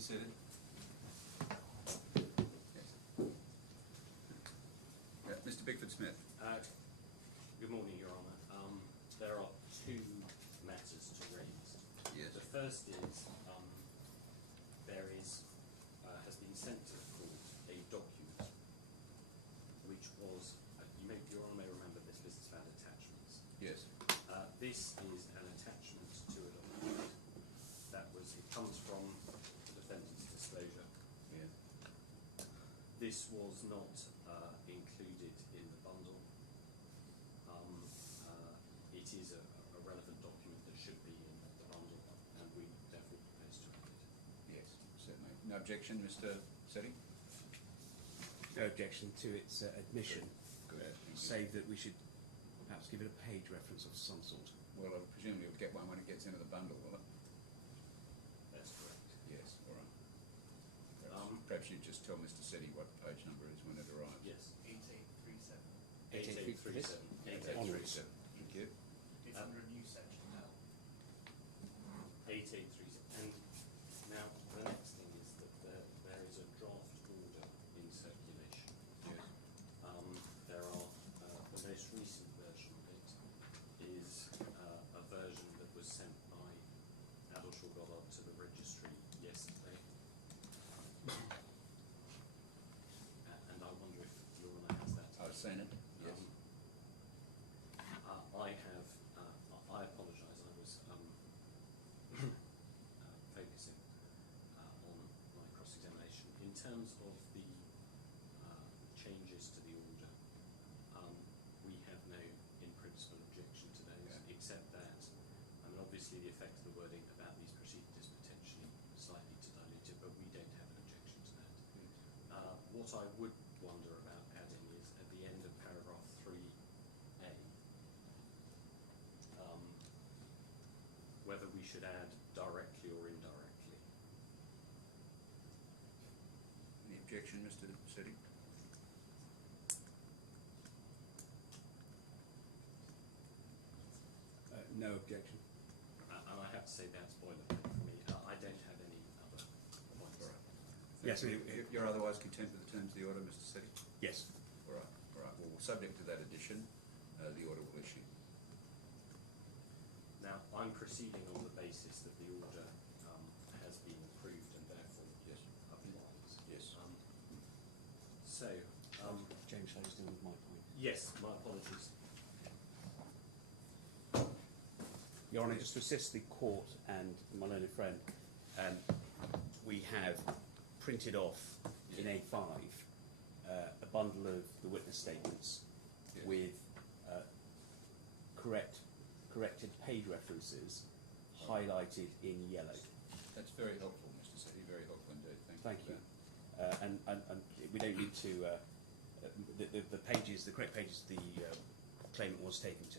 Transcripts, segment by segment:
be seated. Yes. Mr. Bickford-Smith. Good morning, Your Honour. There are two matters to raise. Yes. The first is has been sent to the court a document which was, Your Honour may remember this has found attachments. Yes. This is an attachment to a document it comes from the defendant's disclosure. Yeah. This was not included in the bundle. It is a relevant document that should be in the bundle, and we therefore propose to add it. Yes, certainly. No objection, Mr. Setti? No objection to its admission, Good. save that we should perhaps give it a page reference of some sort. Well, presumably you'll get one when it gets into the bundle, will it? That's correct. Yes, all right. Perhaps you'd just tell Mr. Setti what the page number is when it arrives. Yes. 8837. 8837. Thank you. It's under a new section now. 8837. And now the next thing is that there is a draft order in circulation. Yes. There are the most recent version of it is a version that was sent by Adelshaw Goddard to the registry yesterday. And I wonder if Your Honour has that. I've seen it, yes. I apologise, I was focusing on my cross-examination. In terms of the changes to the order, we have no in-principle objection to those, except that, obviously the effect of the wording about these proceedings is potentially slightly to dilute it, but we don't have an objection to that. What I would wonder about adding is at the end of paragraph 3A, whether we should add directly or indirectly. Any objection, Mr. Setti? No objection. And I have to say that's boilerplate for me. I don't have any other points. All right. Yes, You're otherwise content with the terms of the order, Mr. Setti? yes. All right. All right. Well, subject to that addition, the order will issue. Now, I'm proceeding on the basis that the order has been approved and therefore Yes. applies. Yes. James Hayes dealing with my point. Yes, my apologies. Your Honour, just to assist the court and my learned friend, we have printed off in A5 a bundle of the witness statements Yes. with corrected page references highlighted in yellow. That's very helpful, Mr. Setti, very helpful indeed. Thank for you. that. And we don't need to, the pages, the correct pages the claimant was taken to.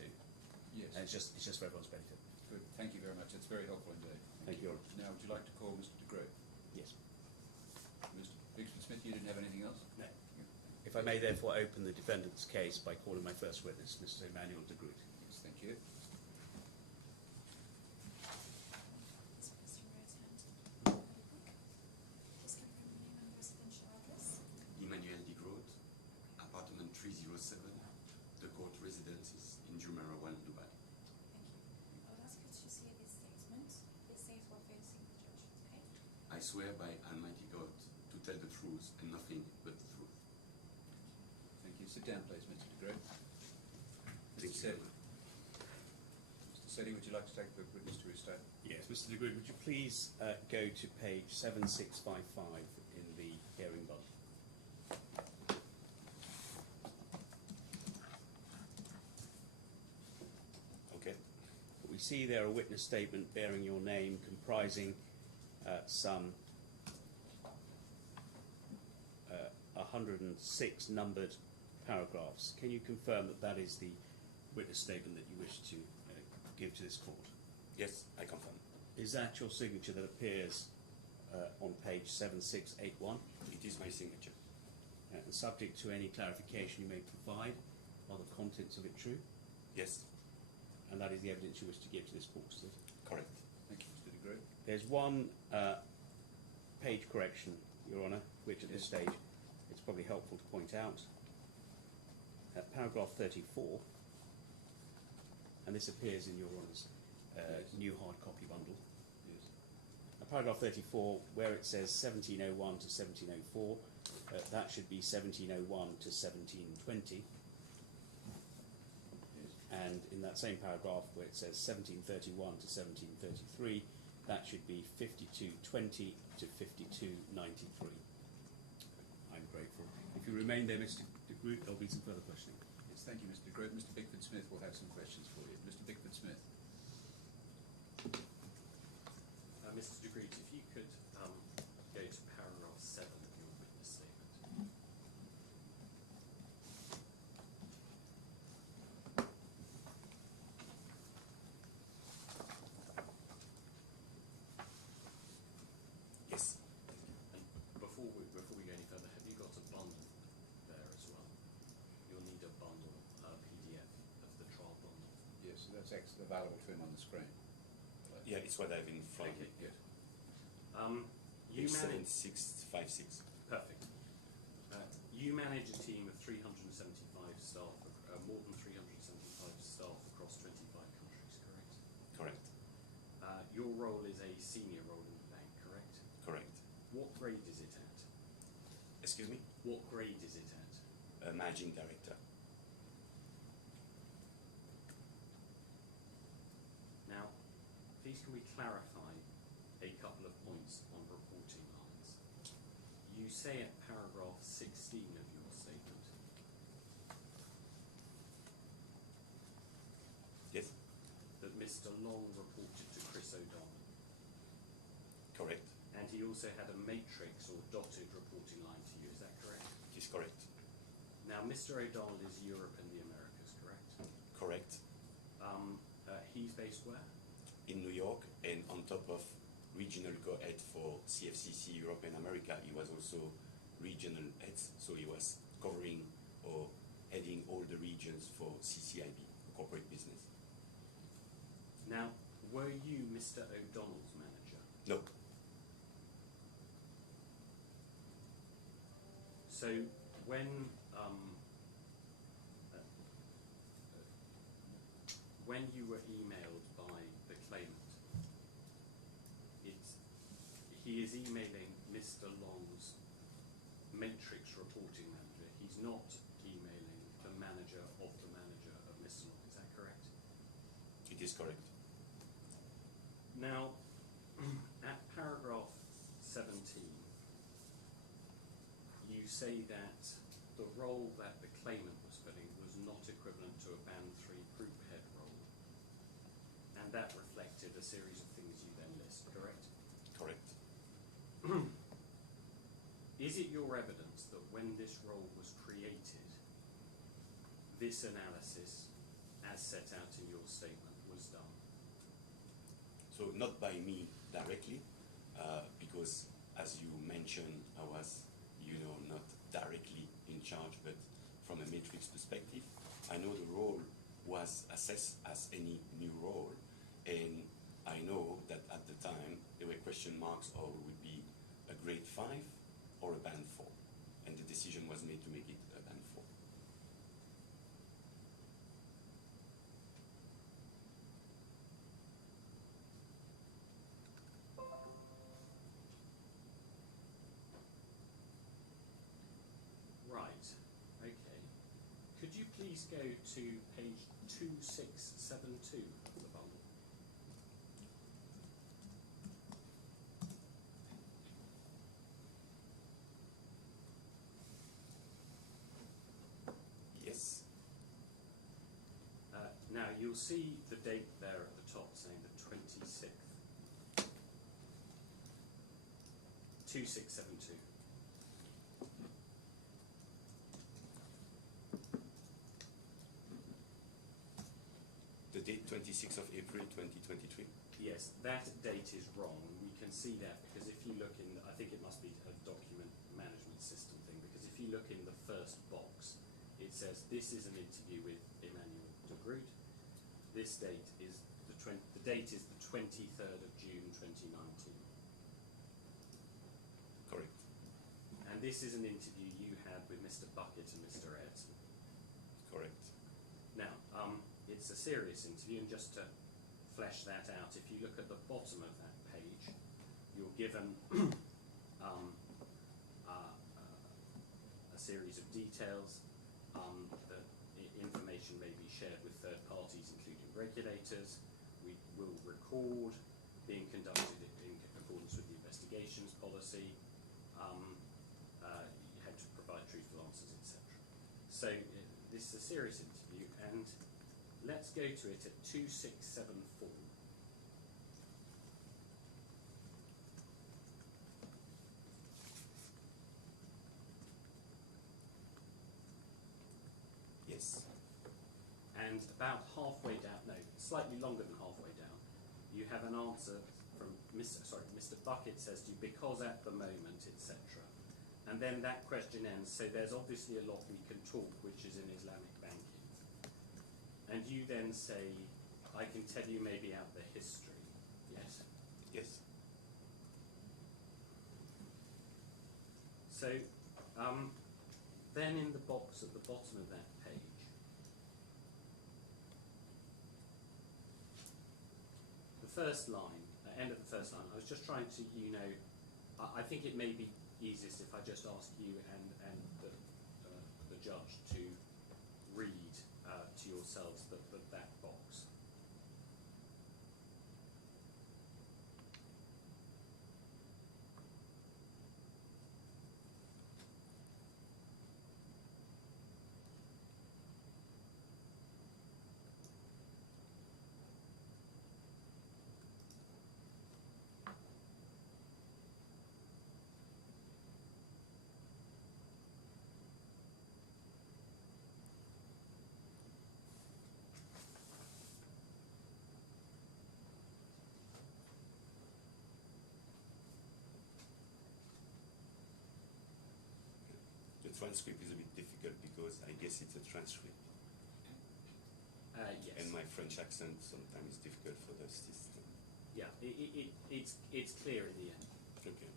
Yes. And it's just for everyone's benefit. Good. Thank you very much. That's very helpful indeed. Thank you, Your Honour. Now, would you like to call Mr. de Groot? Yes. Mr. Bickford-Smith, you didn't have anything else? No. If I may therefore open the defendant's case by calling my first witness, Mr. Emmanuel de Groot. Yes, thank you. Emmanuel de Groot, apartment 307, the court residences in Jumeirah 1, Dubai. Thank you. I would ask you to say this statement. Please say it while facing the judge, okay? I swear by Almighty God to tell the truth and nothing but the truth. Thank you. Sit down, please, Mr. de Groot. Thank Mr. you. Setti. Mr. Setti, would you like to take the witness to his statement? Yes, Mr. de Groot, would you please go to page 7655 in the hearing bundle? Okay. We see there a witness statement bearing your name comprising some 106 numbered paragraphs. Can you confirm that that is the witness statement that you wish to give to this court? Yes, I confirm. Is that your signature that appears on page 7681? It is my signature. And subject to any clarification you may provide, are the contents of it true? Yes, And that is the evidence you wish to give to this court, is it? correct. Thank you, Mr. de Groot. There's one page correction, Your Honour, which at this stage it's probably helpful to point out. Paragraph 34, and this appears in Your Honour's new hard copy bundle. Yes. Paragraph 34, where it says 1701 to 1704, that should be 1701 to 1720. Yes. And in that same paragraph where it says 1731 to 1733, that should be 5220 to 5293. I'm grateful. If you remain there, Mr. de Groot, there'll be some further questioning. Yes, thank you, Mr. de Groot. Mr. Bickford-Smith will have some questions for you. Mr. Bickford-Smith. Mr. de Groot, if you could go to paragraph 7 of your witness statement. Yes. And before we go any further, have you got a bundle there as well? You'll need a bundle, PDF of the trial bundle. Yes, so that's available to him on the screen. Yeah, it's what I have in front. Okay. Good. You Page manage 7656. perfect. You manage a team of 375 staff, more than 375 staff across 25 countries, correct? Correct. Your role is a senior role in the bank, correct? Correct. What grade is it at? Excuse me? What grade is it at? Managing director. Now, please can we clarify a couple of points on reporting lines? You say at paragraph 16 of your statement Yes. that Mr. Long reported to Chris O'Donnell, Correct. and he also had a matrix or dotted reporting line to you, is that correct? Is correct. Now, Mr. O'Donnell is Europe and the Americas, correct? Correct. He's based where? In New York, and on top of regional co-head for CFCC Europe and America, he was also regional head, so he was covering or heading all the regions for CCIB, corporate business. Now, were you Mr. O'Donnell's manager? No. So when you were emailed by the claimant, he is emailing Mr. Long's matrix reporting manager. He's not emailing the manager of Mr. Long. Is that correct? It is correct. Now, at paragraph 17, you say that the role that the claimant was filling was not equivalent to a Band 3 group head role, and that reflected a series of things you then list, correct? Correct. Is it your evidence that when this role was created, this analysis, as set out in your statement, was done? So not by me directly, because as you mentioned, I was, not directly in charge, but from a matrix perspective, I know the role was assessed as any new role, and I know that at the time there were question marks or it would be a grade 5 or a band 4, and the decision was made to make it a band 4. Right, okay. Could you please go to page 2672 of the bundle? Yes. Now, you'll see the date there at the top saying the 26th. 2672. The date 26th of April 2023. Yes, that date is wrong. We can see that because if you look in, I think it must be a document management system thing, because if you look in the first box, it says this is an interview with Emmanuel de Groot. This date is the date is the 23rd of June 2019. this is an interview you had with Mr. Bucket and Mr. Ayrton. Correct. Now, it's a serious interview, and just to flesh that out, if you look at the bottom of that page, you're given a series of details. The information may be shared with third parties, including regulators. We will record being conducted in accordance with the investigations policy. You had to provide truthful answers, etc. So this is a serious interview, and let's go to it at 2674. Yes. And about halfway down, no, slightly longer than halfway down, you have an answer from Mr. Bucket says to you, because at the moment, etc. And then that question ends, so there's obviously a lot we can talk, which is in Islamic banking. And you then say, I can tell you maybe out the history, yes? Yes. So, then in the box at the bottom of that page, the first line, end of the first line, I was just trying to, I think it may be easiest if I just ask you and the judge to read to yourselves that box. The transcript is a bit difficult because I guess it's a transcript. Yes. And my French accent sometimes is difficult for the system. Yeah, it's clear in the end. Okay.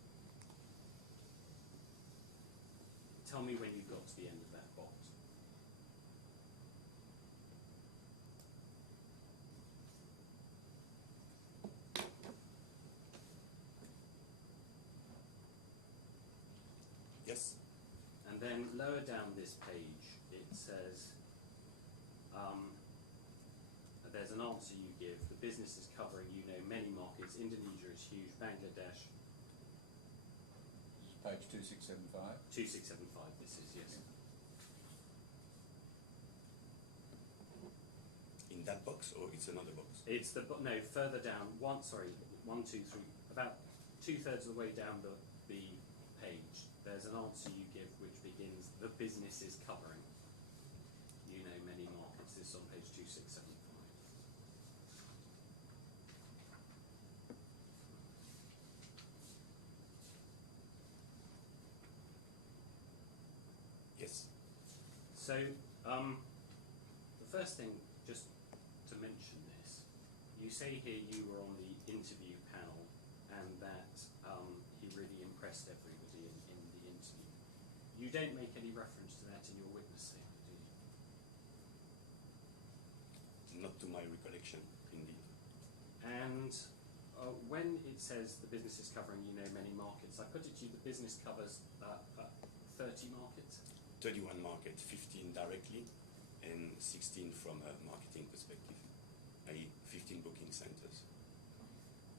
Tell me when you got to the end of that box. Yes. And then lower down this page, it says, there's an answer you give. The business is covering, many markets. Indonesia is huge. Bangladesh. Page 2675. 2675, this is, yes. In that box or it's another box? It's no, further down, one, two, three, about 2/3 of the way down the page, there's an answer you give which begins, the business is covering, many markets. This is on page 2675. Yes. So, the first thing, just to mention this, you say here you were on the interview panel and that he really impressed everybody in the interview. You don't make any reference to that in your witness statement, do you? Not to my recollection, indeed. And when it says the business is covering, many markets, I put it to you, the business covers 30 markets? 31 markets, 15 directly, and 16 from a marketing perspective, i.e. 15 booking centers.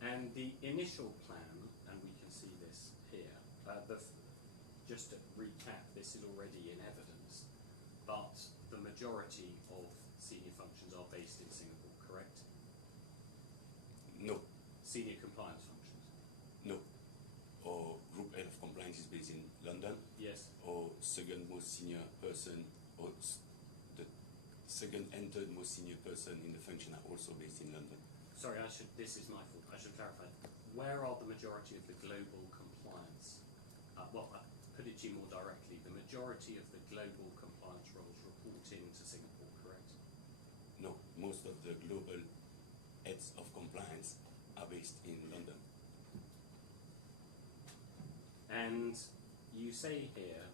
And the initial plan, and we can see this here, just to recap, this is already in evidence, but the majority of senior functions are based in Singapore, correct? No. Senior compliance functions? No. Or group head of compliance is based in London. Yes. Or second most senior person, or the second and third most senior person in the function are also based in London. Sorry, this is my fault, I should clarify. Where are the majority of the global compliance? Well, I put it to you more directly, the majority of the global compliance roles report into Singapore, correct? No, most of the global heads of compliance are based in London. And you say here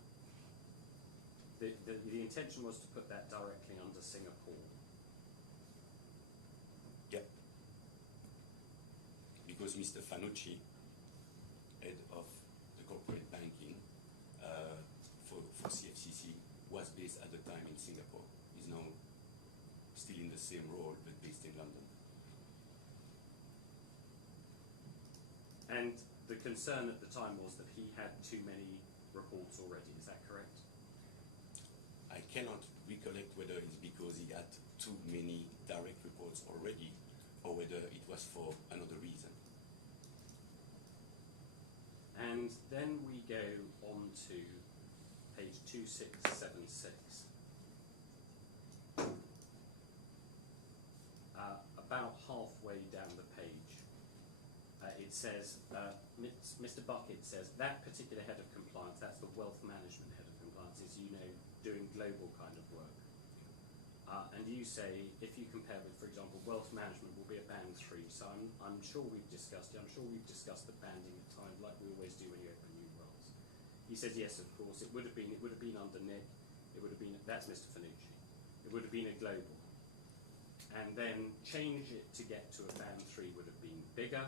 the intention was to put that directly under Singapore. Yeah. Because Mr. Fanucci, head of the corporate banking for CFCC, was based at the time in Singapore. He's now still in the same role, but based in London. And the concern at the time was that he had too many reports already, is that correct? I cannot recollect whether it's because he had too many direct reports already or whether it was for another reason. And then we go on to page 2676. About halfway down the page, it says, Mr. Bucket says, that particular head of compliance, that's the wealth management head of compliance, is, you know, doing global kind of work. And you say, if you compare with, for example, wealth management will be a band 3, so I'm sure we've discussed it, I'm sure we've discussed the banding at times, like we always do when you open new roles. He says, yes, of course, it would have been under Nick, it would have been, that's Mr. Fanucci, it would have been a global. And then change it to get to a band 3 would have been bigger.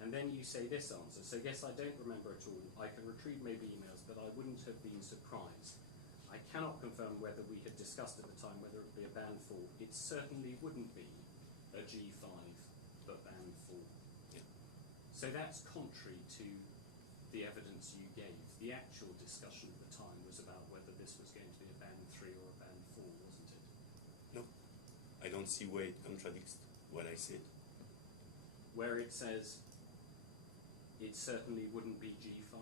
And then you say this answer. So yes, I don't remember at all. I can retrieve maybe emails, but I wouldn't have been surprised. I cannot confirm whether we had discussed at the time whether it would be a band 4. It certainly wouldn't be a G5, but band 4. Yeah. So that's contrary to the evidence you gave. The actual discussion at the time was about whether this was going to be a band 3 or a band 4, wasn't it? No, I don't see where it contradicts what I said. Where it says it certainly wouldn't be G5?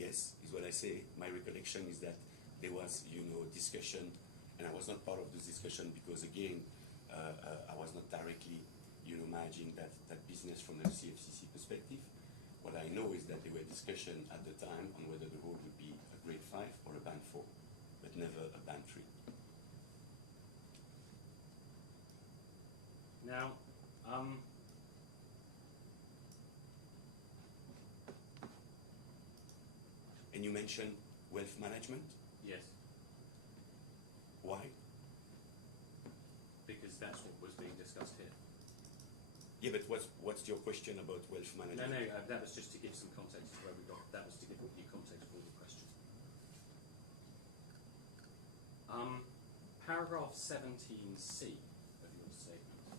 Yes, is what I say. My recollection is that there was, you know, discussion, and I was not part of this discussion because, again, I was not directly, you know, managing that business from the CFCC perspective. What I know is that there were discussion at the time on whether the role would be a grade 5 or a band 4, but never a band 3. Now, and you mentioned wealth management. yes, Why? because that's what was being discussed here. Yeah, but what's your question about wealth No, management? that was just to give some context to where we got. That was to give you context for the question. Paragraph 17C of your statement.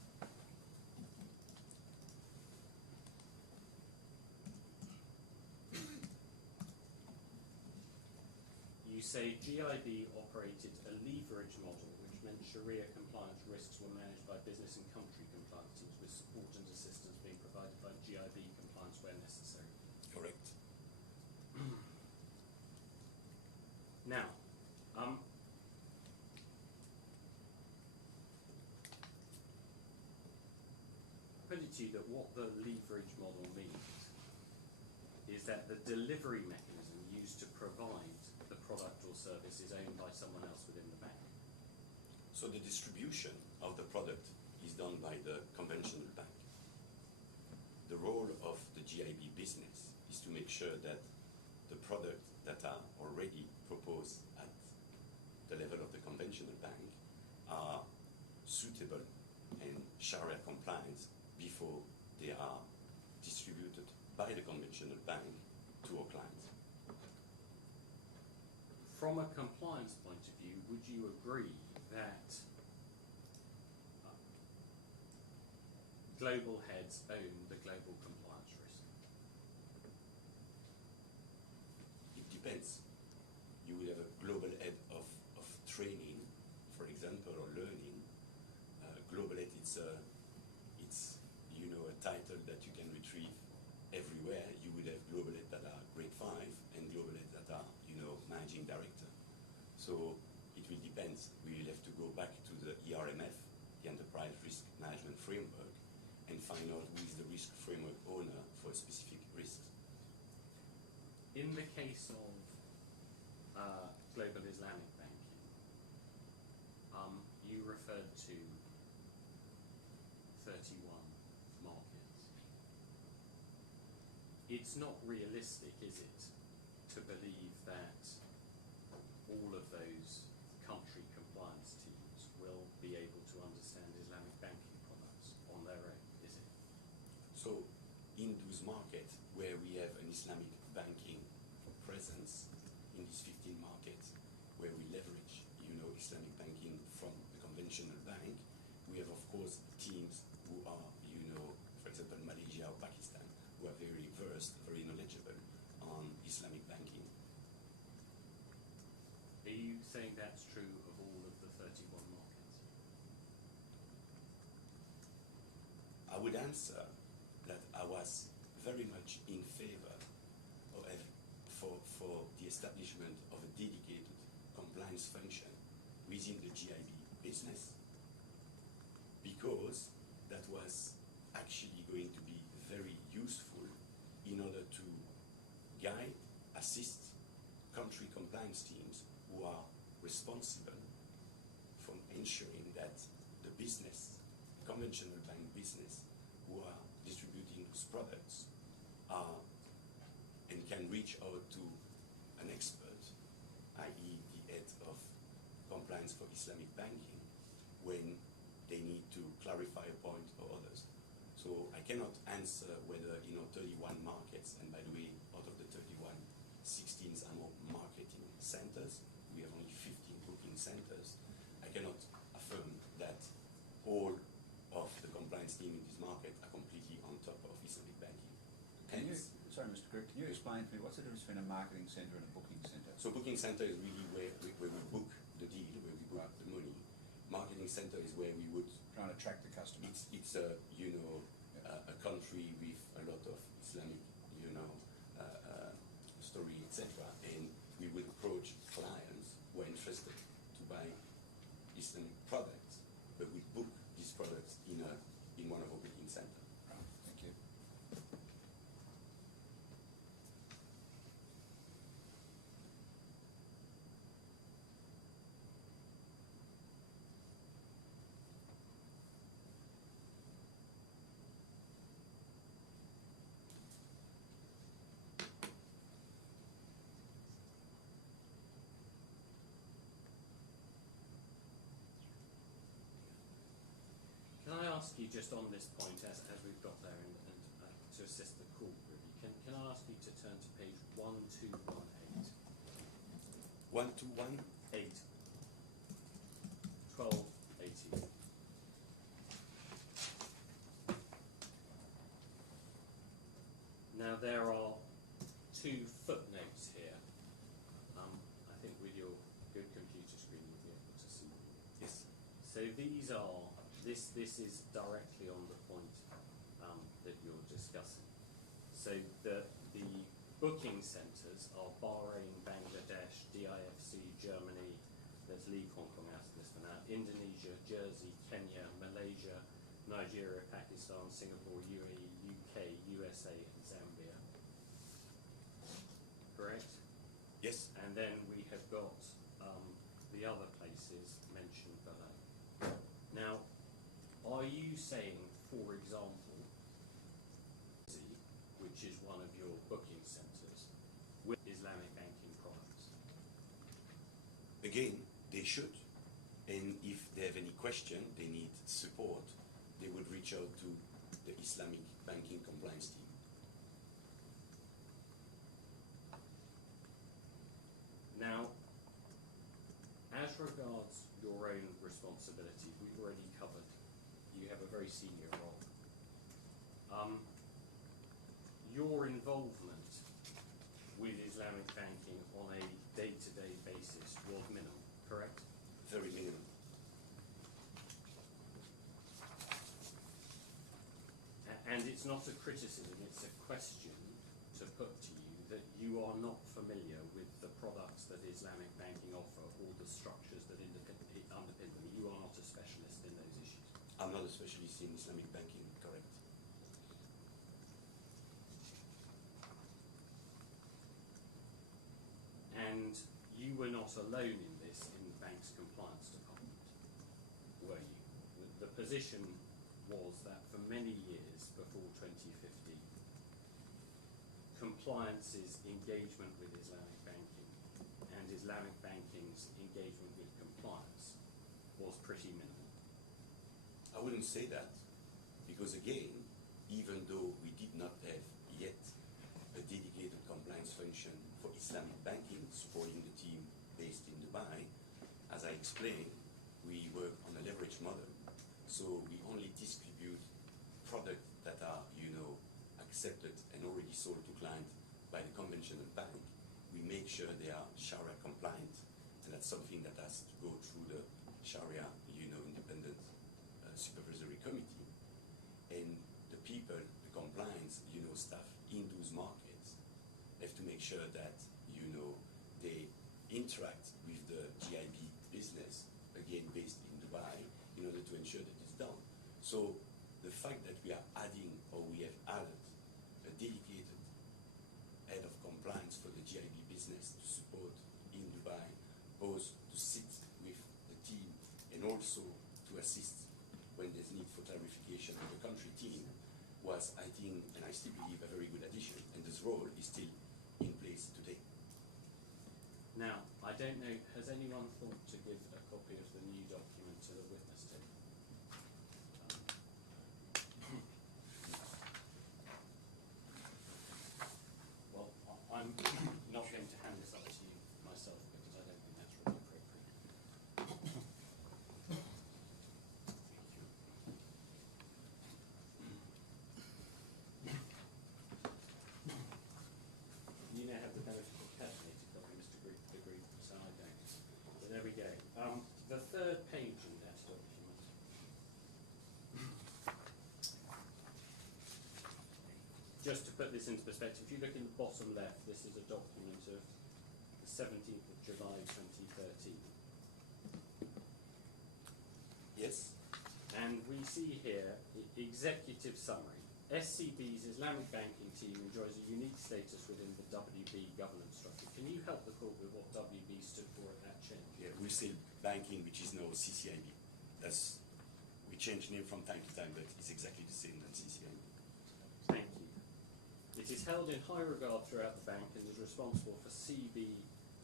You say GIB operated a leverage model, which meant Sharia compliance risks were managed by business and country compliance teams, with support and assistance being provided by GIB compliance where necessary. Correct. Now, put it to you that what the leverage model means is that the delivery mechanism used to provide the product or service is owned by someone else within the bank. So the distribution of the product is done by the conventional bank. The role of the GIB business is to make sure that the products that are already proposed at the level of the conventional bank are suitable and Sharia compliant before they are distributed by the conventional bank to our clients. From a compliance point of view, would you agree that global heads own the global compliance risk? It depends. You will have a global head of training, for example, or learning. Global head, it's you know, a title that you can retrieve everywhere. You would have global head that are grade 5 and global head that are, you know, managing director. So it will depend. We will have to go back to the ERMF, the Enterprise Risk Management Framework, and find out who is the risk framework owner for a specific risk. In the case of global Islamic banking, you referred to it's not realistic, is it, to believe that all of those country compliance teams will be able to understand Islamic banking products on their own, is it? So in those markets where we have an Islamic banking presence, in these 15 markets where we leverage, Islamic banking from a conventional bank, we have of course teams who are, for example, Malaysia or Pakistan, who are very versed, very knowledgeable on Islamic banking. Are you saying that's true of all of the 31 markets? I would answer that I was very much in favor of for the establishment of a dedicated compliance function within the GIB business, because that was actually going to be very useful in order to guide, assist country compliance teams who are responsible for ensuring that the business, conventional bank business, who are distributing those products are and can reach out to an expert, i.e. the head of compliance for Islamic banking, when they need to clarify a point or others. So I cannot answer whether 31 markets, and by the way, out of the 31, 16 are more marketing centers. We have only 15 booking centers. I cannot affirm that all of the compliance team in this market are completely on top of Islamic banking. Hence, Sorry, Mr. Crick, can you explain to me what's the difference between a marketing centre and a booking centre? so booking center is really where we book the deal, where we book the money. Marketing center is where we would. Trying to attract the customer. It's a country with a lot of Islamic story, etc. And we would approach clients who are interested to buy Islamic products, but we book these products in one of our booking centers. Right, thank you. Can I ask you just on this point, as we've got there, and to assist the court really, can I ask you to turn to page 1218? 121. 1218. Now there are two footnotes here. I think with your good computer screen you'll be able to see them. Yes. So these are, this is directly on the point that you're discussing. So the booking centres are Bahrain, Bangladesh, DIFC, Germany, there's Leave Hong Kong out of this for now, Indonesia, Jersey, Kenya, Malaysia, Nigeria, Pakistan, Singapore, UAE, UK, USA and Zambia. Correct? Yes. And then we have got the other places mentioned below. Now, are you saying, for example, which is one of your booking centres, with Islamic banking products? Again, they should. And if they have any question, they need support, they would reach out to the Islamic banking compliance team. Now, as regards your own responsibilities, we've already covered, you have a very senior role. Your involvement with Islamic banking on a day-to-day basis was minimal, correct? Very minimal. And it's not a criticism, it's a question to put to you that you are not familiar with the products that Islamic banking offer or the structures that underpin them. You are not a specialist in those issues. I'm not a specialist in Islamic banking, correct? And you were not alone in this in the bank's compliance department, were you? The position was that for many years before 2015, compliance's engagement with Islamic banking and Islamic banking's engagement with compliance was pretty minimal. I wouldn't say that, because again, even though we did not have yet a dedicated compliance function for Islamic banking supporting the team based in Dubai, as I explained, we work on a leverage model. So we only distribute products that are, accepted and already sold to clients by the conventional bank. We make sure they are Sharia compliant, and that's something that has to go through the Sharia, independent supervisory committee. And the people, the compliance, staff in those markets have to make sure that, they interact with the GIB business, again based in Dubai, in order to ensure that it's done. So the fact that we are adding, or we have added, a dedicated head of compliance for the GIB business to support in Dubai, both to sit with the team and also to assist when there's need for clarification of the country team, was, I think, and I still believe, a very good addition, and this role is still in place today. Now, I don't know, has anyone thought to give a copy of the new document to the witness team? Well, I'm not going to hand this up to you myself because I don't think that's really appropriate. You now have the benefit of calculated copy, Mr. Degree, so I don't. So there we go. The third page in that document just to put this into perspective, if you look in the bottom left, this is a document of the 17th of July 2013. Yes? And we see here executive summary. SCB's Islamic banking team enjoys a unique status within the WB governance structure. Can you help the court with what WB stood for at that change? Yeah, we still banking, which is now CCIB. We change name from time to time, but it's exactly the same than CCIB. Thank you. It is held in high regard throughout the bank and is responsible for CB,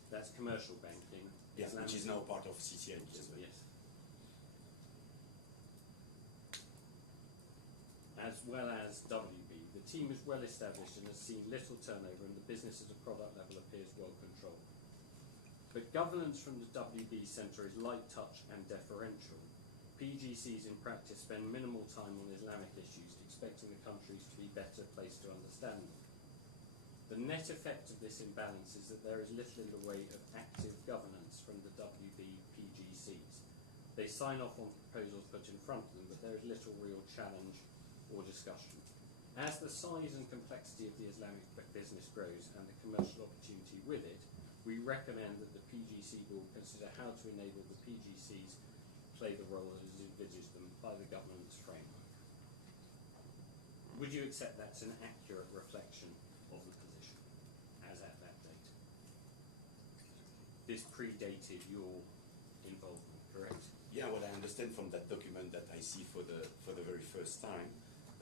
that's commercial banking. Yeah, Islamic, which is now part of CCIB as well. yes. As well as WB. The team is well established and has seen little turnover, and the business at a product level appears well controlled. But governance from the WB centre is light touch and deferential. PGCs in practice spend minimal time on Islamic issues, expecting the countries to be better placed to understand them. The net effect of this imbalance is that there is little in the way of active governance from the WB PGCs. They sign off on proposals put in front of them, but there is little real challenge or discussion. As the size and complexity of the Islamic business grows and the commercial opportunity with it, we recommend that the PGC board consider how to enable the PGCs play the role as envisaged them by the governance framework. Would you accept that's an accurate reflection of the position as at that date? This predated your involvement, correct? Yeah, what I understand from that document that I see for the very first time,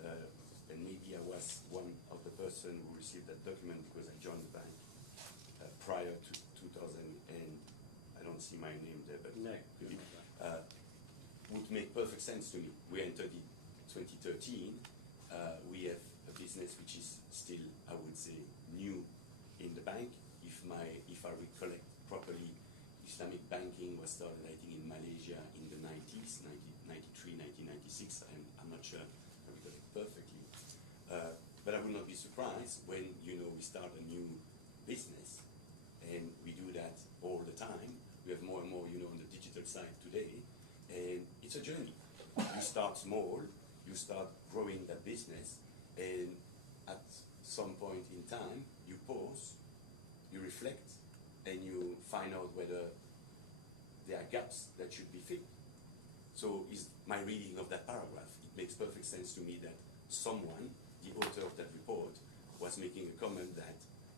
and maybe I was one of the person who received that document because I joined the bank prior to 2000, and I don't see my name there, but No. would make perfect sense to me. We entered in 2013. We have a business which is still, I would say, new in the bank. If I recollect properly, Islamic banking was started, I think, in Malaysia in the 90s, 1993, 1996, and I'm not sure I recollect perfectly. But I would not be surprised when, we start a new business, and we do that all the time. We have more and more, on the digital side today, and it's a journey. You start small, you start growing that business, and at some point in time, you pause, you reflect, and you find out whether there are gaps that should be filled. So is my reading of that paragraph. It makes perfect sense to me that someone, the author of that report, was making a comment that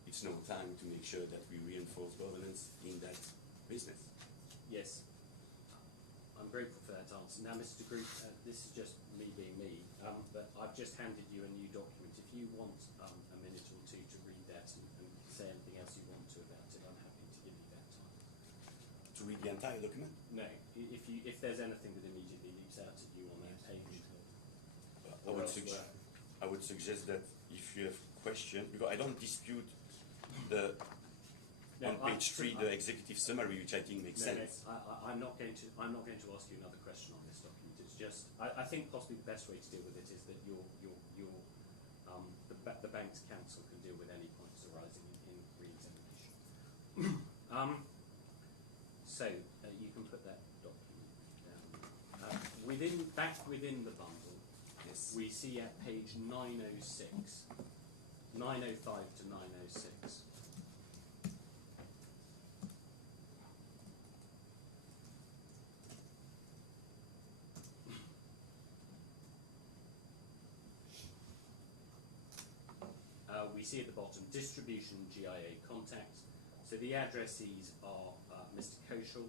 it's now time to make sure that we reinforce governance in that business. Yes. I'm grateful for that answer. Now, Mr. Group, this is just me being me, but I've just handed you a new document. If you want a minute or two to read that and read the entire document? No, if there's anything that immediately leaps out at you on that page. I would suggest that if you have questions, because I don't dispute the on page 3 the executive summary, which I think makes sense. No, I'm not going to ask you another question on this document. It's just I think possibly the best way to deal with it is that the bank's counsel can deal with any points arising in re-examination. So you can put that document down. Back within the bundle, Yes. we see at page 906, 905 to 906. We see at the bottom distribution GIA contacts. So the addressees are Mr. Koshal,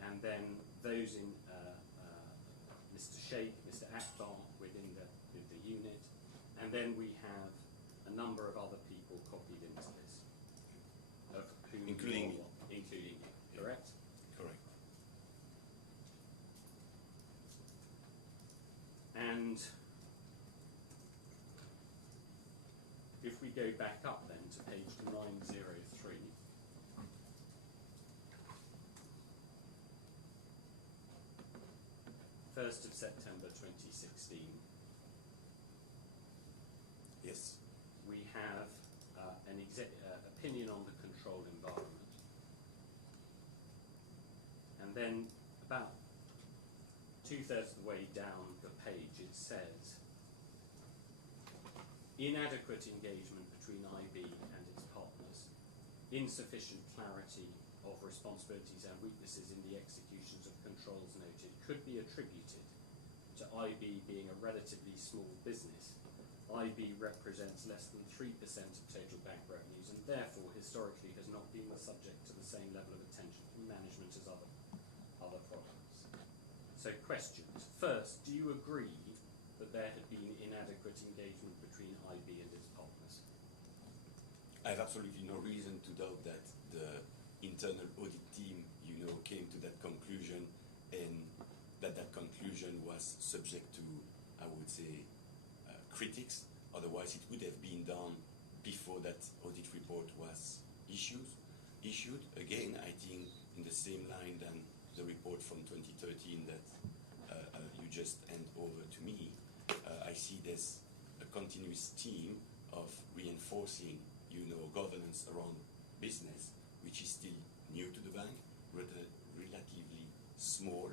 and then those in Mr. Sheikh, Mr. Akbar within the unit, and then we have a number of other people copied into this, of whom Including me. Including you, correct? Correct. And if we go back up then to page 903, First of September 2016, Yes. we have an opinion on the control environment. And then about 2/3 of the way down the page it says, inadequate engagement between IB and its partners, insufficient clarity of responsibilities and weaknesses in the executions of controls noted could be attributed to IB being a relatively small business. IB represents less than 3% of total bank revenues and therefore historically has not been subject to the same level of attention from management as other products. So questions. First, do you agree that there had been inadequate engagement between IB and its partners? I have absolutely no reason to doubt that the internal audit team, came to that conclusion, and that conclusion was subject to, I would say, critics. Otherwise, it would have been done before that audit report was issued. Again, I think in the same line than the report from 2013 that you just hand over to me. I see there's a continuous theme of reinforcing, governance around business, which is still new to the bank, relatively small.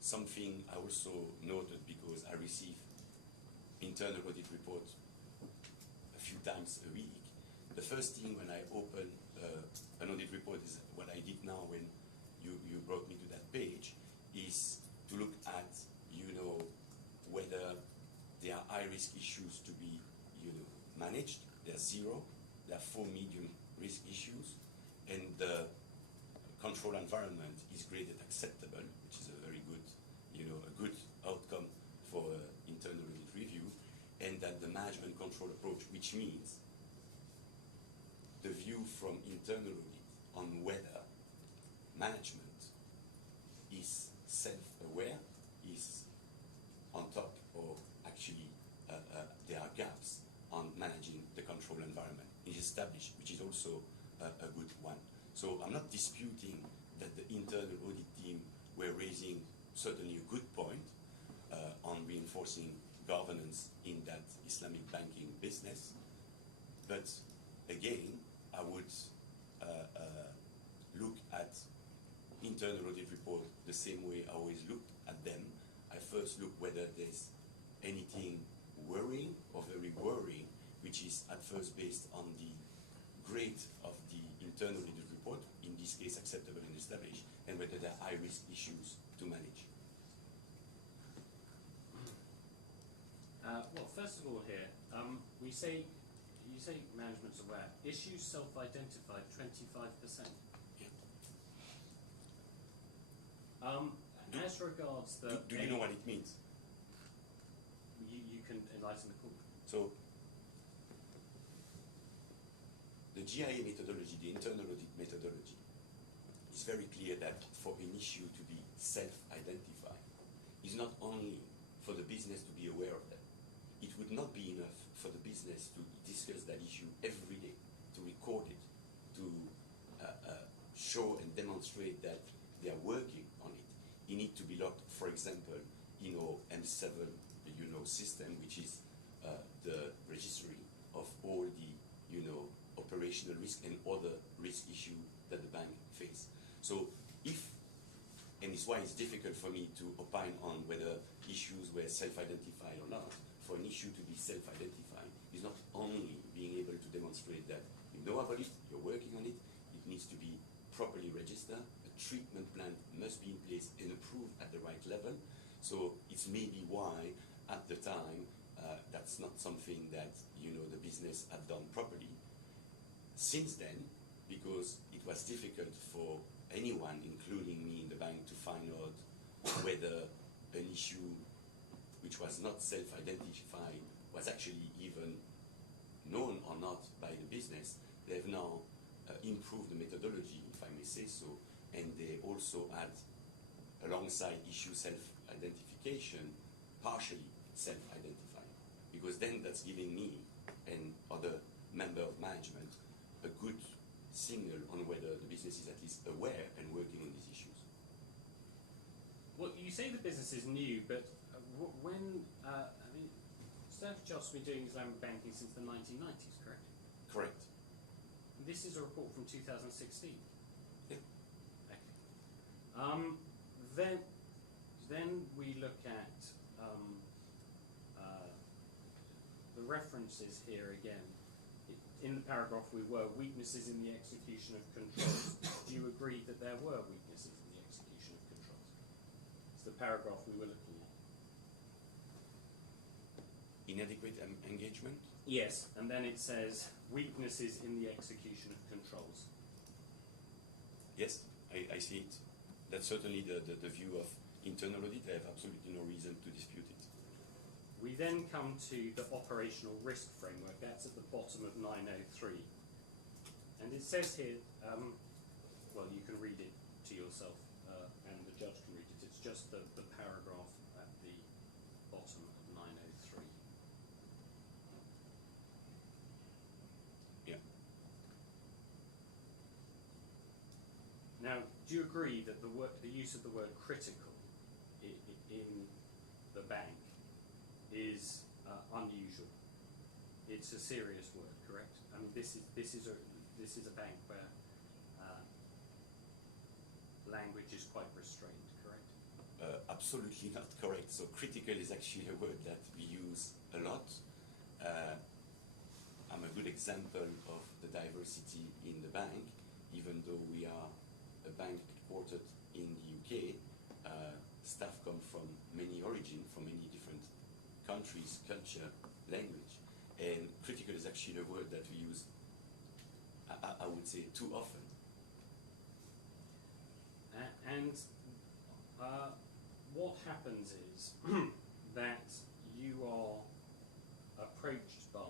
Something I also noted because I receive internal audit reports a few times a week. The first thing when I open an audit report is what I did now when you brought me to that page, is to look at, whether there are high-risk issues to be, managed. There are 0. There are 4 medium risk issues, and the control environment is graded acceptable, which is a very good, a good outcome for internal audit review, and that the management control approach, which means the view from internal audit on whether management is self-aware, is on top, or actually there are gaps on managing the control environment, is established, which is also a good one. So I'm not disputing that the internal audit team were raising certainly a good point on reinforcing governance in that Islamic banking business. But again, I would look at internal audit report the same way I always looked at them. I first look whether there's anything worrying or very worrying, which is at first based on the grade of the internal audit report, in this case acceptable and established, and whether there are high-risk issues to manage. Well, first of all here, you say management's aware. Issues self-identified, 25%. Yeah. As regards the... Do you know what it means? You can enlighten the court. So, the GIA methodology, the internal audit methodology, is very clear that for an issue to be self-identified, it's not only for the business to be aware of that. It would not be enough for the business to discuss that issue every day, to record it, to show and demonstrate that they are working on it. It needs to be logged, for example, in our M7 system, which is the registry of all the operational risk and other risk issues that the bank face. So if, and it's why it's difficult for me to opine on whether issues were self-identified or not, for an issue to be self-identified is not only being able to demonstrate that you know about it, you're working on it, it needs to be properly registered, a treatment plan must be in place and approved at the right level. So it's maybe why at the time that's not something that the business had done properly. Since then, because it was difficult for anyone, including me in the bank, to find out whether an issue which was not self-identified was actually even known or not by the business, they've now improved the methodology, if I may say so, and they also add, alongside issue self-identification, partially self-identifying, because then that's giving me and other member of management a good signal on whether the business is at least aware and working on these issues. Well, you say the business is new, but when, Standard Chartered's been doing Islamic banking since the 1990s, correct? Correct. This is a report from 2016. Yeah. Okay. Then we look at the references here again. In the paragraph we were weaknesses in the execution of controls. Do you agree that there were weaknesses in the execution of controls? It's the paragraph we were looking at. Inadequate engagement? Yes, and then it says weaknesses in the execution of controls. Yes, I see it. That's certainly the view of internal audit. I have absolutely no reason to dispute it. We then come to the operational risk framework. That's at the bottom of 903. And it says here, well, you can read it to yourself, and the judge can read it. It's just the paragraph at the bottom of 903. Yeah. Now, do you agree that the use of the word critical in the bank is unusual? It's a serious word, correct? I mean, this is a bank where language is quite restrained, correct? Absolutely not correct. So critical is actually a word that we use a lot. I'm a good example of the diversity in the bank, even though we are a bank headquartered in the UK. Staff come from many origins, from many different countries, culture, language, and critical is actually a word that we use, I would say, too often. And what happens is that you are approached by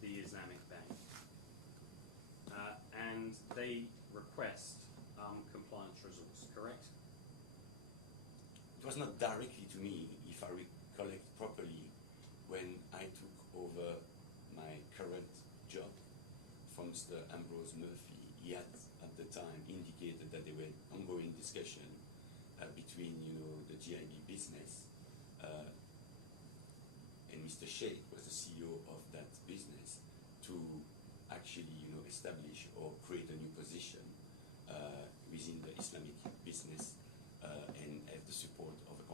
the Islamic Bank, and they request compliance resource, correct? It was not directly to me, if I recollect properly, when I took over my current job from Mr. Ambrose Murphy. He had at the time indicated that there were ongoing discussion between the GIB business and Mr. Sheikh was the CEO of that business to actually establish or create a new position within the Islamic business and have the support of a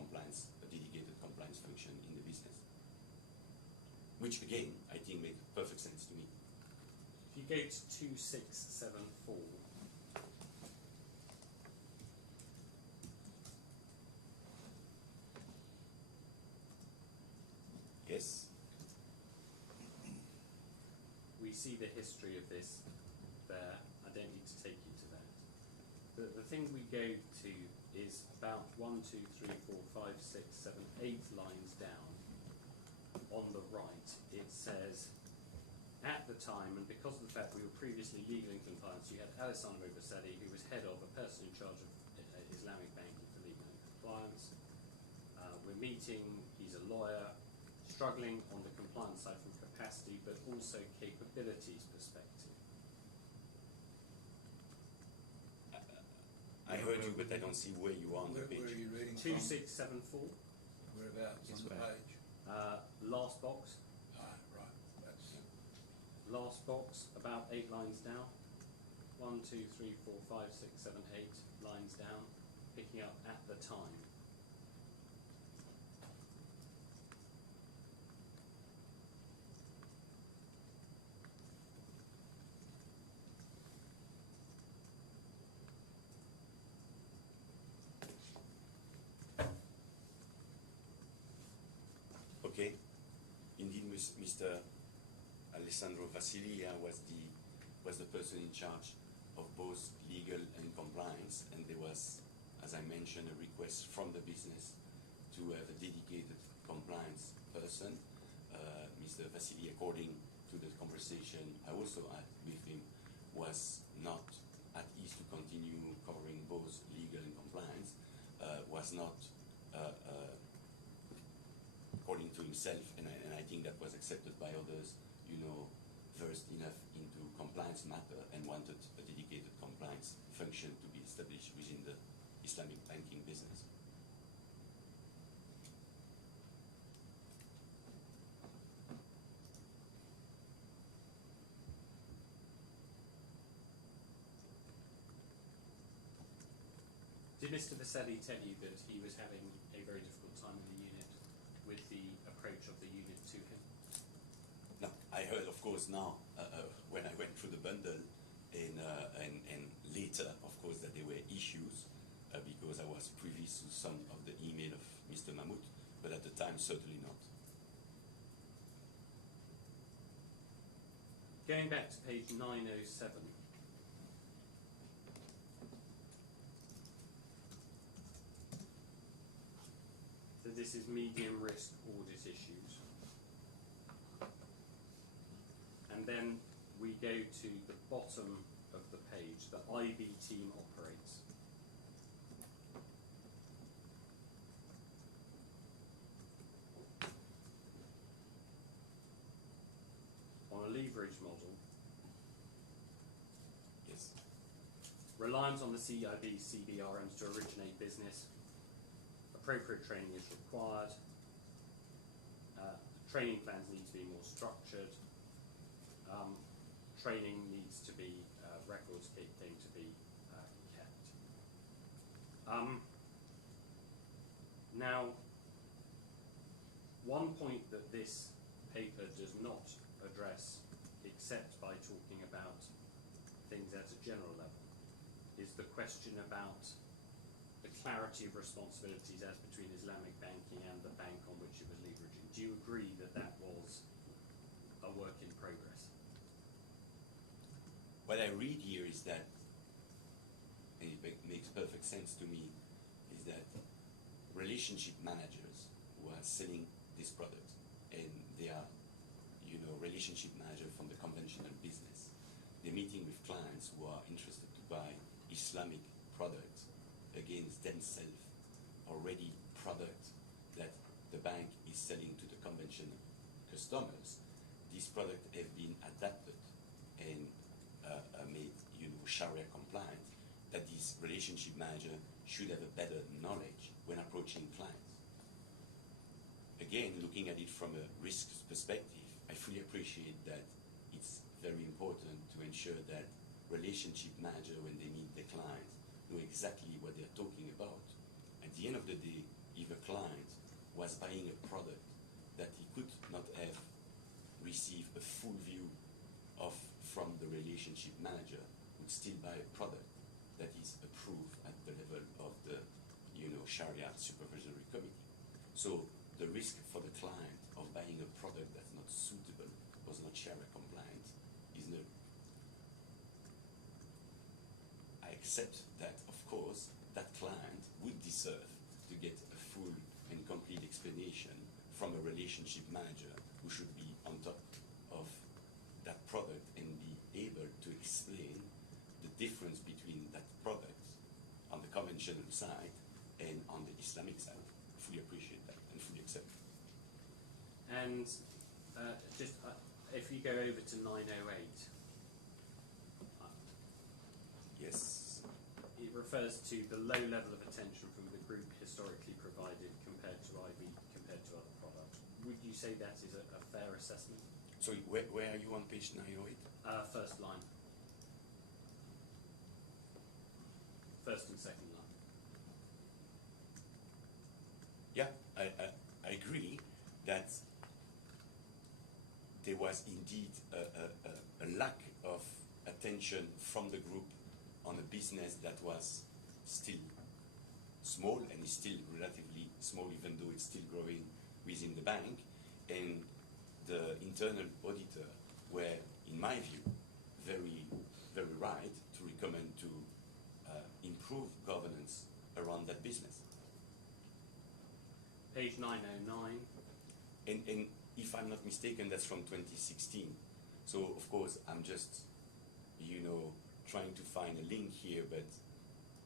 dedicated compliance function in the business. Which again, I think makes perfect sense to me. If you go to 2674, Yes. we see the history of this there. I don't need to take you to that. The thing we go to is about 1, 2, 3, 4, 5, 6, 7, 8 lines down. On the right, it says, at the time, and because of the fact we were previously legal in compliance, you had Alessandro Vasselli, who was head of, a person in charge of Islamic banking for legal and compliance. We're meeting, he's a lawyer, struggling on the compliance side from capacity, but also capabilities perspective. I heard you, but I don't see where you are on the Where are page. you reading from? 2674, Whereabouts Yes, on the where? page? last box. Ah, right, that's, Last box, about 8 lines down. 1, 2, 3, 4, 5, 6, 7, 8 lines down, picking up at the time. Okay. Indeed, Mr. Alessandro Vasili was the person in charge of both legal and compliance, and there was, as I mentioned, a request from the business to have a dedicated compliance person. Mr. Vasili, according to the conversation I also had with him, was not at ease to continue covering both legal and compliance, was not according to himself, and I think that was accepted by others, versed enough into compliance matter and wanted a dedicated compliance function to be established within the Islamic banking business. Did Mr. Vasselli tell you that he was having a very difficult time in the unit with the approach of the unit to him? No, I heard, of course, now when I went through the bundle, and later, of course, that there were issues because I was privy to some of the email of Mr. Mahmoud, but at the time, certainly not. Going back to page 907. So this is medium risk audit issues. And then we go to the bottom of the page, the IB team operates. On a leverage model, Yes. reliance on the CIB CBRMs to originate business, appropriate training is required, training plans need to be more structured, training needs to be, records keeping to be kept. Now, one point that this paper does not address, except by talking about things at a general level, is the question about the clarity of responsibilities as between Islamic banking and the bank on which it was leveraging. Do you agree that that was a work in progress? What I read here is that, and it makes perfect sense to me, is that relationship managers who are selling this product, and they are, relationship manager from the conventional business, they're meeting with clients who are interested to buy Islamic products against themselves, already product that the bank is selling to the conventional customers. These products have been adapted and made, Sharia compliant, that this relationship manager should have a better knowledge when approaching clients. Again, looking at it from a risk perspective, I fully appreciate that it's very important to ensure that relationship manager, when they meet the client, know exactly what they're talking about. At the end of the day, if a client was buying a product that he could not have received a full view of from the relationship manager, would still buy a product that is approved at the level of the Sharia Supervisory Committee. So the risk for the client of buying a product that's not suitable, was not Sharia compliant, is nil. I accept that, of course, that client would deserve to get a full and complete explanation from a relationship manager who should be on top of that And just if you go over to 908, Yes. it refers to the low level of attention from the group historically provided compared to IB, compared to other products. Would you say that is a fair assessment? So where are you on page 908? First line. First and second line. Yeah, I agree that there was indeed a lack of attention from the group on a business that was still small and is still relatively small, even though it's still growing within the bank. And the internal auditor were, in my view, very, very right to recommend to improve governance around that business. Page 909. And if I'm not mistaken, that's from 2016. So, of course, I'm just, trying to find a link here, but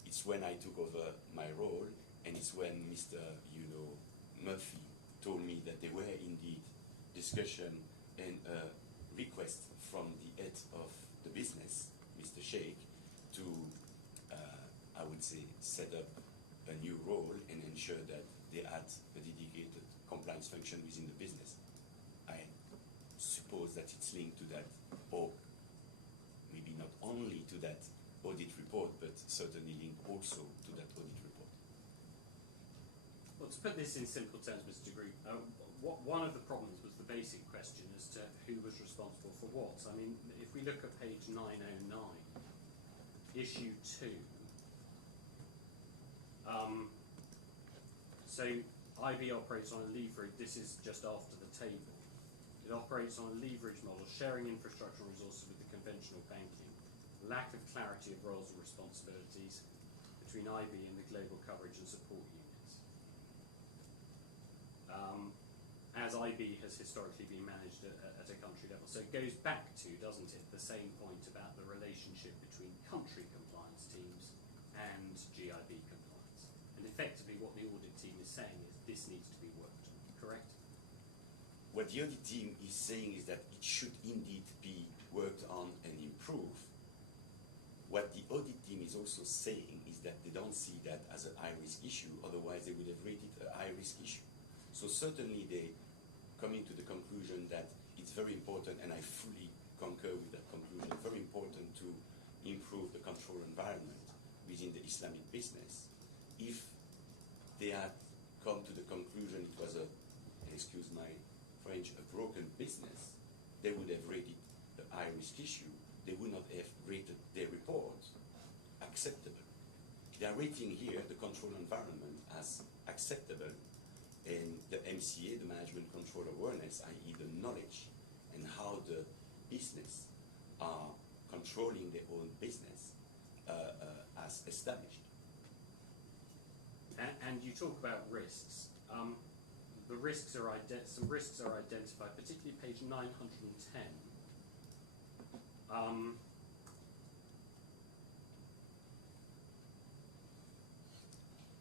it's when I took over my role, and it's when Mr. Murphy told me that there were indeed discussion and a request from the head of the business, Mr. Sheikh, to, I would say, set up a new role and ensure that they had a dedicated compliance function within the business. I suppose that it's linked to that, or maybe not only to that audit report, but certainly linked also to that audit report. Well, to put this in simple terms, Mr. Green, one of the problems was the basic question as to who was responsible for what. I mean, if we look at page 909, issue 2, so IB operates on a leverage, this is just after the table. It operates on a leverage model, sharing infrastructural resources with the conventional banking, lack of clarity of roles and responsibilities between IB and the global coverage and support units. As IB has historically been managed at a country level. So it goes back to, doesn't it, the same point about the relationship between country compliance teams and GIB compliance. And effectively what the audit team is saying is this needs to be worked on, correct? What the audit team is saying is that it should indeed be worked on and improved. What the audit team is also saying is that they don't see that as a high-risk issue, otherwise they would have rated a high-risk issue. So certainly they coming to the conclusion that it's very important, and I fully concur with that conclusion, very important to improve the control environment within the Islamic business. If they had come to the conclusion it was a, excuse my French, a broken business, they would have rated the high-risk issue. They would not have rated their report acceptable. They are rating here the control environment as acceptable, and the MCA, the Management Control Awareness, i.e. the knowledge and how the business are controlling their own business as established. And you talk about risks. The risks are some risks are identified, particularly page 910.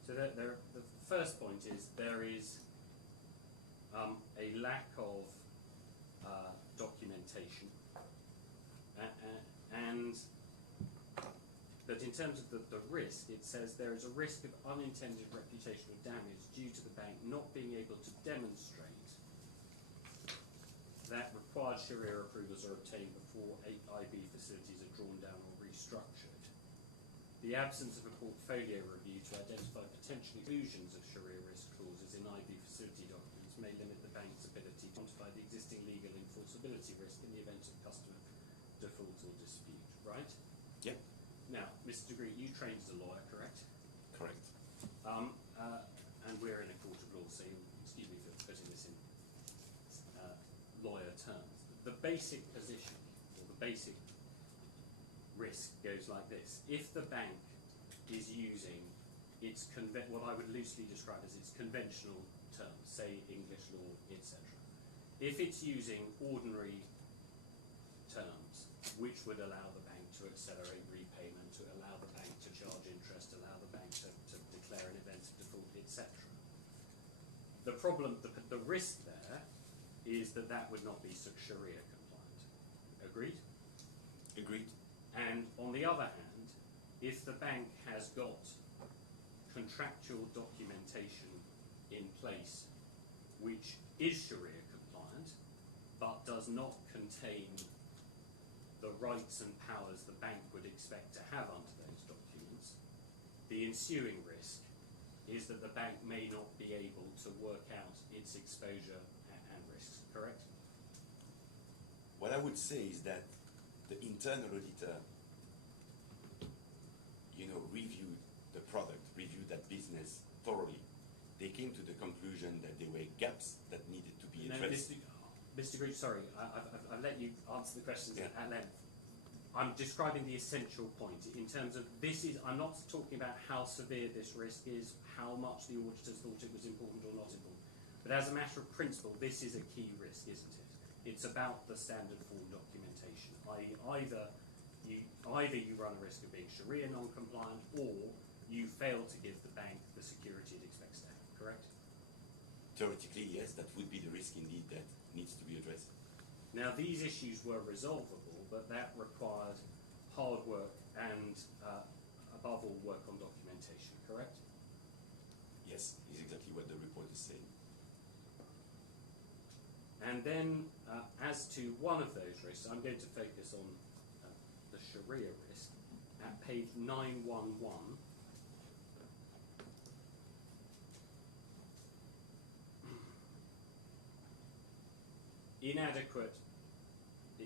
So the first point is there is a lack of documentation, but in terms of the risk, it says there is a risk of unintended reputational damage due to the bank not being able to demonstrate that required Sharia approvals are obtained before IB facilities are drawn down or restructured. The absence of a portfolio review to identify potential inclusions of Sharia risk clauses in IB facility documents may limit the bank's ability to quantify the existing legal enforceability risk in the event of customer default or dispute, right? Yeah. Now, Mr. Degree, you trained as a lawyer, correct? Correct. And we're in a court of law, so excuse me for putting this in lawyer terms. The basic position, or the basic risk goes like this. If the bank is using its what I would loosely describe as its conventional terms, say English law, etc. If it's using ordinary terms, which would allow the bank to accelerate repayment, to allow the bank to charge interest, allow the bank to declare an event of default, etc. The problem, the risk there is that that would not be Sharia compliant. Agreed? Agreed. And on the other hand, if the bank has got contractual documentation in place which is Sharia compliant but does not contain the rights and powers the bank would expect to have under those documents, the ensuing risk is that the bank may not be able to work out its exposure and risks, correct? What I would say is that the internal auditor, reviewed the product, reviewed that business thoroughly. They came to the conclusion that there were gaps that needed to be addressed. Mr. Gooch, sorry, I've let you answer the questions Yeah. at length. I'm describing the essential point in terms of I'm not talking about how severe this risk is, how much the auditors thought it was important or not important. But as a matter of principle, this is a key risk, isn't it? It's about the standard form documentation. Either you run a risk of being Sharia non-compliant, or you fail to give the bank the security it expects to have, correct? Theoretically, yes, that would be the risk indeed that needs to be addressed. Now, these issues were resolvable, but that required hard work and, above all, work on documentation, correct? Yes, is exactly what the report is saying. And then, as to one of those risks, I'm going to focus on the Sharia risk at page 911.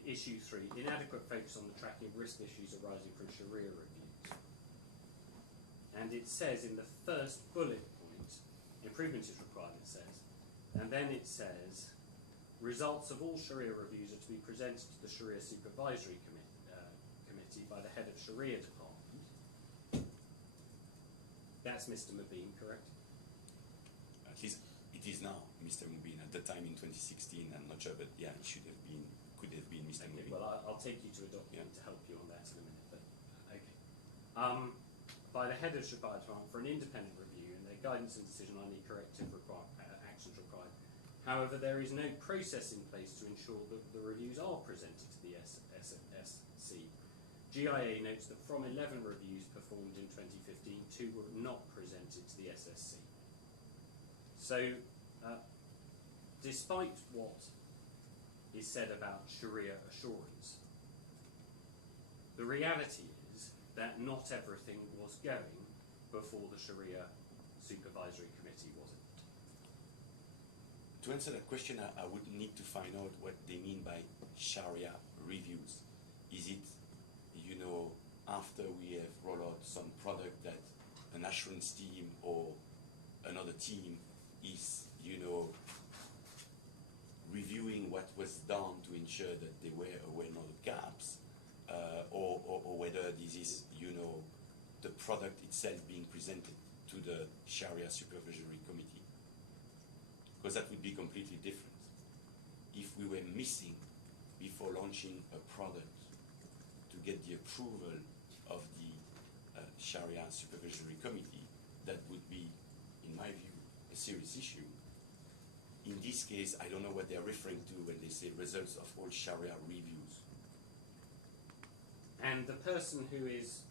Issue 3, inadequate focus on the tracking of risk issues arising from Sharia reviews. And it says in the first bullet point, improvement is required, it says, and then it says, results of all Sharia reviews are to be presented to the Sharia Supervisory Committee by the head of Sharia Department. That's Mr. Mubin, correct? At least it is now Mr. Mubin. At the time in 2016, I'm not sure, but yeah, it could have been Mr. Okay, Mubin. well, I'll take you to a document to help you on that in a minute. But okay. By the head of Sharia Department for an independent review, and their guidance and decision on any corrective actions required. However, there is no process in place to ensure that the reviews are presented to the SSC. GIA notes that from 11 reviews performed in 2015, 2 were not presented to the SSC. So, despite what is said about Sharia assurance, the reality is that not everything was going before the Sharia Supervisory Committee, was it? To answer that question, I would need to find out what they mean by Sharia reviews. Is it, after we have rolled out some product that an assurance team or another team is, reviewing what was done to ensure that there were no gaps, or whether this is, the product itself being presented to the Sharia Supervisory Committee? Because that would be completely different. If we were missing, before launching a product, to get the approval of the Sharia Supervisory Committee, that would be, in my view, a serious issue. In this case, I don't know what they're referring to when they say results of all Sharia reviews. And the person who is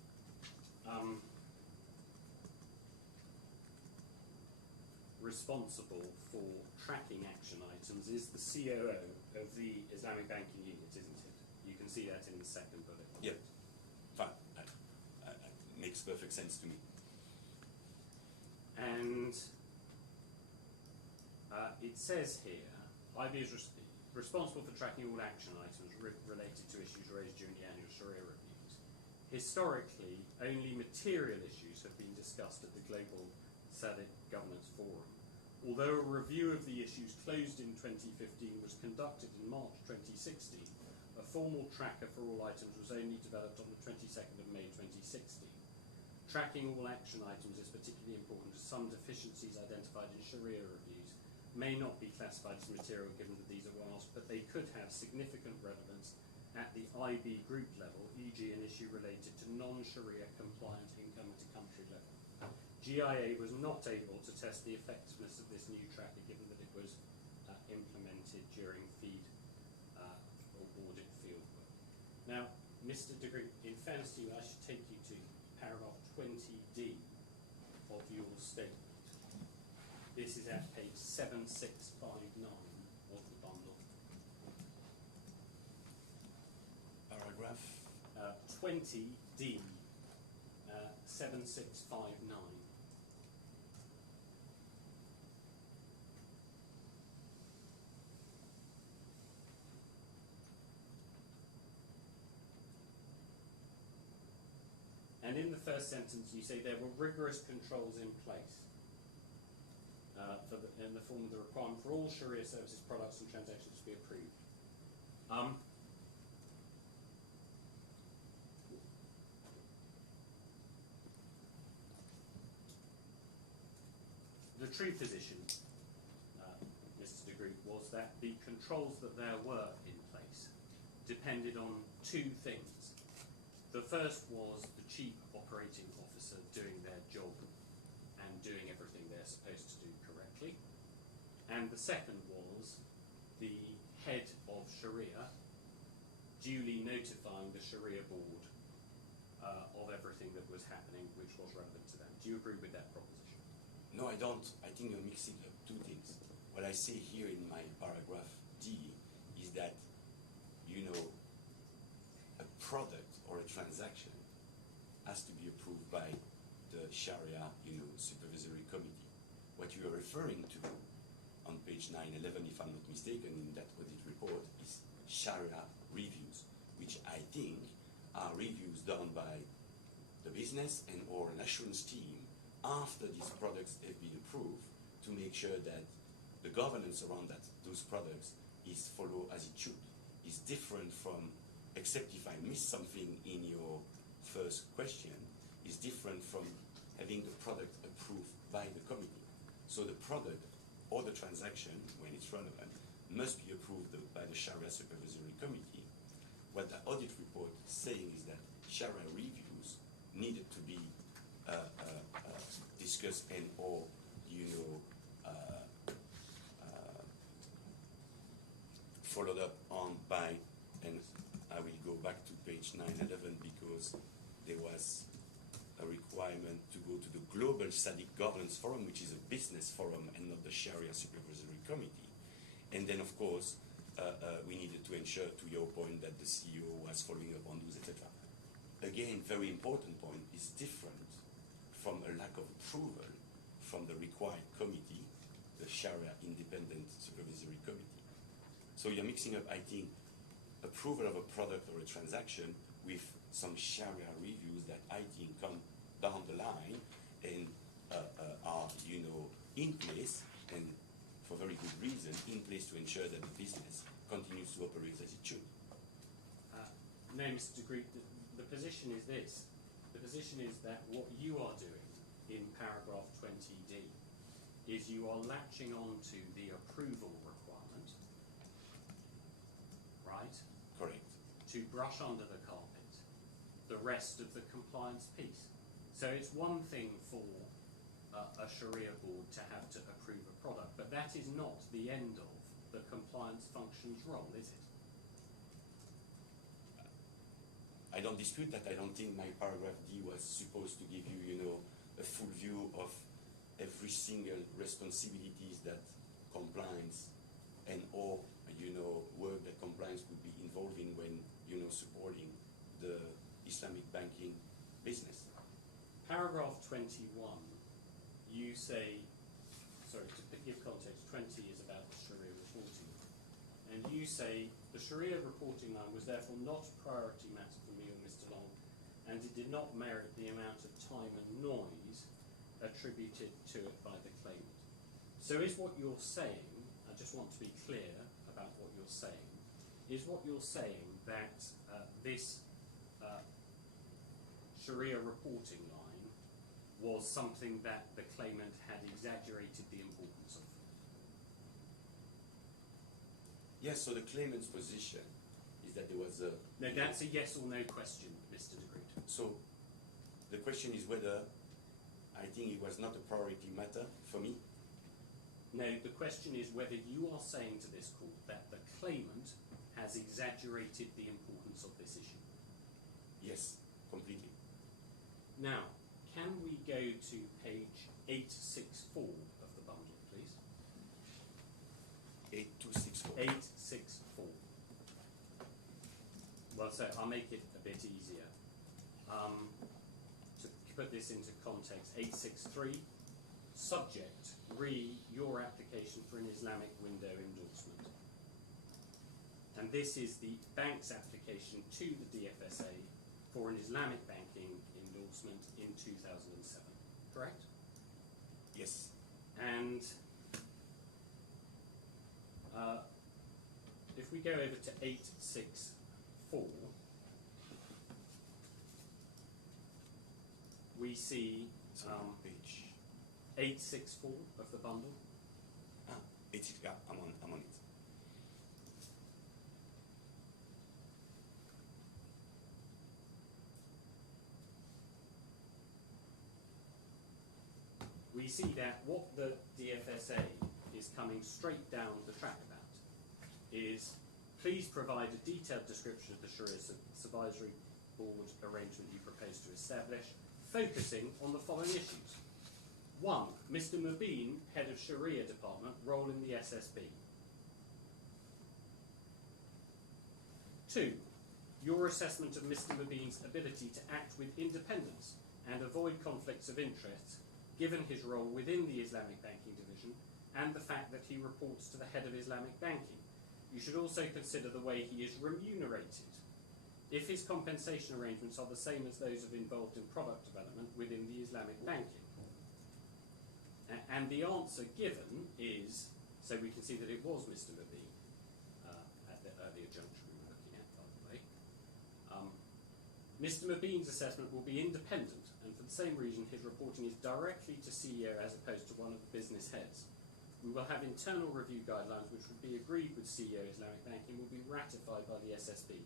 responsible for tracking action items is the COO of the Islamic Banking Unit, isn't it? You can see that in the second bullet. Yep, fine. Makes perfect sense to me. And it says here, IB is responsible for tracking all action items related to issues raised during the annual Sharia reviews. Historically, only material issues have been discussed at the Global SADC Governance Forum. Although a review of the issues closed in 2015 was conducted in March 2016, a formal tracker for all items was only developed on the 22nd of May 2016. Tracking all action items is particularly important as some deficiencies identified in Sharia reviews may not be classified as material given that these are one-offs, but they could have significant relevance at the IB group level, e.g. an issue related to non-Sharia compliant income at a country level. GIA was not able to test the effectiveness of this new tracker given that it was implemented during Mr. Degree, in fairness to you, I should take you to paragraph 20D of your statement. This is at page 7659 of the bundle. Paragraph. 20D, 7659. And in the first sentence, you say there were rigorous controls in place in the form of the requirement for all Sharia services, products, and transactions to be approved. The true position, Mr. Degree, was that the controls that there were in place depended on two things. The first was the chief operating officer doing their job and doing everything they're supposed to do correctly. And the second was the head of Sharia duly notifying the Sharia board of everything that was happening which was relevant to them. Do you agree with that proposition? No, I don't. I think you're mixing up two things. What I say here in my paragraph D is that, you know, a product or a transaction has to be approved by the Sharia, you know, supervisory committee. What you are referring to on page 911, if I'm not mistaken, in that audit report, is Sharia reviews, which I think are reviews done by the business and or an assurance team after these products have been approved to make sure that the governance around those products is followed as it should. It's different from, except if I missed something in your first question, is different from having the product approved by the committee. So the product or the transaction, when it's relevant, must be approved by the Sharia Supervisory Committee. What the audit report is saying is that Sharia reviews needed to be discussed and or, you know, followed up on by, and I will go back to page 911 because there was a requirement to go to the Global Sadiq Governance Forum, which is a business forum and not the Sharia Supervisory Committee. And then, of course, we needed to ensure, to your point, that the CEO was following up on those, etc. Again, very important point, is different from a lack of approval from the required committee, the Sharia Independent Supervisory Committee. So you're mixing up, I think, approval of a product or a transaction with some Sharia reviews that I think come down the line and are, you know, in place, and for very good reason, in place to ensure that the business continues to operate as it should. No, Mr. Degree, the position is this. The position is that what you are doing in paragraph 20D is you are latching on to the approval requirement, right? Correct. To brush under the carpet the rest of the compliance piece. So it's one thing for a Sharia board to have to approve a product, but that is not the end of the compliance function's role, is it? I don't dispute that. I don't think my paragraph D was supposed to give you, you know, a full view of every single responsibilities that compliance and or, you know, work that compliance would be involved in when, you know, supporting the Islamic banking business. Paragraph 21, you say, sorry, to give context, 20 is about the Sharia reporting. And you say, the Sharia reporting line was therefore not a priority matter for me or Mr. Long, and it did not merit the amount of time and noise attributed to it by the claimant. So is what you're saying, I just want to be clear about what you're saying, is what you're saying that this Sharia reporting line was something that the claimant had exaggerated the importance of? Yes, so the claimant's position is that there was a... No, that's a yes or no question, Mr. De Groot. So the question is whether I think it was not a priority matter for me. No, the question is whether you are saying to this court that the claimant has exaggerated the importance of this issue. Yes, completely. Now, can we go to page 864 of the bundle, please? 8264. 864. Well, so I'll make it a bit easier. To put this into context, 863, subject, your application for an Islamic window endorsement. And this is the bank's application to the DFSA for an Islamic banking endorsement in 2007, correct? Yes. And if we go over to 864, we see Page 864 of the bundle. 86. Yeah, I'm on it. We see that what the DFSA is coming straight down the track about is please provide a detailed description of the Sharia Supervisory Board arrangement you propose to establish, focusing on the following issues. 1. Mr. Mubin, Head of Sharia Department, role in the SSB. 2. Your assessment of Mr. Mubin's ability to act with independence and avoid conflicts of interest, given his role within the Islamic Banking Division and the fact that he reports to the Head of Islamic Banking. You should also consider the way he is remunerated. If his compensation arrangements are the same as those of involved in product development within the Islamic banking. And the answer given is, so we can see that it was Mr. Mubin at the earlier juncture we were looking at, by the way. Mr. Mubin's assessment will be independent, and for the same reason his reporting is directly to CEO as opposed to one of the business heads. We will have internal review guidelines which will be agreed with CEO Islamic Banking will be ratified by the SSB.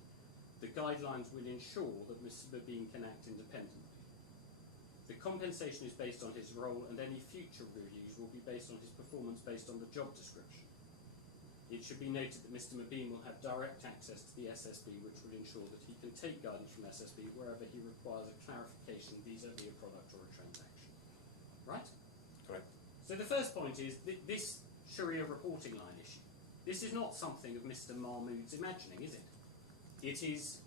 The guidelines will ensure that Mr. Mubin can act independently. The compensation is based on his role and any future reviews will be based on his performance based on the job description. It should be noted that Mr. Mubin will have direct access to the SSB which will ensure that he can take guidance from SSB wherever he requires a clarification vis-à-vis a product or a transaction. Right? Correct. So the first point is this Sharia reporting line issue. This is not something of Mr. Mahmood's imagining, is it? It is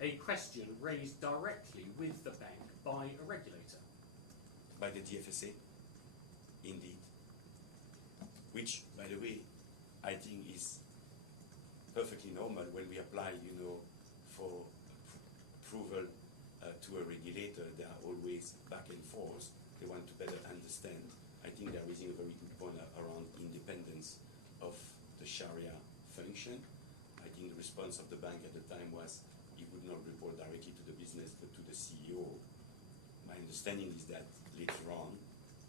a question raised directly with the bank by a regulator. By the DFSA, indeed. Which, by the way, I think is perfectly normal when we apply, for approval to a regulator. There are always back and forth. They want to better understand. I think they're raising a very good point around independence of the Sharia function. I think the response of the bank at the time was he would not report directly to the business but to the CEO. My understanding is that later on,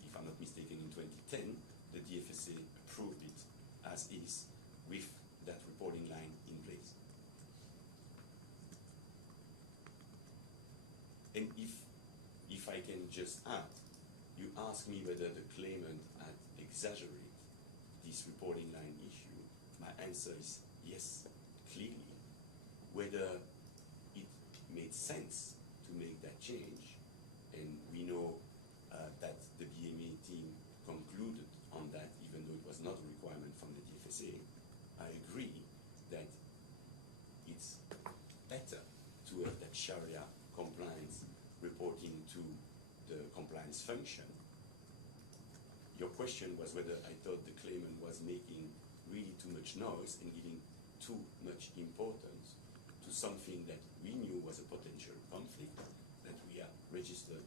if I'm not mistaken, in 2010, the DFSA approved it as is with that reporting line in place. And if I can just add, you ask me whether the claimant had exaggerated this reporting line issue. My answer is yes, clearly. Whether it made sense to make that change, and we know that the BMA team concluded on that, even though it was not a requirement from the DFSA. I agree that it's better to have that Sharia compliance reporting to the compliance function. Your question was whether I thought the claimant was making really too much noise and giving too much importance to something that we knew was a potential conflict, that we are registered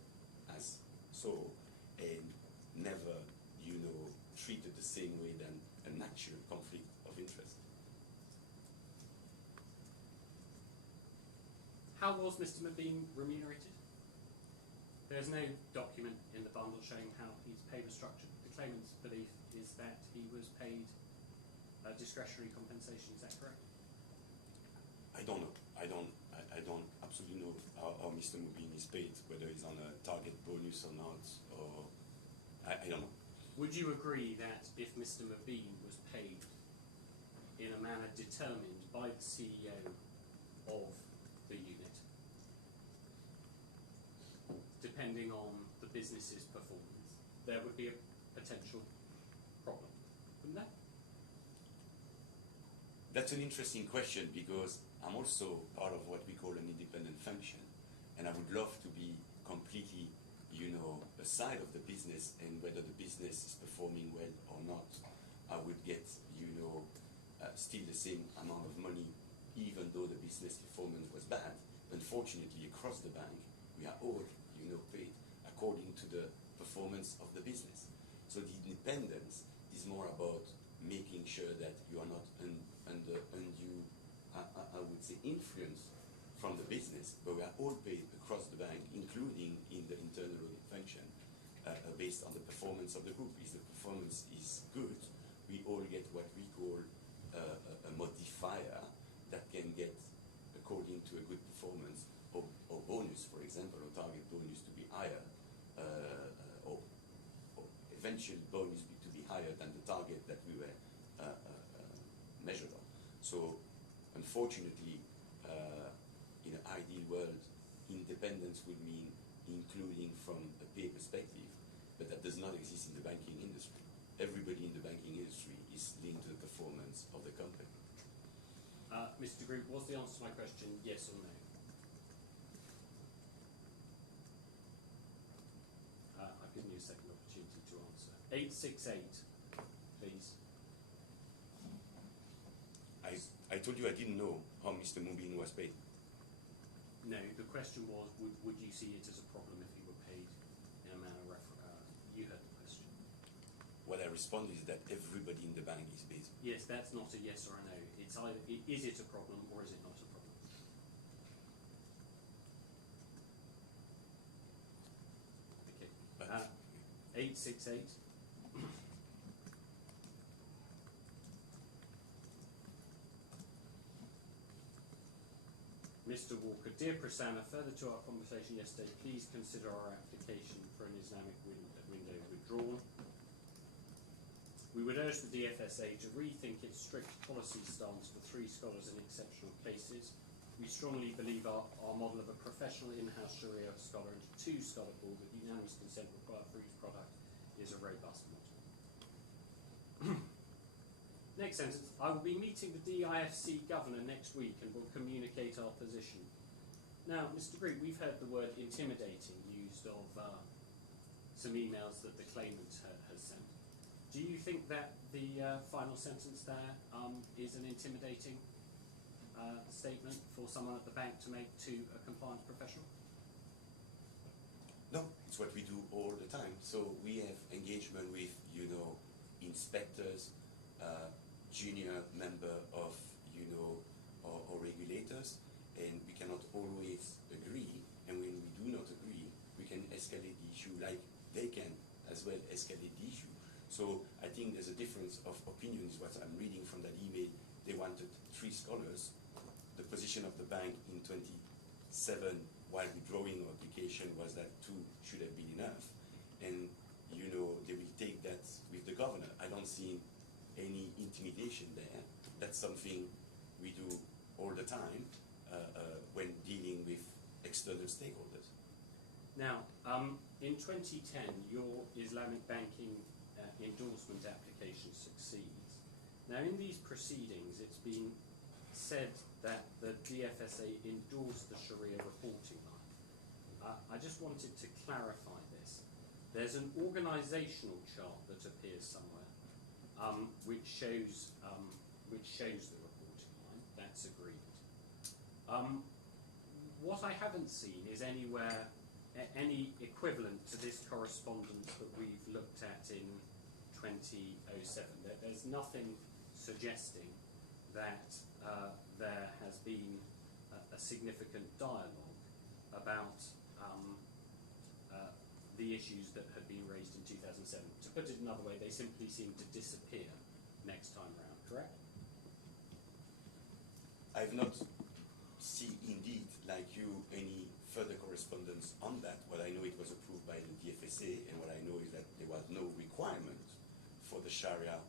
as so, and never, treated the same way than an actual conflict of interest. How was Mr. Mubin remunerated? There's no document in the bundle showing how his pay was structured. The claimant's belief is that he was paid discretionary compensation. Is that correct? I don't know. I don't absolutely know how Mr. Mubin is paid, whether he's on a target bonus or not, or I don't know. Would you agree that if Mr. Mubin was paid in a manner determined by the CEO of the unit, business's performance, there would be a potential problem, wouldn't there? That's an interesting question because I'm also part of what we call an independent function, and I would love to be completely, aside of the business, and whether the business is performing well or not, I would get, still the same amount of money, even though the business performance was bad. Unfortunately, across the bank, we are all, paid according to the performance of the business. So the independence is more about making sure that you are not under undue, I would say, influence from the business, but we are all paid across the bank, including in the internal audit function, based on the performance of the group. If the performance is good, we all get what we call a modifier that can get, according to a good performance, or bonus, for example, or target bonus to be higher, or eventual bonus to be higher than the target that we were measured on. So, unfortunately, in an ideal world, independence would mean including from a pay perspective, but that does not exist in the banking industry. Everybody in the banking industry is linked to the performance of the company. Mr. Green, was the answer to my question yes or no? I've given you a second opportunity to answer. 868, please. I told you I didn't know how Mr. Mubin was paid. No, the question was, would you see it as a problem if you were paid in a manner you heard the question. What I respond is that everybody in the bank is paid. Yes, that's not a yes or a no. It's either, is it a problem or is it not a problem? Okay. But 868. Mr. Walker, dear Prasanna, further to our conversation yesterday, please consider our application for an Islamic window withdrawn. We would urge the DFSA to rethink its strict policy stance for 3 scholars in exceptional cases. We strongly believe our model of a professional in-house Sharia scholar and 2 scholar pool with unanimous consent required for each product is a robust model. Next sentence, I will be meeting the DIFC governor next week and will communicate our position. Now, Mr. Green, we've heard the word intimidating used of some emails that the claimant has sent. Do you think that the final sentence there is an intimidating statement for someone at the bank to make to a compliance professional? no, it's what we do all the time. So we have engagement with, inspectors, junior member of, or regulators, and we cannot always agree. And when we do not agree, we can escalate the issue like they can as well escalate the issue. So I think there's a difference of opinions. What I'm reading from that email, they wanted 3 scholars. The position of the bank in 27, while withdrawing our application, was that 2 should have been enough. And, they will take that with the governor. I don't see any intimidation there. That's something we do all the time when dealing with external stakeholders. Now, in 2010, your Islamic banking endorsement application succeeds. Now, in these proceedings, it's been said that the DFSA endorsed the Sharia reporting line. I just wanted to clarify this. There's an organisational chart that appears somewhere which shows the reporting line. That's agreed. What I haven't seen is anywhere any equivalent to this correspondence that we've looked at in 2007. There's nothing suggesting that there has been a significant dialogue about the issues that had been raised in 2007. To put it another way, they simply seem to disappear next time round, correct? I've not seen, indeed, like you, any further correspondence on that. What I know, it was approved by the DFSA, and what I know is that there was no requirement for the Sharia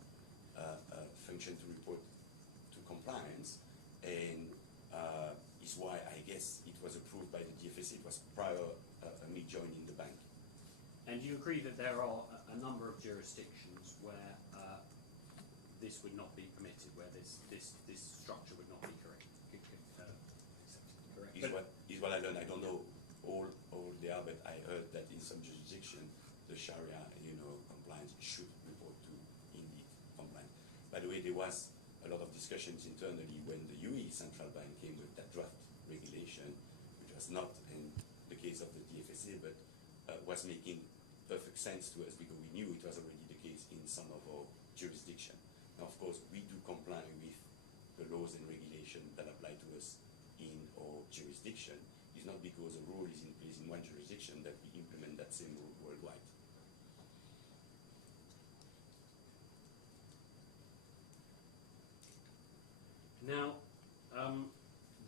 function to report to compliance, and is why I guess it was approved by the DFSA. It was prior me joining the bank. And you agree that there are a number of jurisdictions where this would not be permitted, where this structure would not be accepted, correct? Is what I learned. I don't know all they are, but I heard that in some jurisdiction, the Sharia, compliance should report to indeed compliance. By the way, there was a lot of discussions internally when the UAE Central Bank came with that draft regulation, which was not in the case of the DFSA, but was making perfect sense to us because we knew it was already the case in some of our jurisdiction. Now, of course, we do comply with the laws and regulations that apply to us in our jurisdiction. It's not because a rule is in place in one jurisdiction that we implement that same rule worldwide. Now,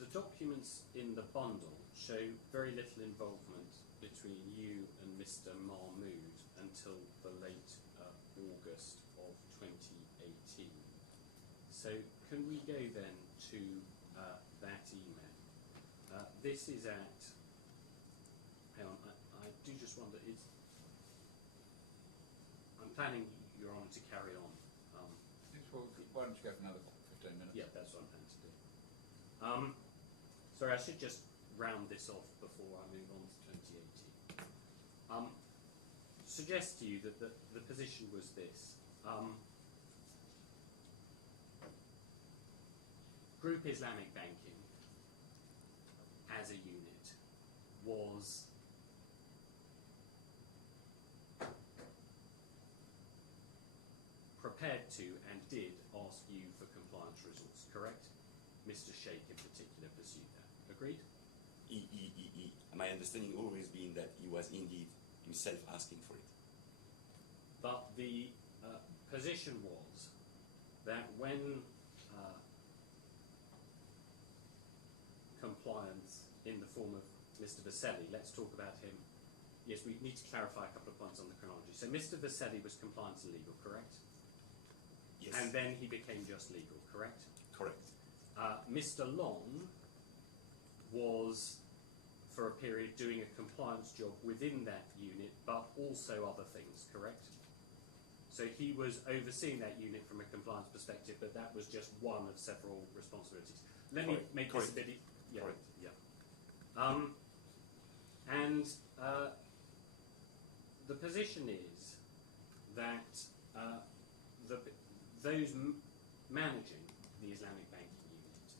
the documents in the bundle show very little involvement between you and Mr. Mahmood until the late August of 2018. So can we go then to that email? This is at, hang on, I do just wonder, I'm planning, Your Honour, to carry on. Why don't you go for another 15 minutes? Yeah, that's what I'm planning to do. Sorry, I should just round this off before I move on to 2018. Suggest to you that the position was this. Group Islamic Banking as a unit was prepared to and did ask you for compliance results, correct? Mr. Sheikh in particular pursued that. Agreed? My understanding always been that he was indeed himself asking for it. But the position was that when compliance in the form of Mr. Vaselli, let's talk about him. Yes, we need to clarify a couple of points on the chronology. So Mr. Vaselli was compliance and legal, correct? Yes. And then he became just legal, correct? Correct. Mr. Long was, for a period, doing a compliance job within that unit, but also other things, correct? So he was overseeing that unit from a compliance perspective, but that was just one of several responsibilities. Let me make this a bit... Yeah, Correct. Yeah. And the position is that those managing the Islamic banking unit,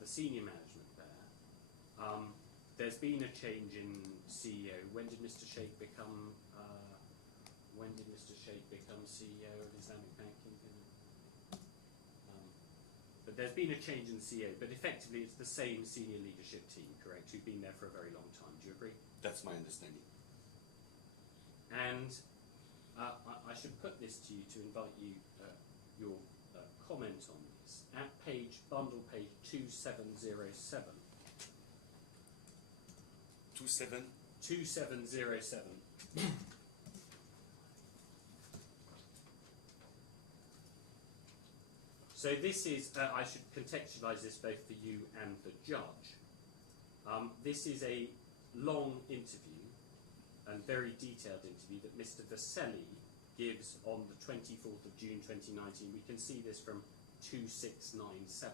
the senior management there, there's been a change in CEO. When did Mr. Sheikh become CEO of Islamic banking? But there's been a change in the CEO, but effectively it's the same senior leadership team, correct, who've been there for a very long time. Do you agree? That's my understanding. And I should put this to you to invite you your comment on this. At bundle page 2707. 2707. So this is, I should contextualise this both for you and the judge. This is a long interview and very detailed interview that Mr. Vaselli gives on the 24th of June 2019. We can see this from 2697.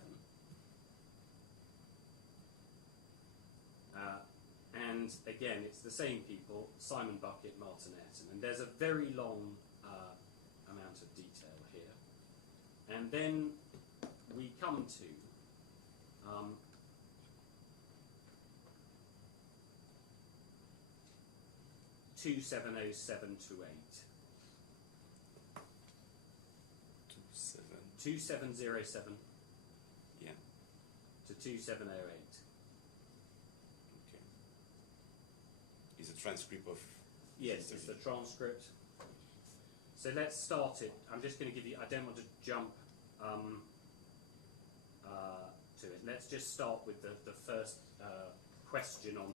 And again, it's the same people, Simon Bucket, Martin Ayrton, and there's a very long amount of detail here. And then we come to 270728. 2707 Yeah. to 2708. Okay. Is a transcript of. Yes, it's the transcript. So let's start it. I'm just going to give you, I don't want to jump to it. Let's just start with the first question on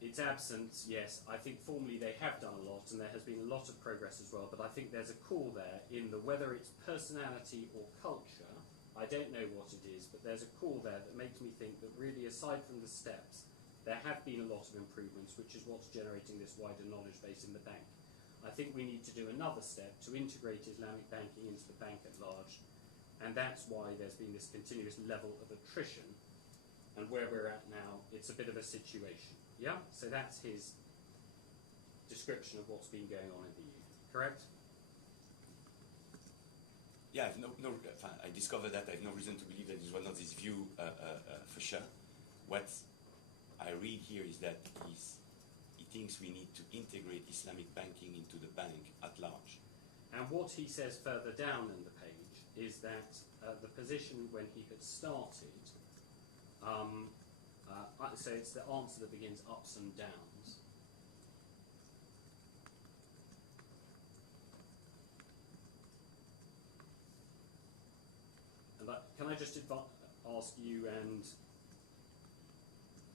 its absence. Yes, I think formally they have done a lot and there has been a lot of progress as well, but I think there's a call there in the whether it's personality or culture, I don't know what it is, but there's a call there that makes me think that really aside from the steps, There have been a lot of improvements, which is what's generating this wider knowledge base in the bank. I think we need to do another step to integrate Islamic banking into the bank at large, and that's why there's been this continuous level of attrition. And where we're at now, it's a bit of a situation. Yeah? So that's his description of what's been going on in the unit. Correct? Yeah, I discovered that I have no reason to believe that this was not his view for sure. What I read here is that he thinks we need to integrate Islamic banking into the bank at large. And what he says further down in the page is that the position when he had started, so it's the answer that begins ups and downs. And can I just ask you and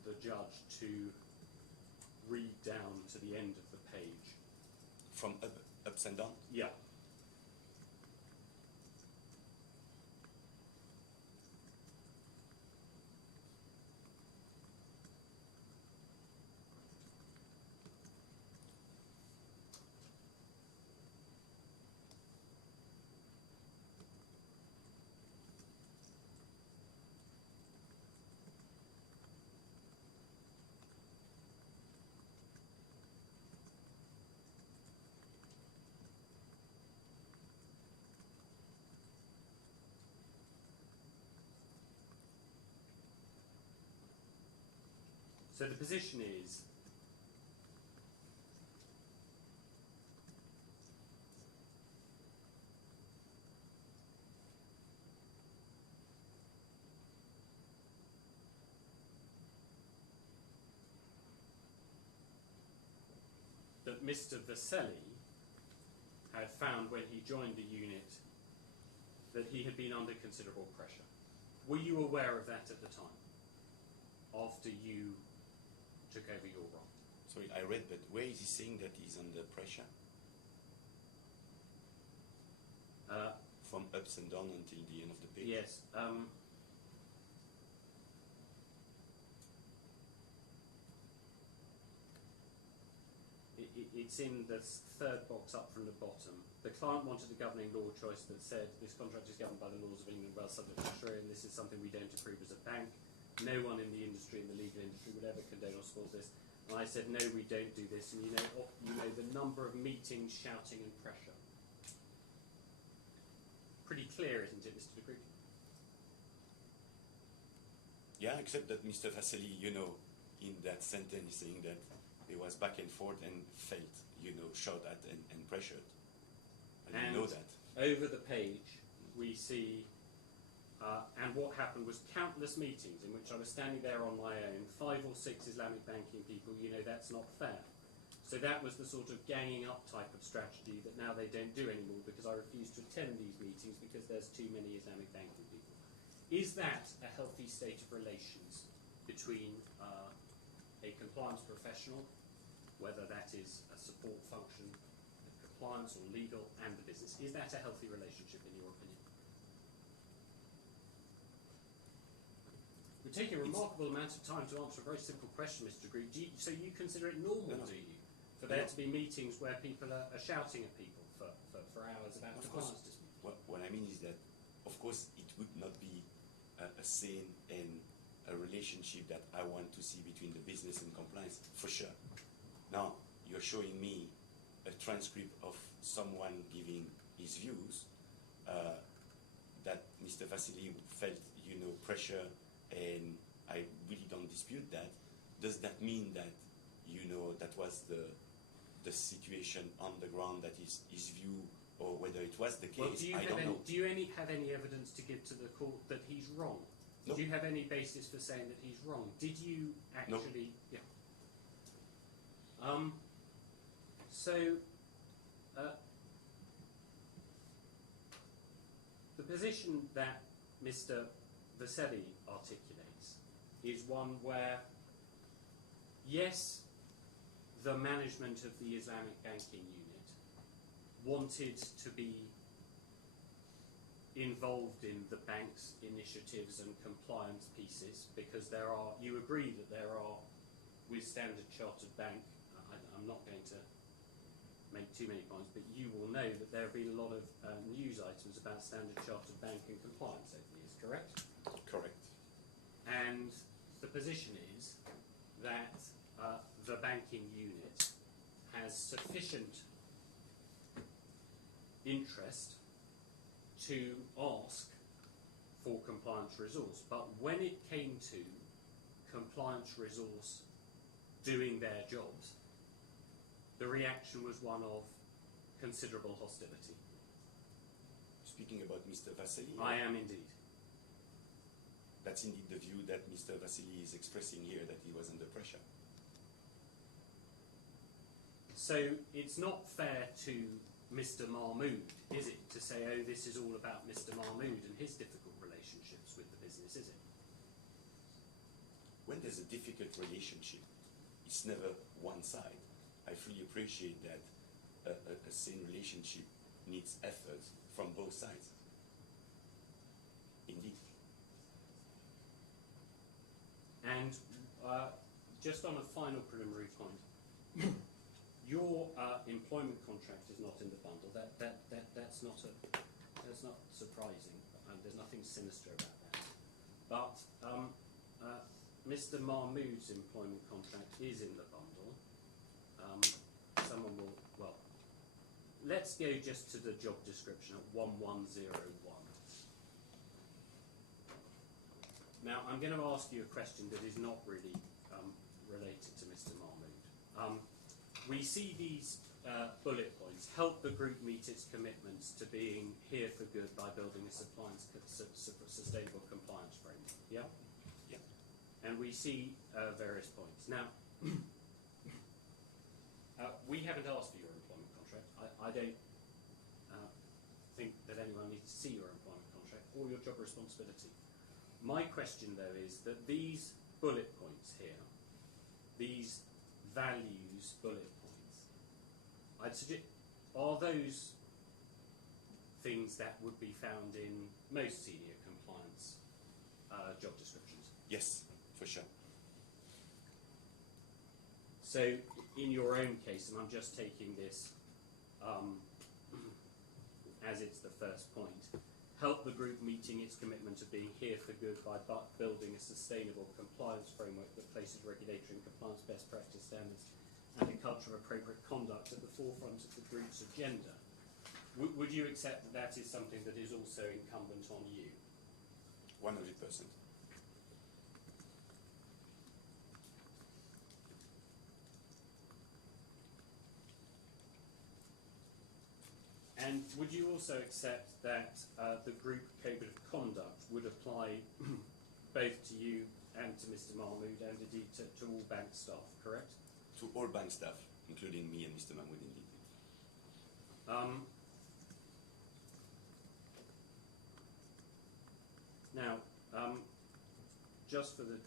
the judge to read down to the end of the page? From ups and downs? Yeah. So the position is that Mr. Vasselli had found when he joined the unit that he had been under considerable pressure. Were you aware of that at the time, after you took over your role? Sorry, I read, but where is he saying that he's under pressure? From ups and downs until the end of the page? Yes. It's in the third box up from the bottom. The client wanted a governing law choice that said this contract is governed by the laws of England, well subject to Sharia, and this is something we don't approve as a bank. No one in the industry, in the legal industry, would ever condone or support this. And I said, no, we don't do this. And you know the number of meetings, shouting and pressure. Pretty clear, isn't it, Mr. de Groot? Yeah, except that Mr. Vasselli, in that sentence saying that there was back and forth and felt, shot at and pressured. I didn't know that. Over the page, we see, and what happened was countless meetings in which I was standing there on my own, 5 or 6 Islamic banking people, that's not fair. So that was the sort of ganging up type of strategy that now they don't do anymore because I refuse to attend these meetings because there's too many Islamic banking people. Is that a healthy state of relations between a compliance professional, whether that is a support function, compliance or legal, and the business? Is that a healthy relationship in your opinion? We're taking a remarkable amount of time to answer a very simple question, Mr. Green. So you consider it normal, do you, for there to be meetings where people are shouting at people for hours about compliance disputes? What I mean is that, of course, it would not be a scene and a relationship that I want to see between the business and compliance, for sure. Now, you're showing me a transcript of someone giving his views that Mr. Vasselli felt, pressure, and I really don't dispute that. Does that mean that, that was the situation on the ground, that is his view, or whether it was the case? I don't know. Do you have any evidence to give to the court that he's wrong? No. Do you have any basis for saying that he's wrong? Did you actually? No. Yeah. The position that Mr. Vasselli articulates is one where, yes, the management of the Islamic banking unit wanted to be involved in the bank's initiatives and compliance pieces because you agree that there are with Standard Chartered Bank, I'm not going to make too many points, but you will know that there have been a lot of news items about Standard Chartered Bank and compliance over the years, correct? Correct. And the position is that the banking unit has sufficient interest to ask for compliance resource, but when it came to compliance resource doing their jobs, the reaction was one of considerable hostility. Speaking about Mr. Vasily, I am indeed. that's indeed the view that Mr. Vasily is expressing here, that he was under pressure. So it's not fair to Mr. Mahmood, is it, to say, oh, this is all about Mr. Mahmood and his difficult relationships with the business, is it? When there's a difficult relationship, it's never one side. I fully appreciate that a sane relationship needs effort from both sides. Indeed. And just on a final preliminary point, your employment contract is not in the bundle. That's not surprising, and there's nothing sinister about that. But Mr. Mahmood's employment contract is in the bundle. Someone will, well, let's go just to the job description at 1101. Now, I'm going to ask you a question that is not really related to Mr. Mahmood. We see these bullet points: help the group meet its commitments to being here for good by building a sustainable compliance framework. Yeah? Yeah. And we see various points. Now, we haven't asked for your employment contract. I don't think that anyone needs to see your employment contract or your job responsibility. My question, though, is that these bullet points here, these values bullet points, I'd suggest, are those things that would be found in most senior compliance job descriptions? Yes, for sure. So, in your own case, and I'm just taking this as it's the first point, help the group meeting its commitment of being here for good by building a sustainable compliance framework that places regulatory and compliance best practice standards and a culture of appropriate conduct at the forefront of the group's agenda. Would you accept that that is something that is also incumbent on you? 100%. And would you also accept that the group code of conduct would apply both to you and to Mr. Mahmood and indeed to all bank staff, correct? To all bank staff, including me and Mr. Mahmood, indeed. Now, just for the...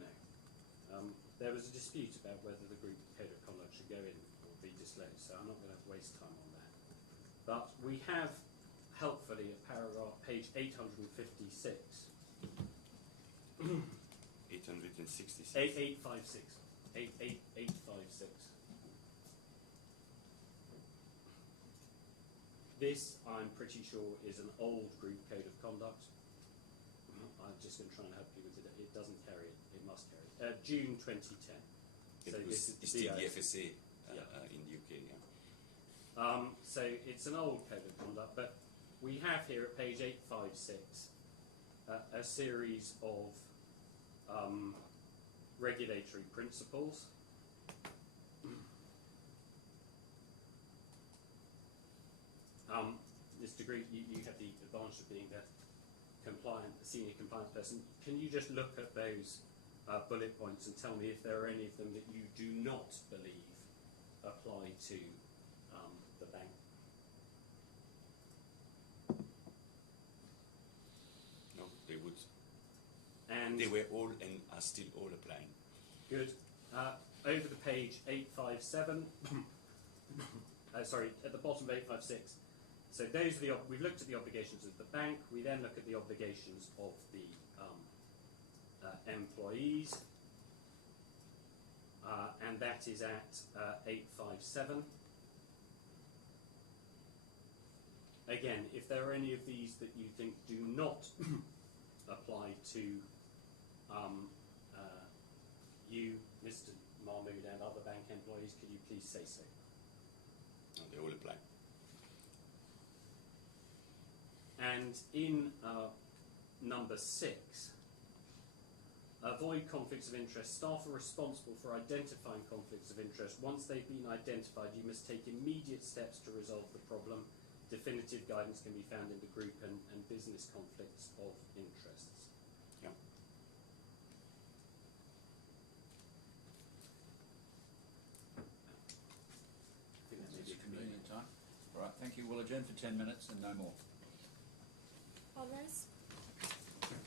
No. There was a dispute about whether the group code of conduct should go in or be disclosed, so I'm not going to waste time on that. But we have, helpfully, at page 856. 866. 8856. 88856. This, I'm pretty sure, is an old group code of conduct. I'm just going to try and help you with it. It doesn't carry it. It must carry it. June 2010. It's still the FSA in the UK, yeah. So it's an old code of conduct, but we have here at page 856 a series of regulatory principles. This degree, you have the advantage of being the senior compliance person. Can you just look at those bullet points and tell me if there are any of them that you do not believe apply to the bank? No, they would. And They were all and are still all applying. good. Over the page 857, sorry, at the bottom of 856. So those are we've looked at the obligations of the bank. We then look at the obligations of the employees. and that is at 857. Again, if there are any of these that you think do not apply to you, Mr. Mahmood, and other bank employees, could you please say so? They all apply. And in number 6, avoid conflicts of interest. Staff are responsible for identifying conflicts of interest. Once they've been identified, you must take immediate steps to resolve the problem. Definitive guidance can be found in the group and business conflicts of interests. Yeah. I think that may It's be a convenient time. All right, thank you. We'll adjourn for 10 minutes and no more. All rise. James.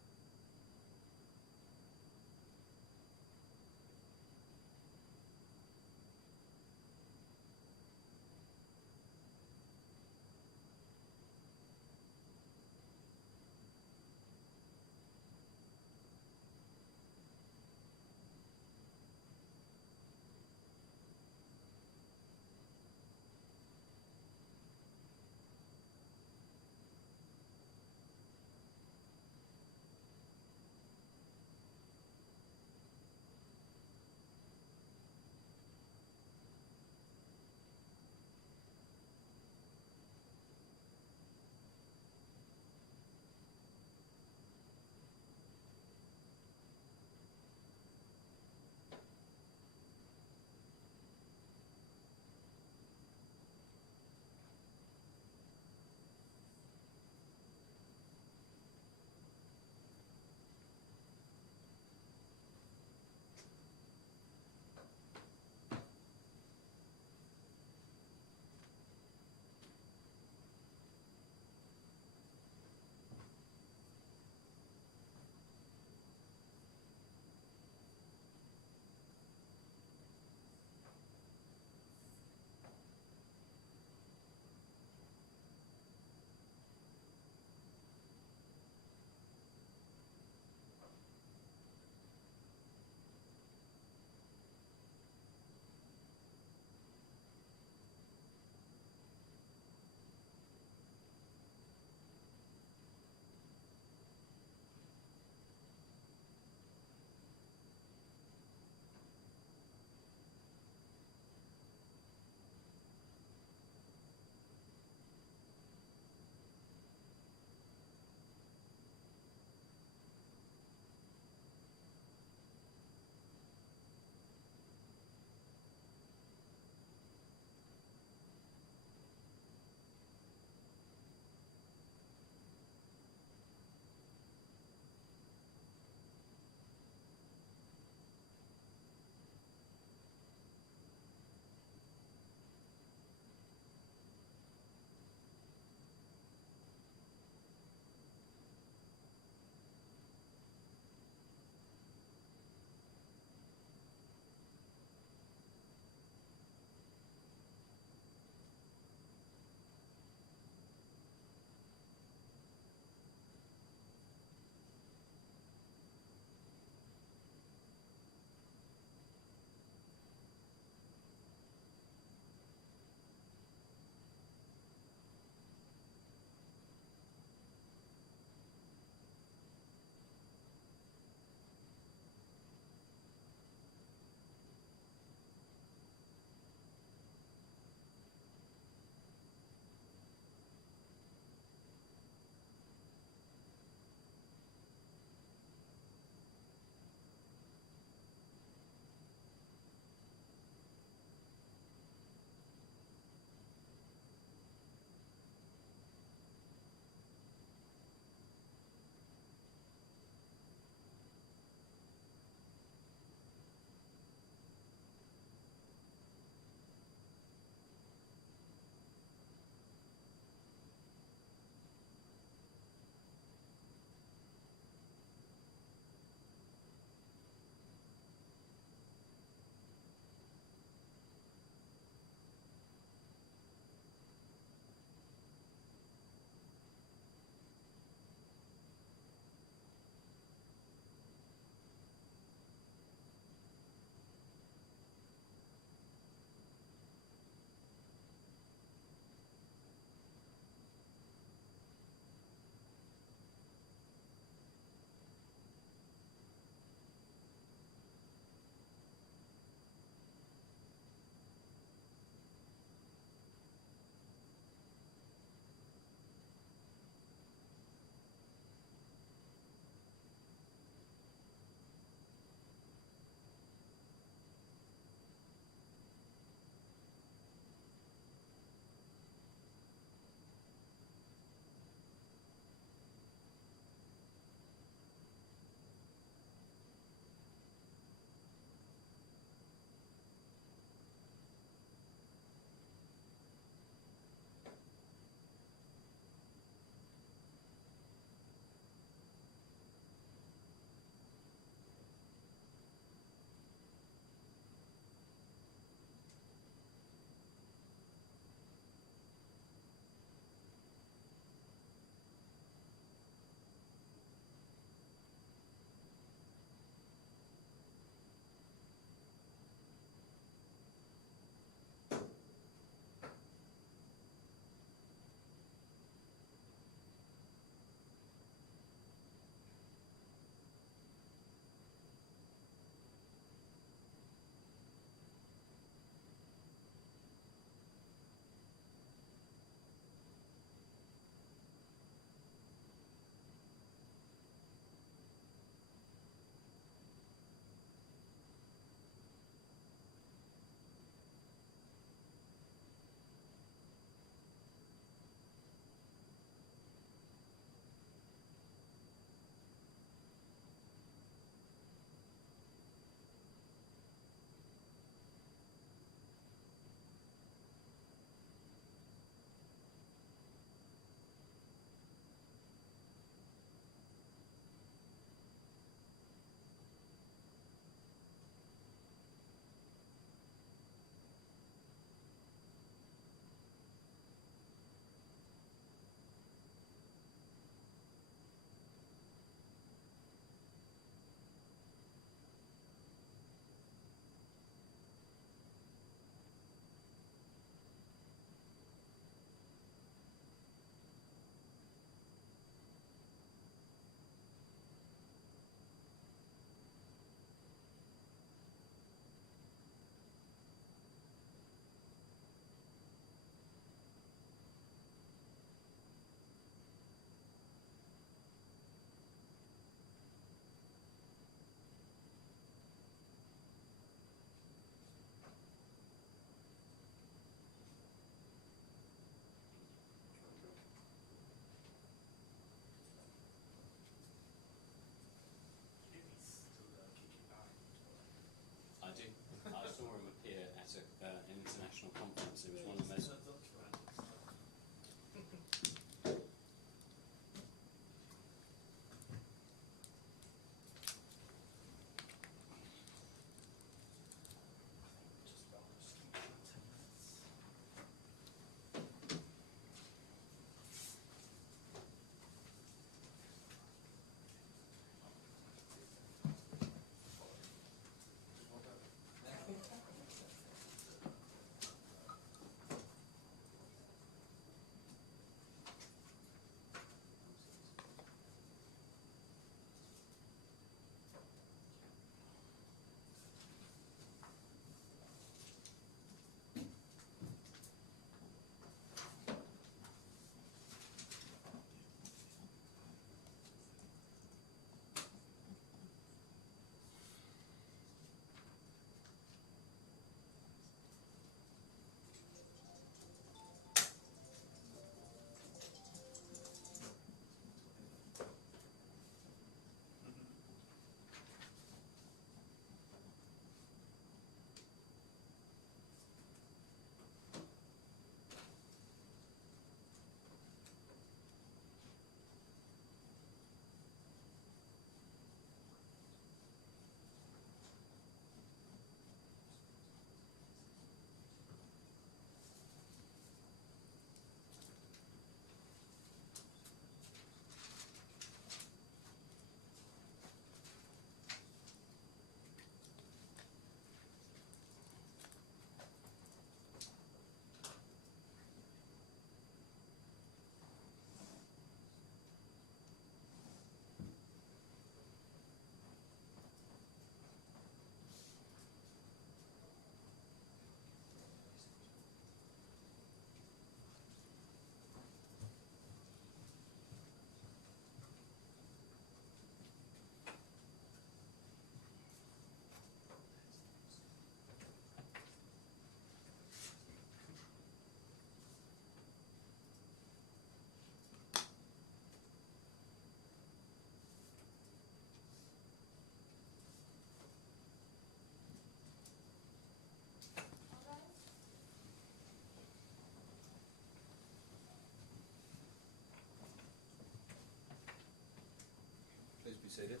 you said it.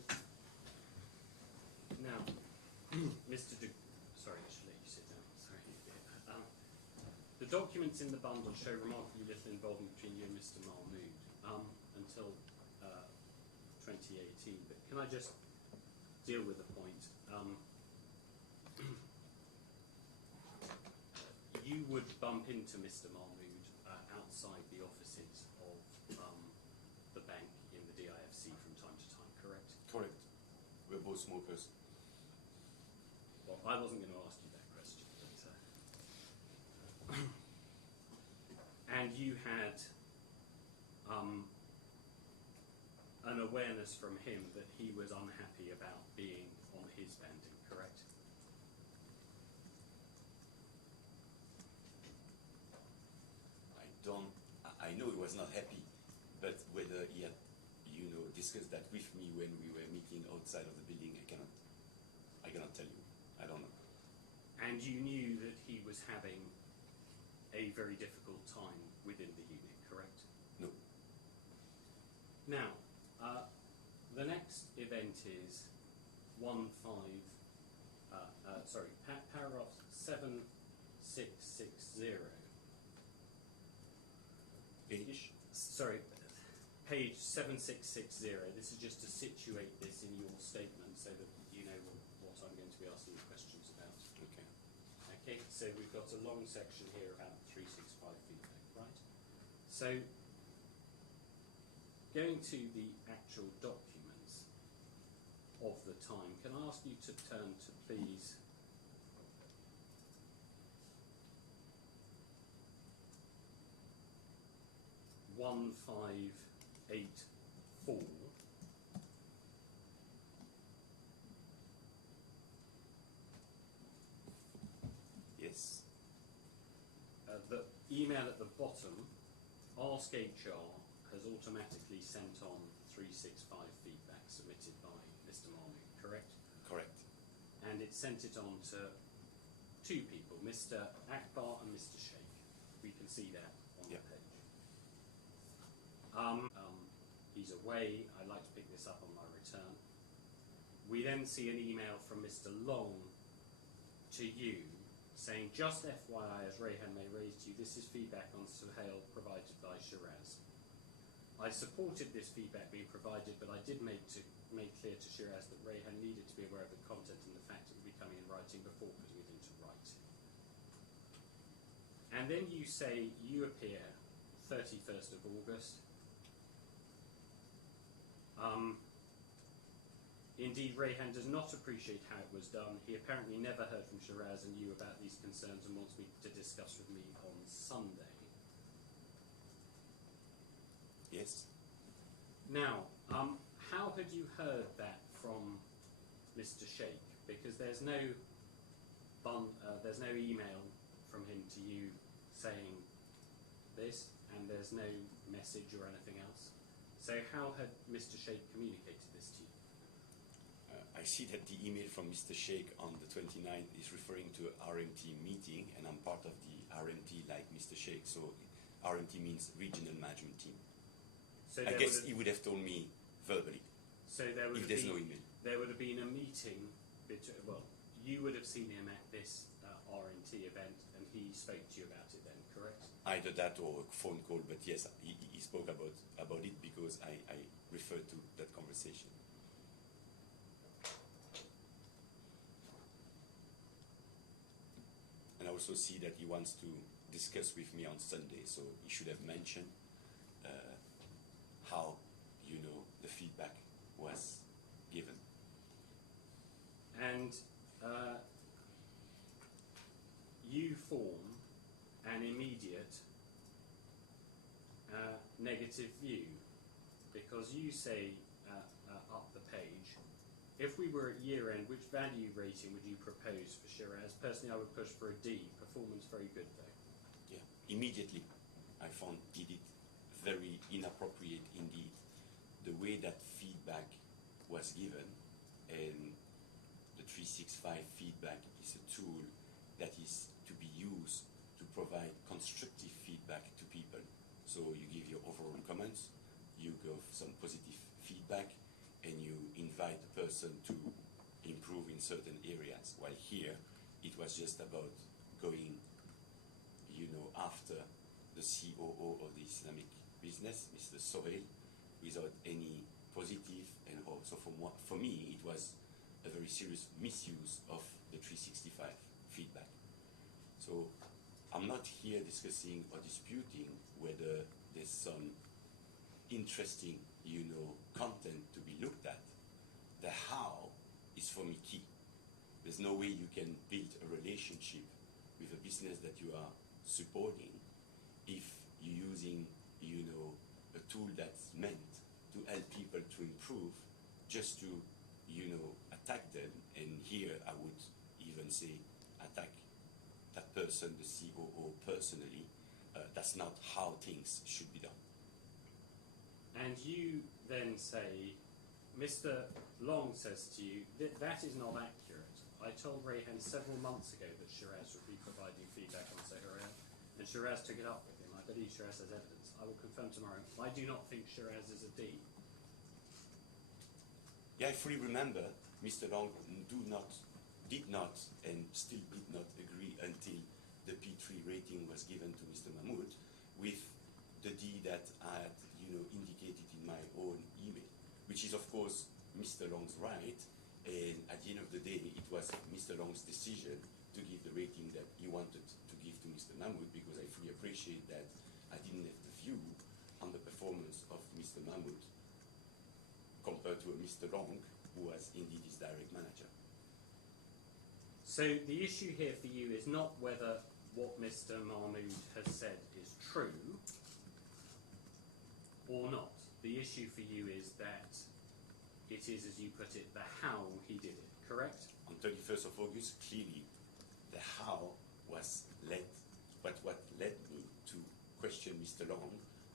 Now, sorry, I should let you sit down. Sorry. The documents in the bundle show remarkably little involvement between you and Mr. Mahmood until 2018. But can I just deal with the point? You would bump into Mr. Mahmood outside the offices of the bank in the DIFC from time to time, correct? Correct. We're both smokers. Well, I wasn't going to ask you that question, but and you had an awareness from him that he was unhappy about being on his banding, correct? I know he was not happy, but whether he had, discussed that with me when we were meeting outside of the building, I cannot tell you. I don't know. And you knew that he was having a very difficult time within the unit, correct? No. Now, the next event is paragraph 7660. Page? Sorry, page 7660. This is just to situate this in your statement so that you know what I'm going to be asking you questions about. Okay. Okay, so we've got a long section here about 365 feedback, right? So, going to the actual documents of the time, can I ask you to turn to, please, (1584). Yes. The email at the bottom, Ask HR has automatically sent on 365 feedback submitted by Mr. Mahmood, correct? Correct. And it sent it on to two people, Mr. Akbar and Mr. Sheikh. We can see that on Yep. the page. He's away. I'd like to pick this up on my return. We then see an email from Mr. Long to you saying, just FYI, as Rehan may raise to you, this is feedback on Suhail provided by Shiraz. I supported this feedback being provided, but I did make clear to Shiraz that Rehan needed to be aware of the content and the fact it would be coming in writing before putting it into writing. And then you say you appear 31st of August. Indeed, Rehan does not appreciate how it was done. He apparently never heard from Shiraz and you about these concerns and wants me to discuss with me on Sunday. Yes. Now, how had you heard that from Mr. Sheikh? Because there's no email from him to you saying this, and there's no message or anything else. So how had Mr. Sheikh communicated this to you? I see that the email from Mr. Sheikh on the 29th is referring to an RMT meeting, and I'm part of the RMT like Mr. Sheikh, so RMT means Regional Management Team. So I guess he would have told me verbally, so there would if there's no email. There would have been a meeting, well, you would have seen him at this RMT event, and he spoke to you about it then, correct? Either that or a phone call, but yes, he spoke about it because I referred to that conversation. And I also see that he wants to discuss with me on Sunday, so he should have mentioned how, the feedback was given. And you form an immediate negative view, because you say up the page, if we were at year end, which value rating would you propose for Shiraz? Personally, I would push for a D. Performance very good though. Yeah, immediately I found did it very inappropriate indeed. The way that feedback was given, and the 365 feedback is a tool that is to be used to provide constructive feedback to people. So you give your overall comments, you give some positive feedback, and you invite the person to improve in certain areas. While here, it was just about going, after the COO of the Islamic business, Mr. Sohail, without any positive, and also for me, it was a very serious misuse of the 365 feedback. So I'm not here discussing or disputing whether there's some interesting, content to be looked at. The how is for me key. There's no way you can build a relationship with a business that you are supporting if you're using, a tool that's meant to help people to improve just to, attack them. And here I would even say attack that person, the COO, personally. That's not how things should be done. And you then say, Mr. Long says to you, that is not accurate. I told Rayhan several months ago that Shiraz would be providing feedback on Saharian, and Shiraz took it up with him. I believe Shiraz has evidence. I will confirm tomorrow. I do not think Shiraz is a D. Yeah, I fully remember Mr. Long did not, and still did not agree until the P3 rating was given to Mr. Mahmoud with the D that I had, indicated in my own email, which is of course Mr. Long's right, and at the end of the day, it was Mr. Long's decision to give the rating that he wanted to give to Mr. Mahmoud, because I fully appreciate that I didn't have the view on the performance of Mr. Mahmoud compared to a Mr. Long, who was indeed his direct manager. So the issue here for you is not whether what Mr. Mahmoud has said is true or not. The issue for you is that it is, as you put it, the how he did it, correct? On 31st of August, clearly, the how was what led me to question Mr. Long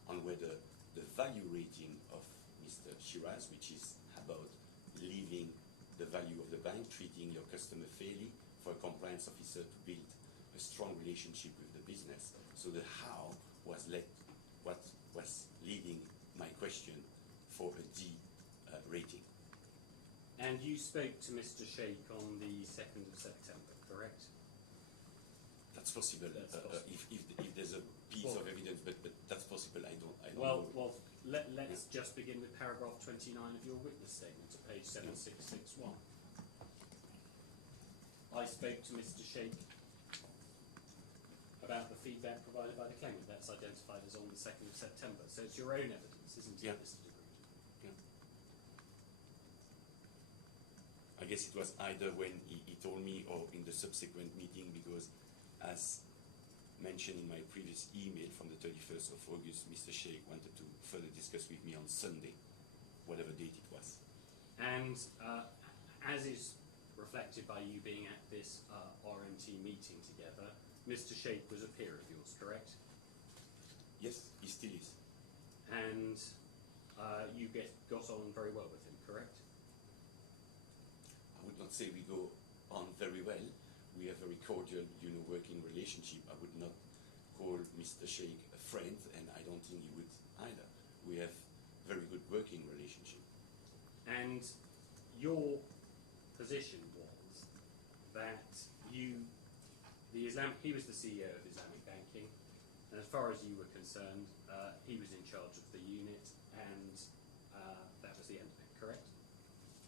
on whether the value rating of Mr. Shiraz, which is about leaving the value of the bank, treating your customer fairly, for a compliance officer to build a strong relationship with the business. So the how was what was leading my question for a D rating. And you spoke to Mr. Sheikh on the 2nd of September, correct? That's possible. That's possible. If there's a piece of evidence, but that's possible. I don't Well, know. let's just begin with paragraph 29 of your witness statement at page 7661. I spoke to Mr. Sheikh about the feedback provided by the claimant. That's identified as on the 2nd of September. So it's your own evidence, isn't it, Yeah. Mr. de Groot? Yeah. I guess it was either when he told me or in the subsequent meeting, because as mentioned in my previous email from the 31st of August, Mr. Sheikh wanted to further discuss with me on Sunday, whatever date it was. And as is reflected by you being at this RMT meeting together, Mr. Sheikh was a peer of yours, correct? Yes, he still is. And you got on very well with him, correct? I would not say we go on very well. We have a very cordial, working relationship. I would not call Mr. Sheikh a friend, and I don't think he would either. We have very good working relationship. And your position was that he was the CEO of Islamic Banking, and as far as you were concerned, he was in charge of the unit, and that was the end of it, correct?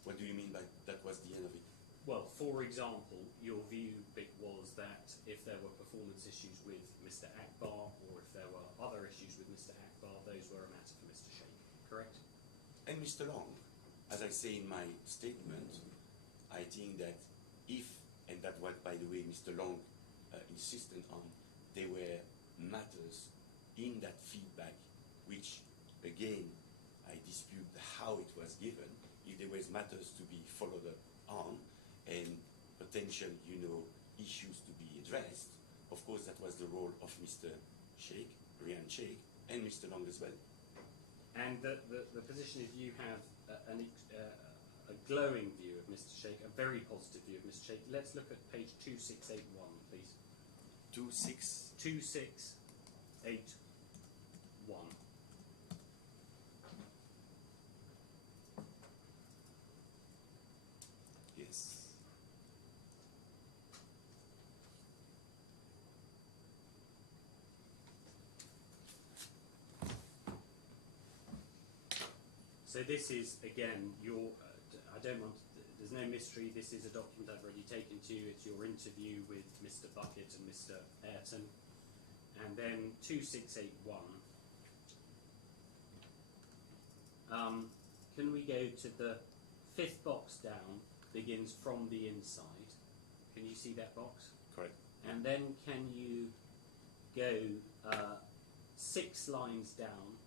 What do you mean by that was the end of it? Well, for example, your view was that if there were performance issues with Mr. Akbar, or if there were other issues with Mr. Akbar, those were a matter for Mr. Sheikh, correct? And Mr. Long, as I say in my statement, I think that if, and that's what, by the way, Mr. Long insisted on, there were matters in that feedback which, again, I dispute how it was given. If there was matters to be followed up on and potential, issues to be addressed, of course that was the role of Mr. Sheikh, Ryan Sheikh, and Mr. Long as well. And the position is you have a glowing view of Mr. Sheikh, a very positive view of Mr. Sheikh. Let's look at page 2681, please. 2681. So this is, again, your, I don't want, there's no mystery, this is a document I've already taken to you, it's your interview with Mr. Bucket and Mr. Ayrton. And then 2681. Can we go to the 5th box down, begins from the inside. Can you see that box? Correct. And then can you go 6 lines down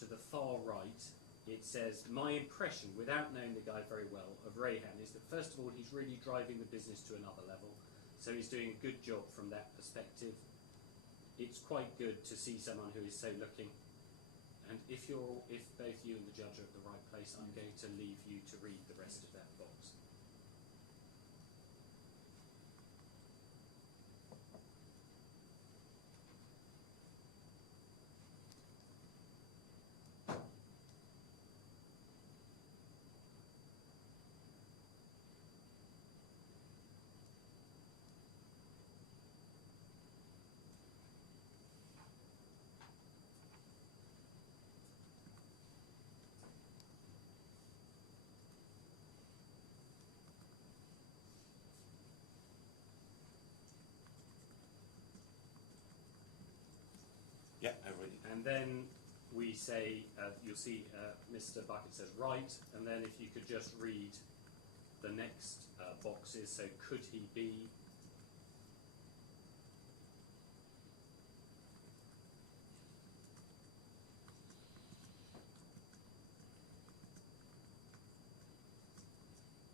to the far right? It says, my impression, without knowing the guy very well, of Rayhan is that first of all he's really driving the business to another level. So he's doing a good job from that perspective. It's quite good to see someone who is so looking. And if both you and the judge are at the right place, I'm going to leave you to read the rest of that box. Yeah, I read it. And then we say, you'll see Mr. Bucket says right, and then if you could just read the next boxes, so could he be,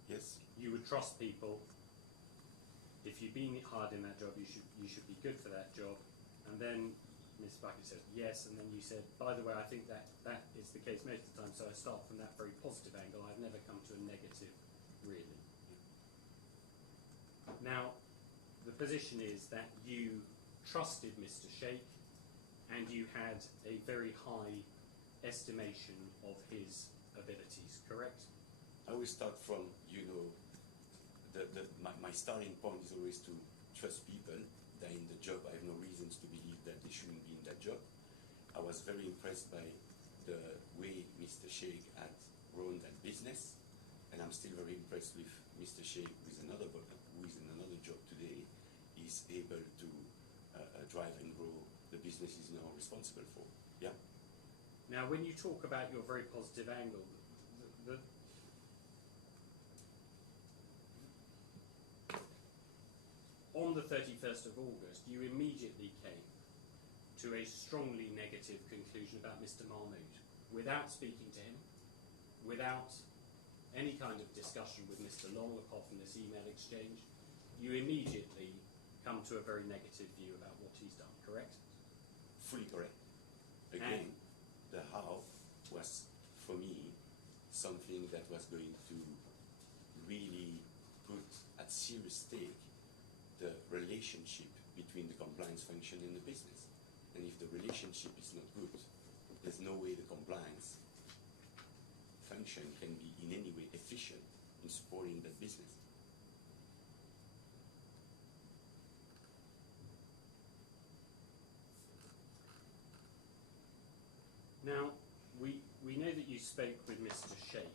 Yes. you would trust people. If you've been hard in that job, you should be good for that job. And then Ms. Bucket says yes, and then you said, by the way, I think that is the case most of the time, so I start from that very positive angle. I've never come to a negative, really. Now, the position is that you trusted Mr. Sheikh, and you had a very high estimation of his abilities, correct? I will start from, my starting point is always to trust people. They're in the job. I have no reasons to believe that they shouldn't be in that job. I was very impressed by the way Mr. Sheikh had run that business, and I'm still very impressed with Mr. Sheikh, who is in another job today, is able to drive and grow the business he's now responsible for. Yeah. Now, when you talk about your very positive angle, on the 31st of August, you immediately came to a strongly negative conclusion about Mr. Mahmood, without speaking to him, without any kind of discussion with Mr. Long, apart from this email exchange. You immediately come to a very negative view about what he's done, correct? Fully correct. Again, the how was, for me, something that was going to really put at serious stake the relationship between the compliance function and the business. And if the relationship is not good, there's no way the compliance function can be in any way efficient in supporting that business. Now, we know that you spoke with Mr. Sheikh.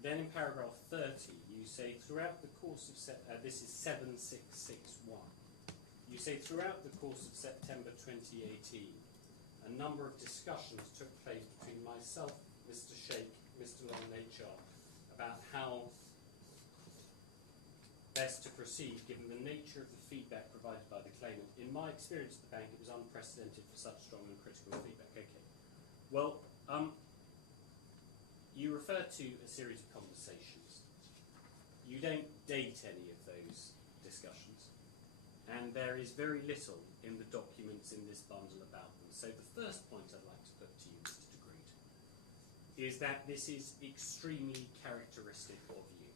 Then in paragraph 30, you say throughout the course of, this is 7661, you say throughout the course of September 2018, a number of discussions took place between myself, Mr. Sheikh, Mr. Long and HR, about how best to proceed given the nature of the feedback provided by the claimant. In my experience at the bank, it was unprecedented for such strong and critical feedback. Okay. Well, you refer to a series of conversations. You don't date any of those discussions, and there is very little in the documents in this bundle about them. So the first point I'd like to put to you, Mr. de Groot, is that this is extremely characteristic of you.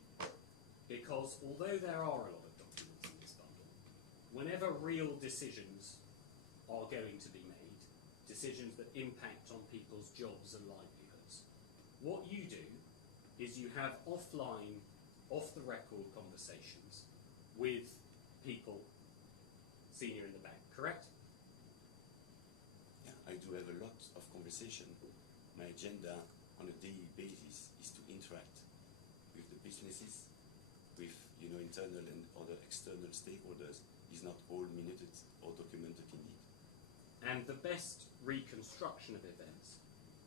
Because although there are a lot of documents in this bundle, whenever real decisions are going to be made, decisions that impact on people's jobs and livelihoods, what you do is you have offline, off-the-record conversations with people senior in the bank, correct? Yeah, I do have a lot of conversation my agenda on a daily basis is to interact with the businesses, with internal and other external stakeholders. Is not all minuted or documented indeed. And the best reconstruction of events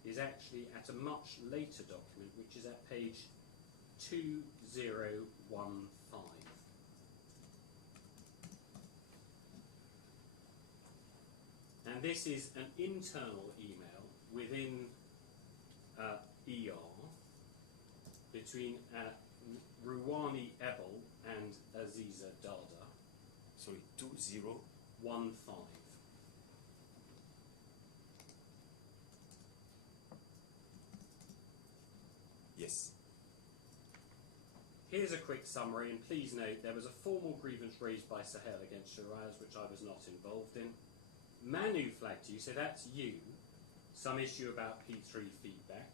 is actually at a much later document, which is at page 2015. And this is an internal email within ER between Ruwani Ebel and Aziza Dada. Sorry, 2015. 15. Yes. Here's a quick summary, and please note there was a formal grievance raised by Sahel against Shiraz, which I was not involved in. Manu flagged you, so that's you, some issue about P3 feedback.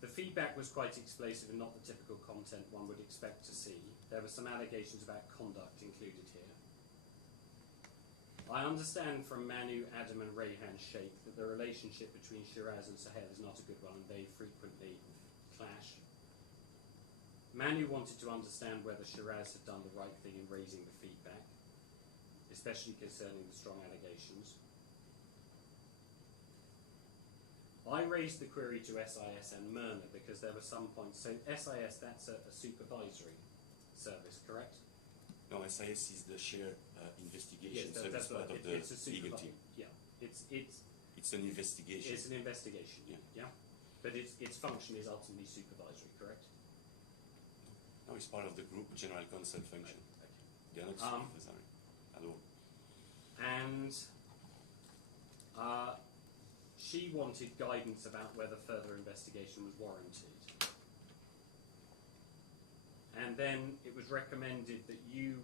The feedback was quite explosive and not the typical content one would expect to see. There were some allegations about conduct included here. I understand from Manu, Adam and Rayhan Sheikh that the relationship between Shiraz and Sahel is not a good one and they frequently clash. Manu wanted to understand whether Shiraz had done the right thing in raising the feedback, especially concerning the strong allegations. I raised the query to SIS and Myrna because there were some points. So SIS, that's a supervisory service, correct? No, SIS is the shared investigation Yes, service that's part right. of the It's a legal supervi- team. Yeah, it's It's an investigation. an investigation. Yeah. But its function is ultimately supervisory, correct? No, it's part of the group general counsel function. Okay. They are not supervisory at all. And she wanted guidance about whether further investigation was warranted. And then it was recommended that you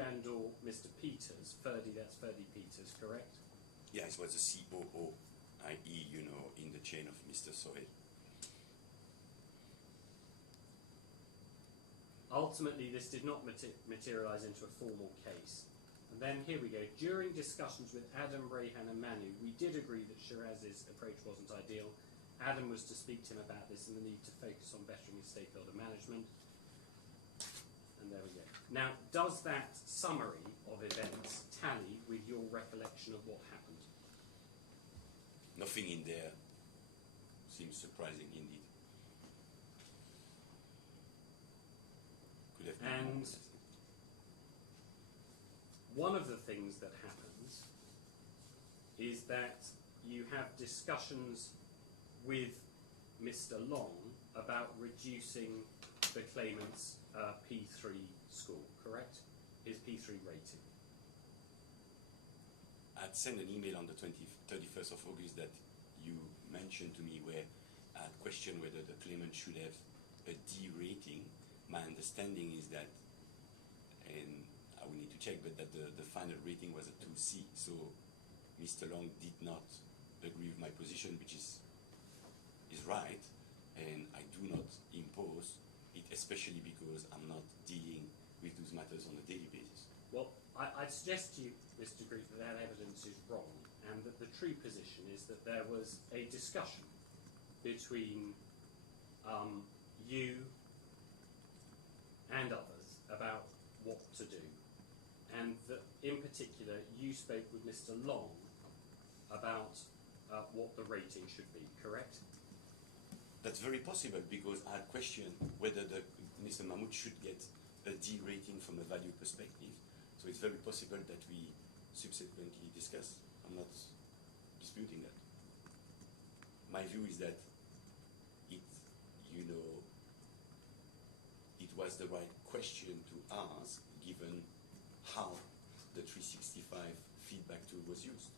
and or Mr. Peters, Ferdy, that's Ferdy Peters, correct? Yeah, it was the COO, i.e., in the chain of Mr. Sohail. Ultimately, this did not materialise into a formal case. And then here we go. During discussions with Adam, Rayhan and Manu, we did agree that Shiraz's approach wasn't ideal. Adam was to speak to him about this and the need to focus on bettering his stakeholder management. And there we go. Now, does that summary of events tally with your recollection of what happened? Nothing in there seems surprising indeed. Could have been more, And I think. one of the things that happens is that you have discussions with Mr. Long about reducing the claimant's P3 score, correct? His P3 rating. I'd sent an email on the 31st of August that you mentioned to me where I questioned whether the claimant should have a D rating. My understanding is that, and I will need to check, but that the final rating was a 2C. So Mr. Long did not agree with my position, which is right, and I do not impose it, especially because I'm not dealing with those matters on a daily basis. Well, I'd suggest to you, Mr. Grief, that that evidence is wrong, and that the true position is that there was a discussion between you and others about what to do, and that in particular you spoke with Mr. Long about what the rating should be, correct? That's very possible because I questioned whether Mr. Mahmoud should get a D rating from a value perspective. So it's very possible that we subsequently discuss. I'm not disputing that. My view is that it was the right question to ask given how the 365 feedback tool was used.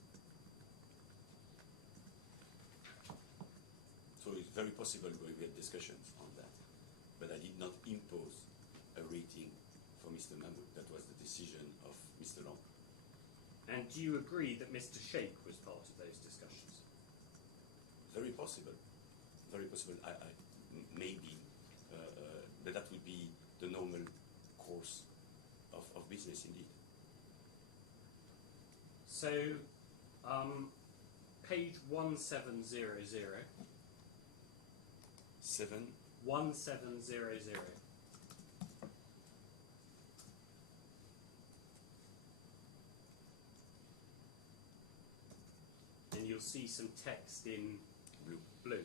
So it's very possible we had discussions on that. But I did not impose a rating for Mr. Mahmoud. That was the decision of Mr. Long. And do you agree that Mr. Sheikh was part of those discussions? Very possible. Very possible. Maybe. But that would be the normal course of business indeed. So, page 1700. 1700. And you'll see some text in blue.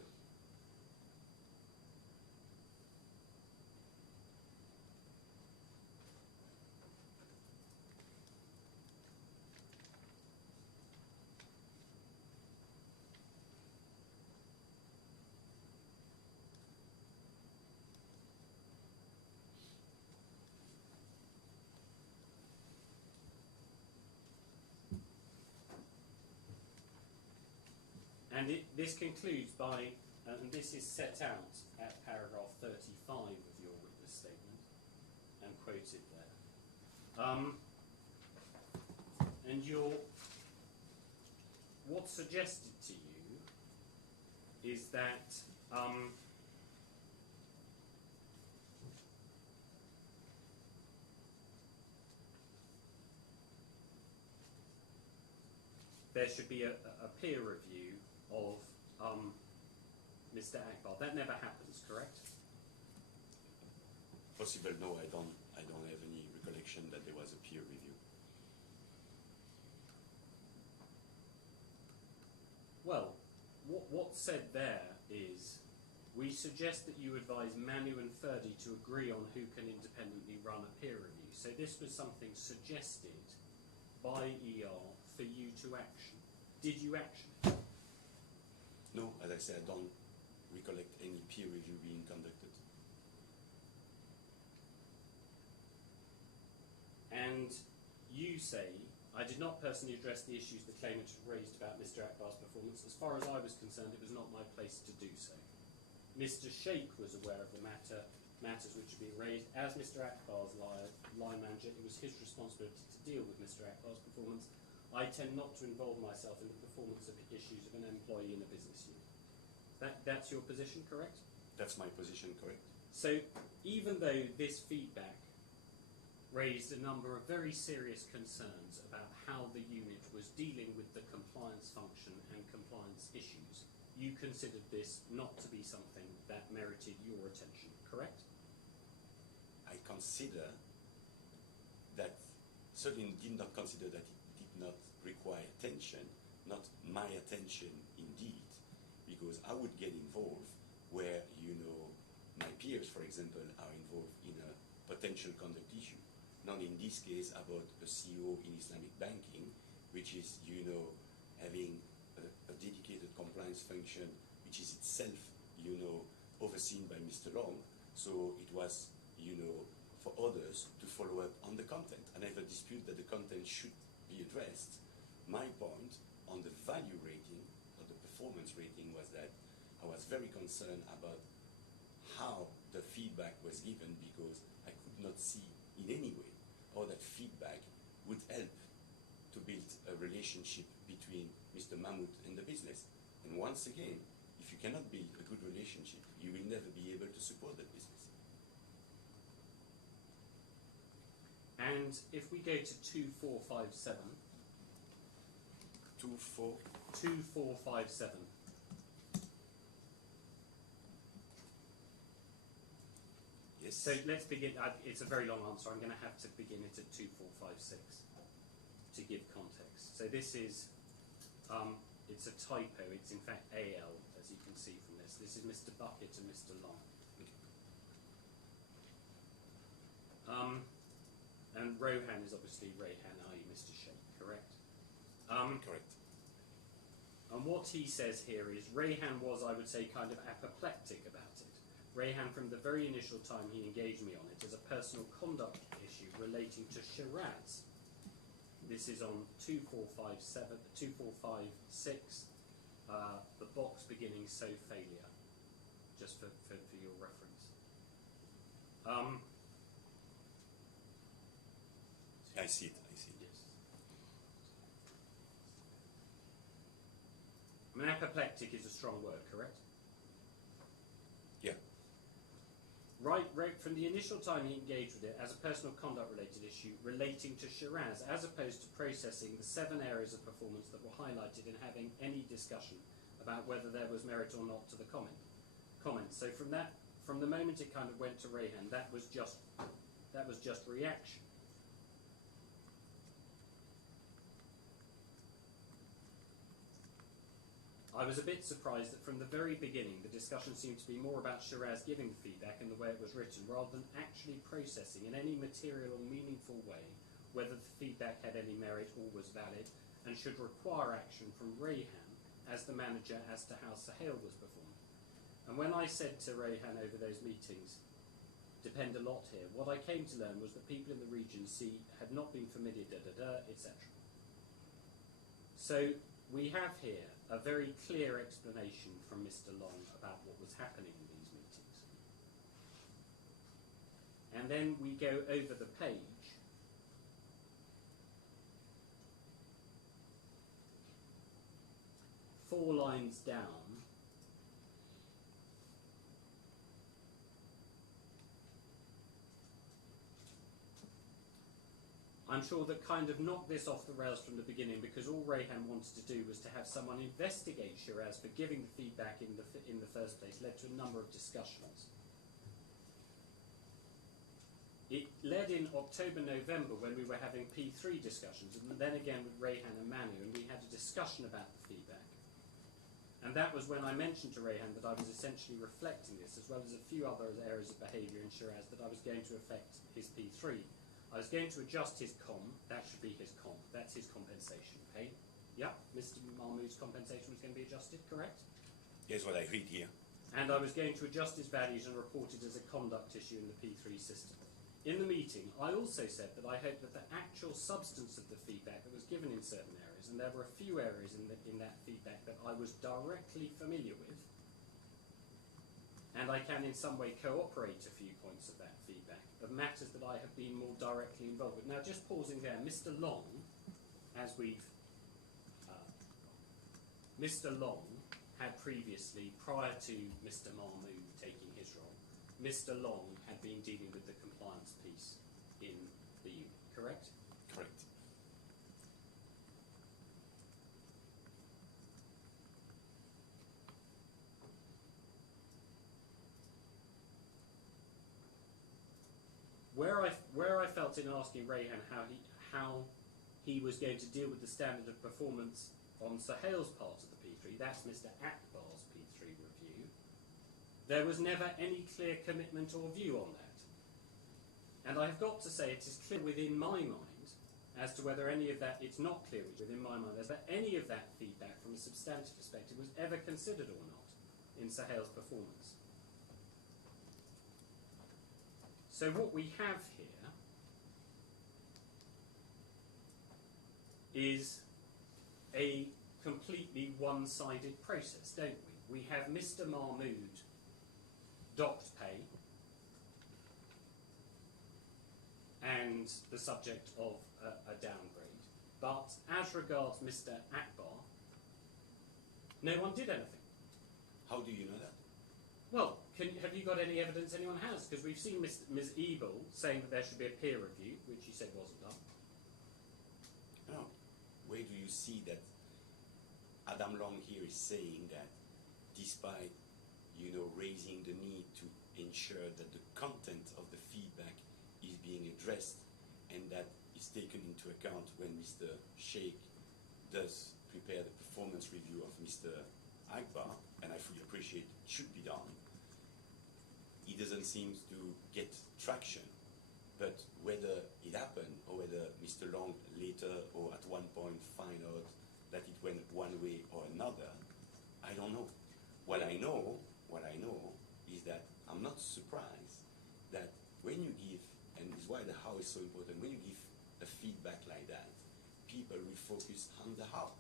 And this concludes by, and this is set out at paragraph 35 of your witness statement and quoted there. And what's suggested to you is that there should be a peer review of Mr. Akbar. That never happens, correct? Possible? No, I don't have any recollection that there was a peer review. Well, what's said there is, we suggest that you advise Manu and Ferdi to agree on who can independently run a peer review. So this was something suggested by ER for you to action. Did you action it? No, as I said, I don't recollect any peer review being conducted. And you say, I did not personally address the issues the claimant raised about Mr. Akbar's performance. As far as I was concerned, it was not my place to do so. Mr. Sheikh was aware of the matters which had been raised. As Mr. Akbar's line manager, it was his responsibility to deal with Mr. Akbar's performance. I tend not to involve myself in the performance of issues of an employee in a business unit. That's your position, correct? That's my position, correct? So even though this feedback raised a number of very serious concerns about how the unit was dealing with the compliance function and compliance issues, you considered this not to be something that merited your attention, correct? I consider that, certainly did not consider that it did not require attention, not my attention indeed, because I would get involved where, my peers, for example, are involved in a potential conduct issue. Not in this case about a CEO in Islamic banking, which is, having a dedicated compliance function, which is itself, overseen by Mr. Long. So it was, for others to follow up on the content. I never dispute that the content should be addressed. My point on the value rating, or the performance rating, was that I was very concerned about how the feedback was given, because I could not see in any way how that feedback would help to build a relationship between Mr. Mahmoud and the business. And once again, if you cannot build a good relationship, you will never be able to support that business. And if we go to 2457. 2457. Yes. So let's begin. It's a very long answer. I'm going to have to begin it at 2456 to give context. So this is, it's a typo. It's in fact AL, as you can see from this. This is Mr. Bucket and Mr. Long. And Rohan is obviously Rayhan, i.e. Mr. Sheikh, correct? Correct. And what he says here is Rayhan was, I would say, kind of apoplectic about it. Rayhan, from the very initial time he engaged me on it, as a personal conduct issue relating to Shiraz. This is on 2456, the box beginning so failure, just for your reference. I see it. Yes. I mean, apoplectic is a strong word, correct? Yeah. right from the initial time he engaged with it as a personal conduct related issue relating to Shiraz, as opposed to processing the 7 areas of performance that were highlighted and having any discussion about whether there was merit or not to the comment. So from the moment it kind of went to Rayhan, that was just reaction. I was a bit surprised that from the very beginning the discussion seemed to be more about Shiraz giving feedback and the way it was written, rather than actually processing in any material or meaningful way whether the feedback had any merit or was valid and should require action from Rayhan as the manager as to how Sahel was performed. And when I said to Rayhan over those meetings, depend a lot here, what I came to learn was that people in the region had not been familiar, etc. So we have here a very clear explanation from Mr. Long about what was happening in these meetings. And then we go over the page. Four lines down. I'm sure that kind of knocked this off the rails from the beginning, because all Rayhan wanted to do was to have someone investigate Shiraz for giving the feedback in the first place, led to a number of discussions. It led in October, November, when we were having P3 discussions, and then again with Rayhan and Manu, and we had a discussion about the feedback. And that was when I mentioned to Rayhan that I was essentially reflecting this, as well as a few other areas of behaviour in Shiraz, that I was going to affect his P3. I was going to adjust his that should be his that's his compensation pay. Yeah, Mr. Mahmood's compensation was going to be adjusted, correct? Here's what I read here. And I was going to adjust his values and report it as a conduct issue in the P3 system. In the meeting, I also said that I hoped that the actual substance of the feedback that was given in certain areas, and there were a few areas in that feedback that I was directly familiar with, and I can in some way cooperate a few points of that feedback, of matters that I have been more directly involved with. Now, just pausing there, Mr. Long, Mr. Long had previously, prior to Mr. Mahmood taking his role, Mr. Long had been dealing with the compliance piece in the unit, correct? Correct. Where I felt in asking Rayhan how he was going to deal with the standard of performance on Sahel's part of the P3, that's Mr. Akbar's P3 review, there was never any clear commitment or view on that. And I have got to say it is clear within my mind as to whether any of that, it's not clear within my mind as to any of that feedback from a substantive perspective was ever considered or not in Sahel's performance. So what we have here is a completely one-sided process, don't we? We have Mr. Mahmood docked pay and the subject of a downgrade. But as regards Mr. Akbar, no one did anything. How do you know that? Well, have you got any evidence anyone has? Because we've seen Ms. Ebel saying that there should be a peer review, which she said wasn't done. No. Where do you see that Adam Long here is saying that despite, raising the need to ensure that the content of the feedback is being addressed and that is taken into account when Mr. Sheikh does prepare the performance review of Mr. Akbar, and I fully appreciate it should be done, he doesn't seem to get traction. But whether it happened or whether Mr. Long later or at one point find out that it went one way or another, I don't know. What I know is that I'm not surprised that when you give, and this is why the how is so important, when you give a feedback like that, people will focus on the how.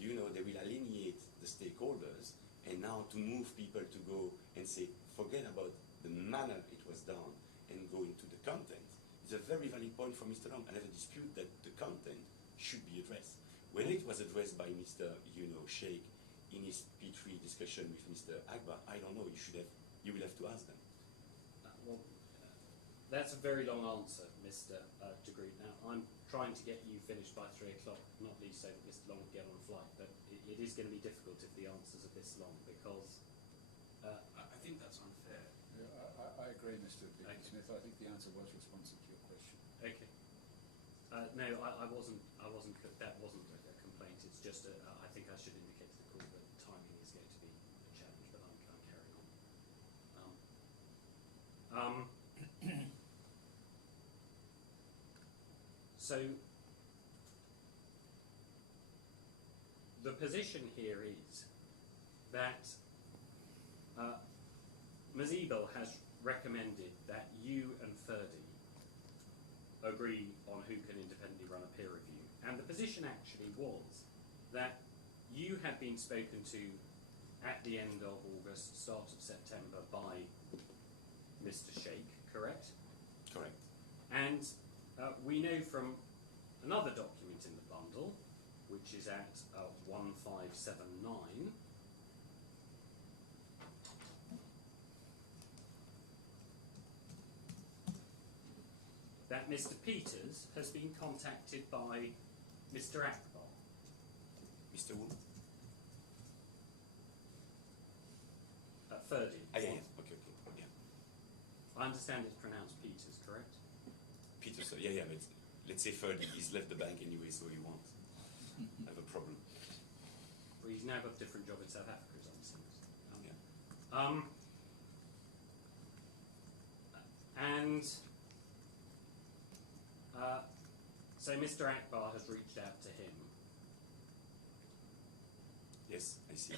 They will alienate the stakeholders, and now to move people to go and say, forget about the manner it was done and go into the content, is a very valid point from Mr. Long. I never dispute that the content should be addressed. Whether it was addressed by Mr. Sheikh in his P3 discussion with Mr. Akbar, I don't know. You will have to ask them. That's a very long answer, Mr. Degree. Now, I'm trying to get you finished by 3 o'clock, not least so that Mr. Long can get on a flight, but it is going to be difficult if the answers are this long, because... I think that's unfair. Yeah, I agree, Mr. Okay. Smith. I think the answer was responsive to your question. Okay. No, I wasn't. That wasn't a complaint. It's just I think I should indicate to the court that timing is going to be a challenge, but I'm carrying on. So the position here is that Ms. Ebel has recommended that you and Ferdy agree on who can independently run a peer review. And the position actually was that you had been spoken to at the end of August, start of September by Mr. Sheikh, correct? Correct. And we know from another document in the bundle, which is at 1579, that Mr. Peters has been contacted by Mr. Akbar. Mr. Wu? Ferdy. Yeah. Okay. Yeah. I understand it's pronounced Peters, correct? Peter, so yeah, but let's say Ferdy, he's left the bank anyway, so he won't have a problem. Well, he's now got a different job in South Africa, as I'm saying. Yeah. So Mr. Akbar has reached out to him, Yes, I see.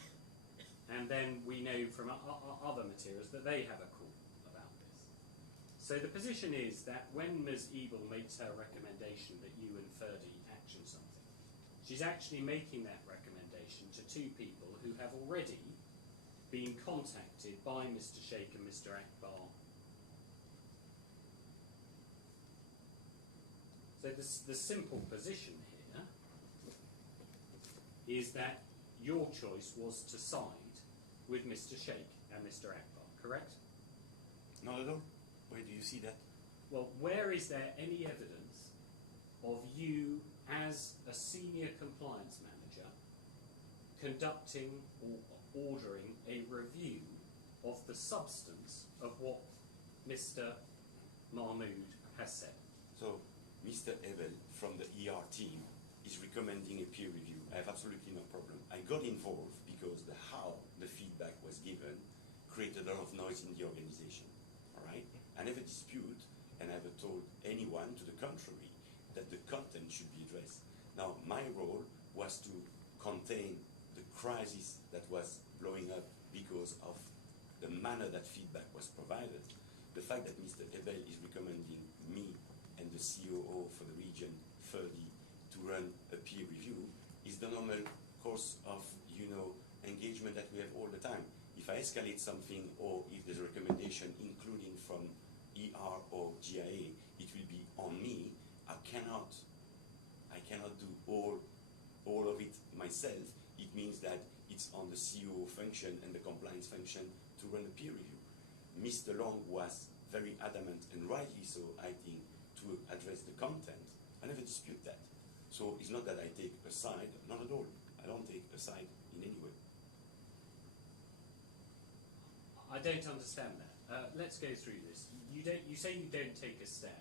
and then we know from other materials that they have a call about this. So the position is that when Ms. Ebel makes her recommendation that you and Ferdy action something, she's actually making that recommendation to two people who have already been contacted by Mr. Sheikh and Mr. Akbar. So the simple position here is that your choice was to side with Mr. Sheikh and Mr. Akbar, correct? Not at all. Where do you see that? Well, where is there any evidence of you as a senior compliance manager conducting or ordering a review of the substance of what Mr. Mahmood has said? So, Mr. Ebel from the ER team is recommending a peer review. I have absolutely no problem. I got involved because how the feedback was given created a lot of noise in the organization. All right? I never dispute and I never told anyone to the contrary that the content should be addressed. Now, my role was to contain the crisis that was blowing up because of the manner that feedback was provided. The fact that Mr. Ebel is recommending me and the COO for the region, Ferdy, to run a peer review is the normal course of, engagement that we have all the time. If I escalate something or if there's a recommendation including from ER or GIA, it will be on me. I cannot do all of it myself. It means that it's on the COO function and the compliance function to run a peer review. Mr. Long was very adamant, and rightly so, I think, to address the content. I never dispute that. So it's not that I take a side, not at all. I don't take a side in any way. I don't understand that. Let's go through this. You say you don't take a stand.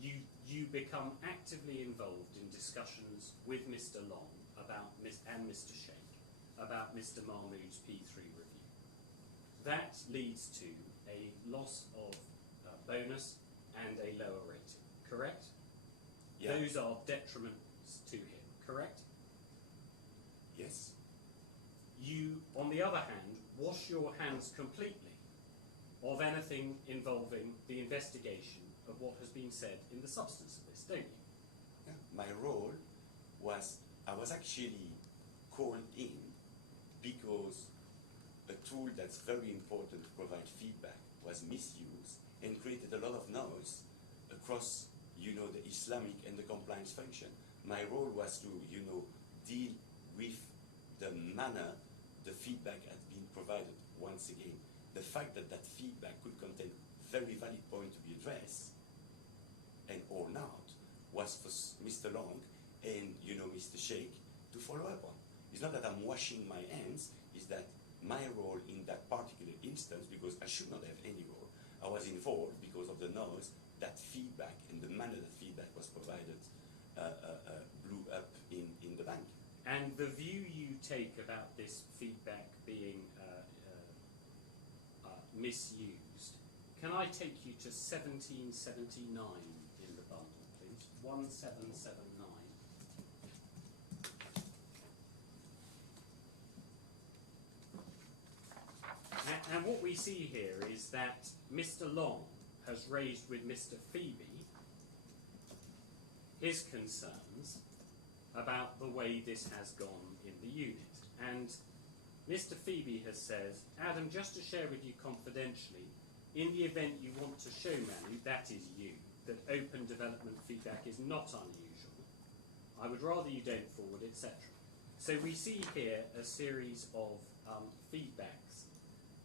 You become actively involved in discussions with Mr. Long and Mr. Sheikh about Mr. Mahmood's P3 review. That leads to a loss of bonus and a lower rating, correct? Yeah. Those are detriments to him, correct? Yes. You, on the other hand, wash your hands completely of anything involving the investigation of what has been said in the substance of this, don't you? Yeah. My role was, I was actually called in because a tool that's very important to provide feedback was misused and created a lot of noise across, the Islamic and the compliance function. My role was to, deal with the manner the feedback had been provided. Once again, the fact that that feedback could contain very valid points to be addressed was for Mr. Long and Mr. Sheikh to follow up on. It's not that I'm washing my hands, it's that my role in that particular instance, because I should not have any role, I was involved because of the noise that feedback and the manner that feedback was provided blew up in the bank. And the view you take about this feedback being misused, can I take you to 1779 in the bundle, please? 1779. And what we see here is that Mr. Long has raised with Mr. Phoebe his concerns about the way this has gone in the unit. And Mr. Phoebe has said, Adam, just to share with you confidentially, in the event you want to show Manu, that is you, that open development feedback is not unusual. I would rather you don't forward, etc. So we see here a series of feedbacks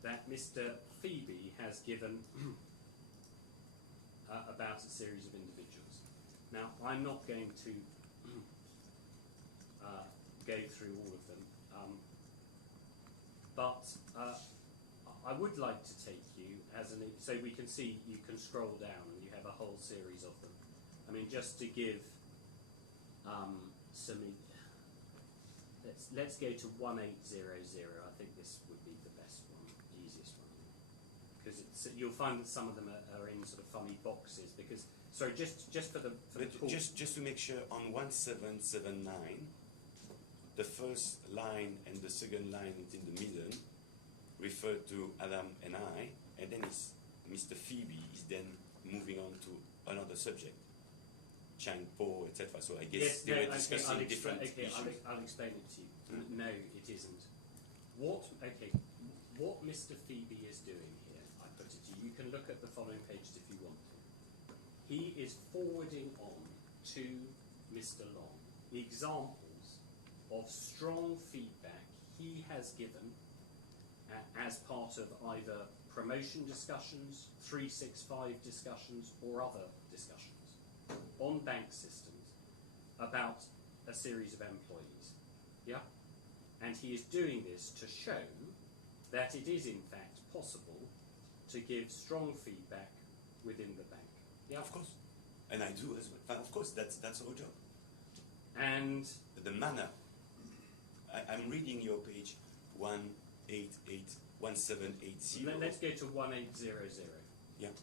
that Mr. Phoebe has given about a series of individuals. Now, I'm not going to go through all of them, but I would like to take you as so we can see, you can scroll down and you have a whole series of them. I mean, just to give some, let's go to 1800. I think this would be the best one, easiest one, because you'll find that some of them are in sort of funny boxes. Because sorry, just for the just to make sure, on 1779, the first line and the second line in the middle refer to Adam and I, and then it's Mr. Phoebe is then moving on to another subject, Chang Po, etc. So I guess they were discussing different issues. I'll explain it to you. No, it isn't. What Mr. Phoebe is doing here, I put it to you. You can look at the following pages if you want to. He is forwarding on to Mr. Long the examples of strong feedback he has given as part of either promotion discussions, 365 discussions, or other discussions on bank systems about a series of employees. Yeah? And he is doing this to show that it is in fact possible to give strong feedback within the bank. Yeah? Of course. And I do as well. Of course, that's our job. And the manner. I'm reading your page 1780. Let's go to 1800. Yeah.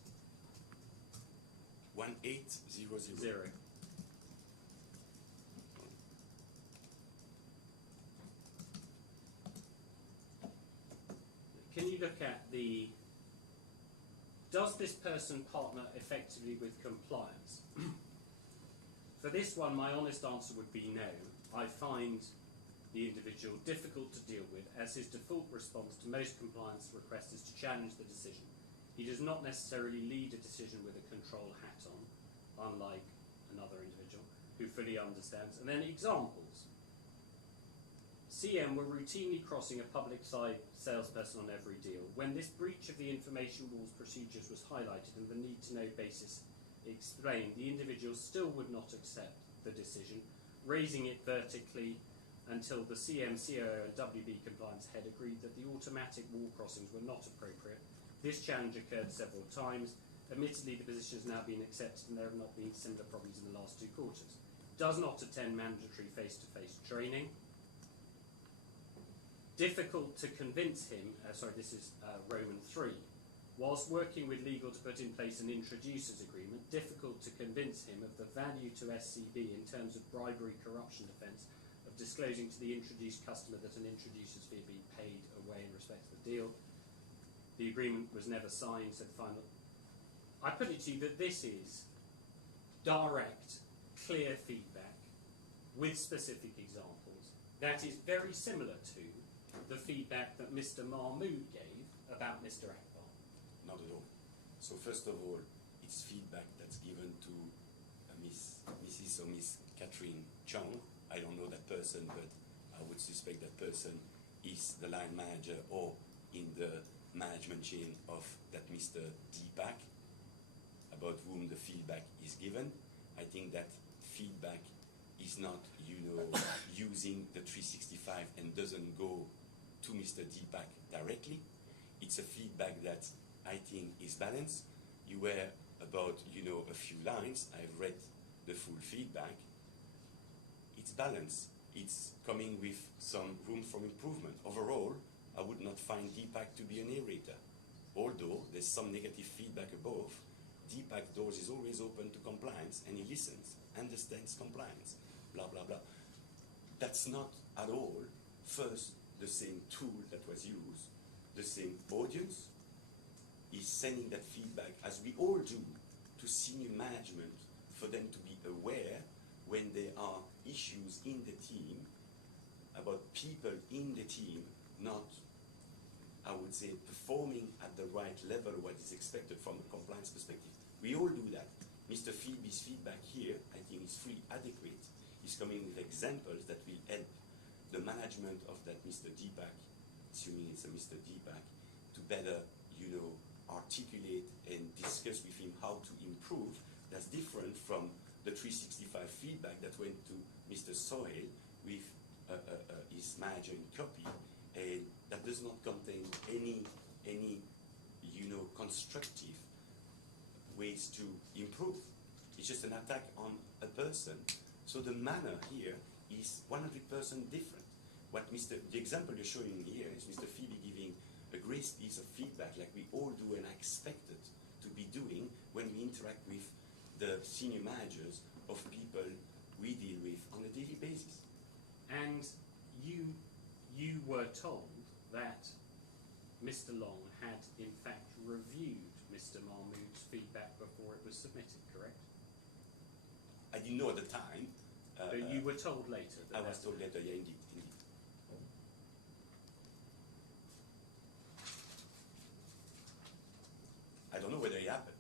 1800. Zero. Can you look at the, does this person partner effectively with compliance? For this one, my honest answer would be no. I find the individual difficult to deal with, as his default response to most compliance requests is to challenge the decision. He does not necessarily lead a decision with a control hat on, unlike another individual who fully understands. And then examples. CM were routinely crossing a public side salesperson on every deal. When this breach of the information rules procedures was highlighted and the need to know basis explained, the individual still would not accept the decision, raising it vertically until the CM, COO and WB compliance head agreed that the automatic wall crossings were not appropriate. This challenge occurred several times. Admittedly, the position has now been accepted and there have not been similar problems in the last 2 quarters. Does not attend mandatory face-to-face training. Difficult to convince him, this is Roman 3, whilst working with legal to put in place an introducers agreement, difficult to convince him of the value to SCB in terms of bribery corruption defence of disclosing to the introduced customer that an introducer's fee be paid away in respect to the deal. The agreement was never signed, so final. I put it to you that this is direct, clear feedback with specific examples that is very similar to the feedback that Mr. Mahmood gave about Mr. Akbar. Not at all. So first of all, it's feedback that's given to Mrs. or Miss Catherine Chong. I don't know that person, but I would suspect that person is the line manager or in the management chain of that Mr. Deepak, about whom the feedback is given. I think that feedback is not, using the 365 and doesn't go to Mr. Deepak directly. It's a feedback that I think is balanced. You were about, a few lines. I've read the full feedback. It's balanced. It's coming with some room for improvement. Overall, I would not find Deepak to be a narrator. Although there's some negative feedback above, Deepak's doors is always open to compliance, and he listens, understands compliance, blah, blah, blah. That's not at all, first, the same tool that was used, the same audience is sending that feedback, as we all do, to senior management for them to be aware when there are issues in the team about people in the team not, I would say, performing at the right level what is expected from a compliance perspective. We all do that. Mr. Phoebe's feedback here, I think, is fully adequate. He's coming with examples that will help the management of that Mr. Deepak, assuming it's a Mr. Deepak, to better, articulate and discuss with him how to improve. That's different from the 365 feedback that went to Mr. Sohail with his manager in copy, and that does not contain any constructive ways to improve. It's just an attack on a person. So the manner here is 100% different. The example you're showing here is Mr. Phoebe giving a great piece of feedback like we all do and are expected to be doing when we interact with the senior managers of people we deal with on a daily basis. And you were told that Mr. Long had in fact reviewed Mr. Mahmood's feedback before it was submitted, correct? I didn't know at the time. But you were told later. I was told later, yeah, indeed. I don't know whether it happened.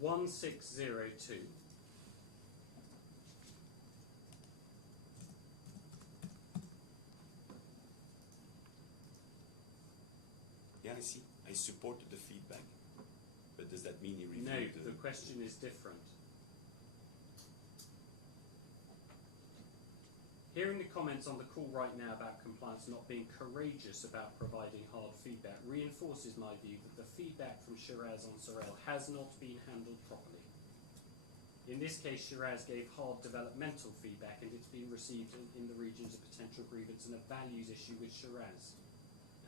1602. Yeah, I see. I supported the feedback. But does that mean he reviewed No, the question is different. Hearing the comments on the call right now about compliance not being courageous about providing hard feedback reinforces my view that the feedback from Shiraz on Sorel has not been handled properly. In this case, Shiraz gave hard developmental feedback, and it's been received in the region as a potential grievance and a values issue with Shiraz,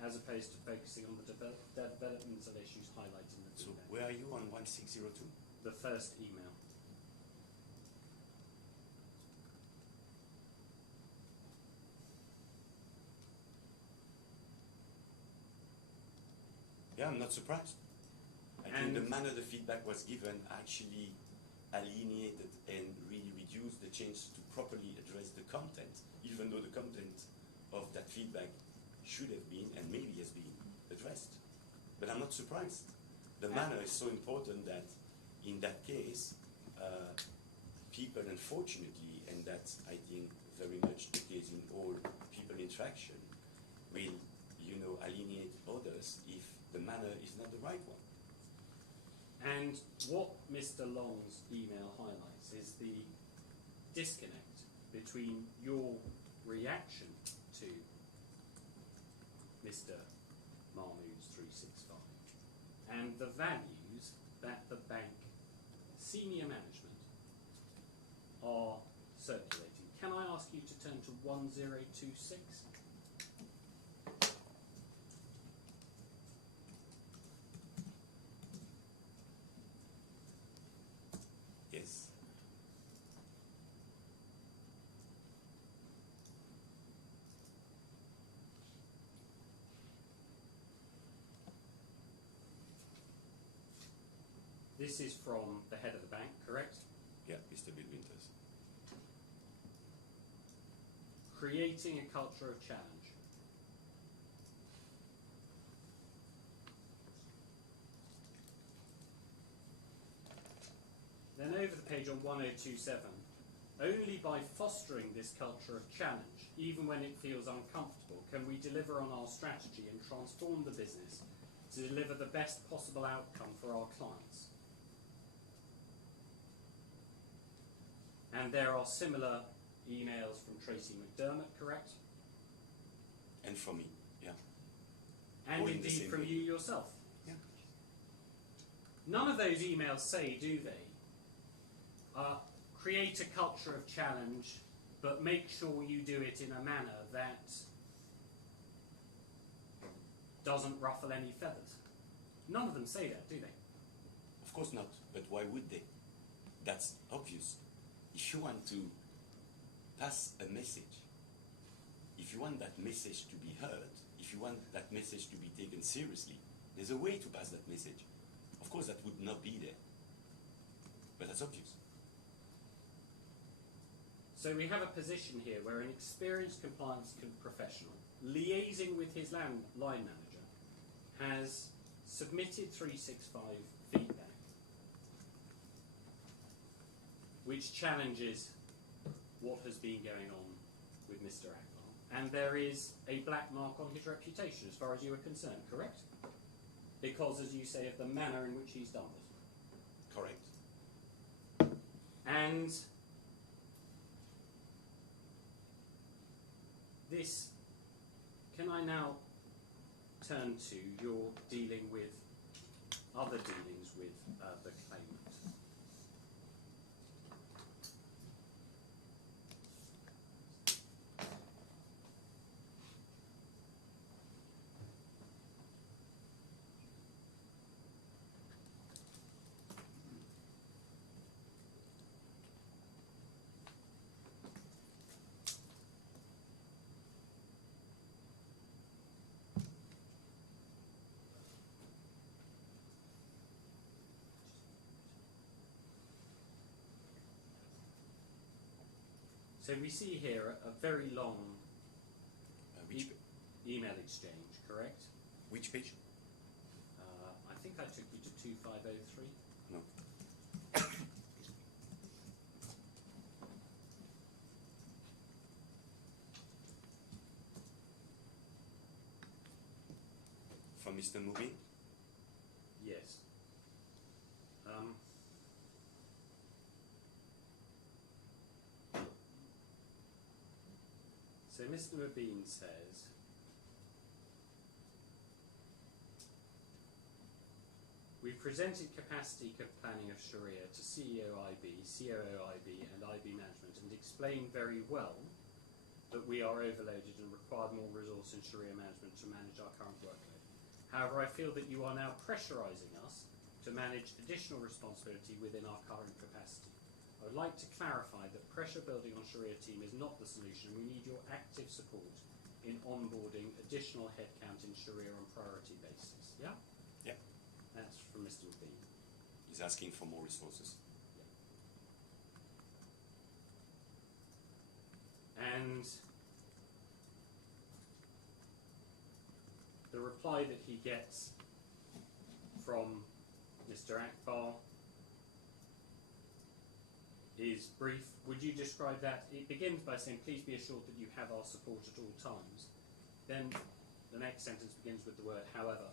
as opposed to focusing on the developmental issues highlighted in the So feedback. where are you on 1602? The first email. Yeah, I'm not surprised. I think the manner the feedback was given actually alienated and really reduced the chance to properly address the content, even though the content of that feedback should have been and maybe has been addressed. But I'm not surprised. The manner is so important that in that case, people, unfortunately, and that's, I think, very much the case in all people interaction, will, alienate others if the manner is not the right one. And what Mr. Long's email highlights is the disconnect between your reaction to Mr. Mahmood's 365 and the values that the bank senior management are circulating. Can I ask you to turn to 1026? Yes. This is from the head of the bank, correct? Yeah, Mr. Bill Winters. Creating a culture of challenge. Then over the page on 1027, only by fostering this culture of challenge, even when it feels uncomfortable, can we deliver on our strategy and transform the business to deliver the best possible outcome for our clients. And there are similar emails from Tracy McDermott, correct? And from me, yeah. And All in the indeed same from way. you yourself. Yeah. None of those emails say, do they, create a culture of challenge, but make sure you do it in a manner that doesn't ruffle any feathers. None of them say that, do they? Of course not, but why would they? That's obvious. If you want to pass a message, if you want that message to be heard, if you want that message to be taken seriously, there's a way to pass that message. Of course, that would not be there, but that's obvious. So we have a position here where an experienced compliance professional, liaising with his line manager, has submitted 365 feedback, which challenges what has been going on with Mr. Akbar. And there is a black mark on his reputation as far as you are concerned, correct? Because, as you say, of the manner in which he's done it. Correct. And this, can I now turn to your dealing with other dealings with the claimant? So we see here a very long email exchange, correct? Which page? I think I took you to 2503. No. From Mr. Movie? Yes. So Mr. Mabeen says, we've presented capacity planning of Sharia to CEO IB, COO IB and IB management and explained very well that we are overloaded and require more resource in Sharia management to manage our current workload. However, I feel that you are now pressurising us to manage additional responsibility within our current capacity. I would like to clarify that pressure building on Sharia team is not the solution. We need your active support in onboarding additional headcount in Sharia on priority basis. Yeah? Yeah. That's from Mr. Mabeen. He's asking for more resources. And the reply that he gets from Mr. Akbar is brief. Would you describe that? It begins by saying, please be assured that you have our support at all times. Then the next sentence begins with the word however.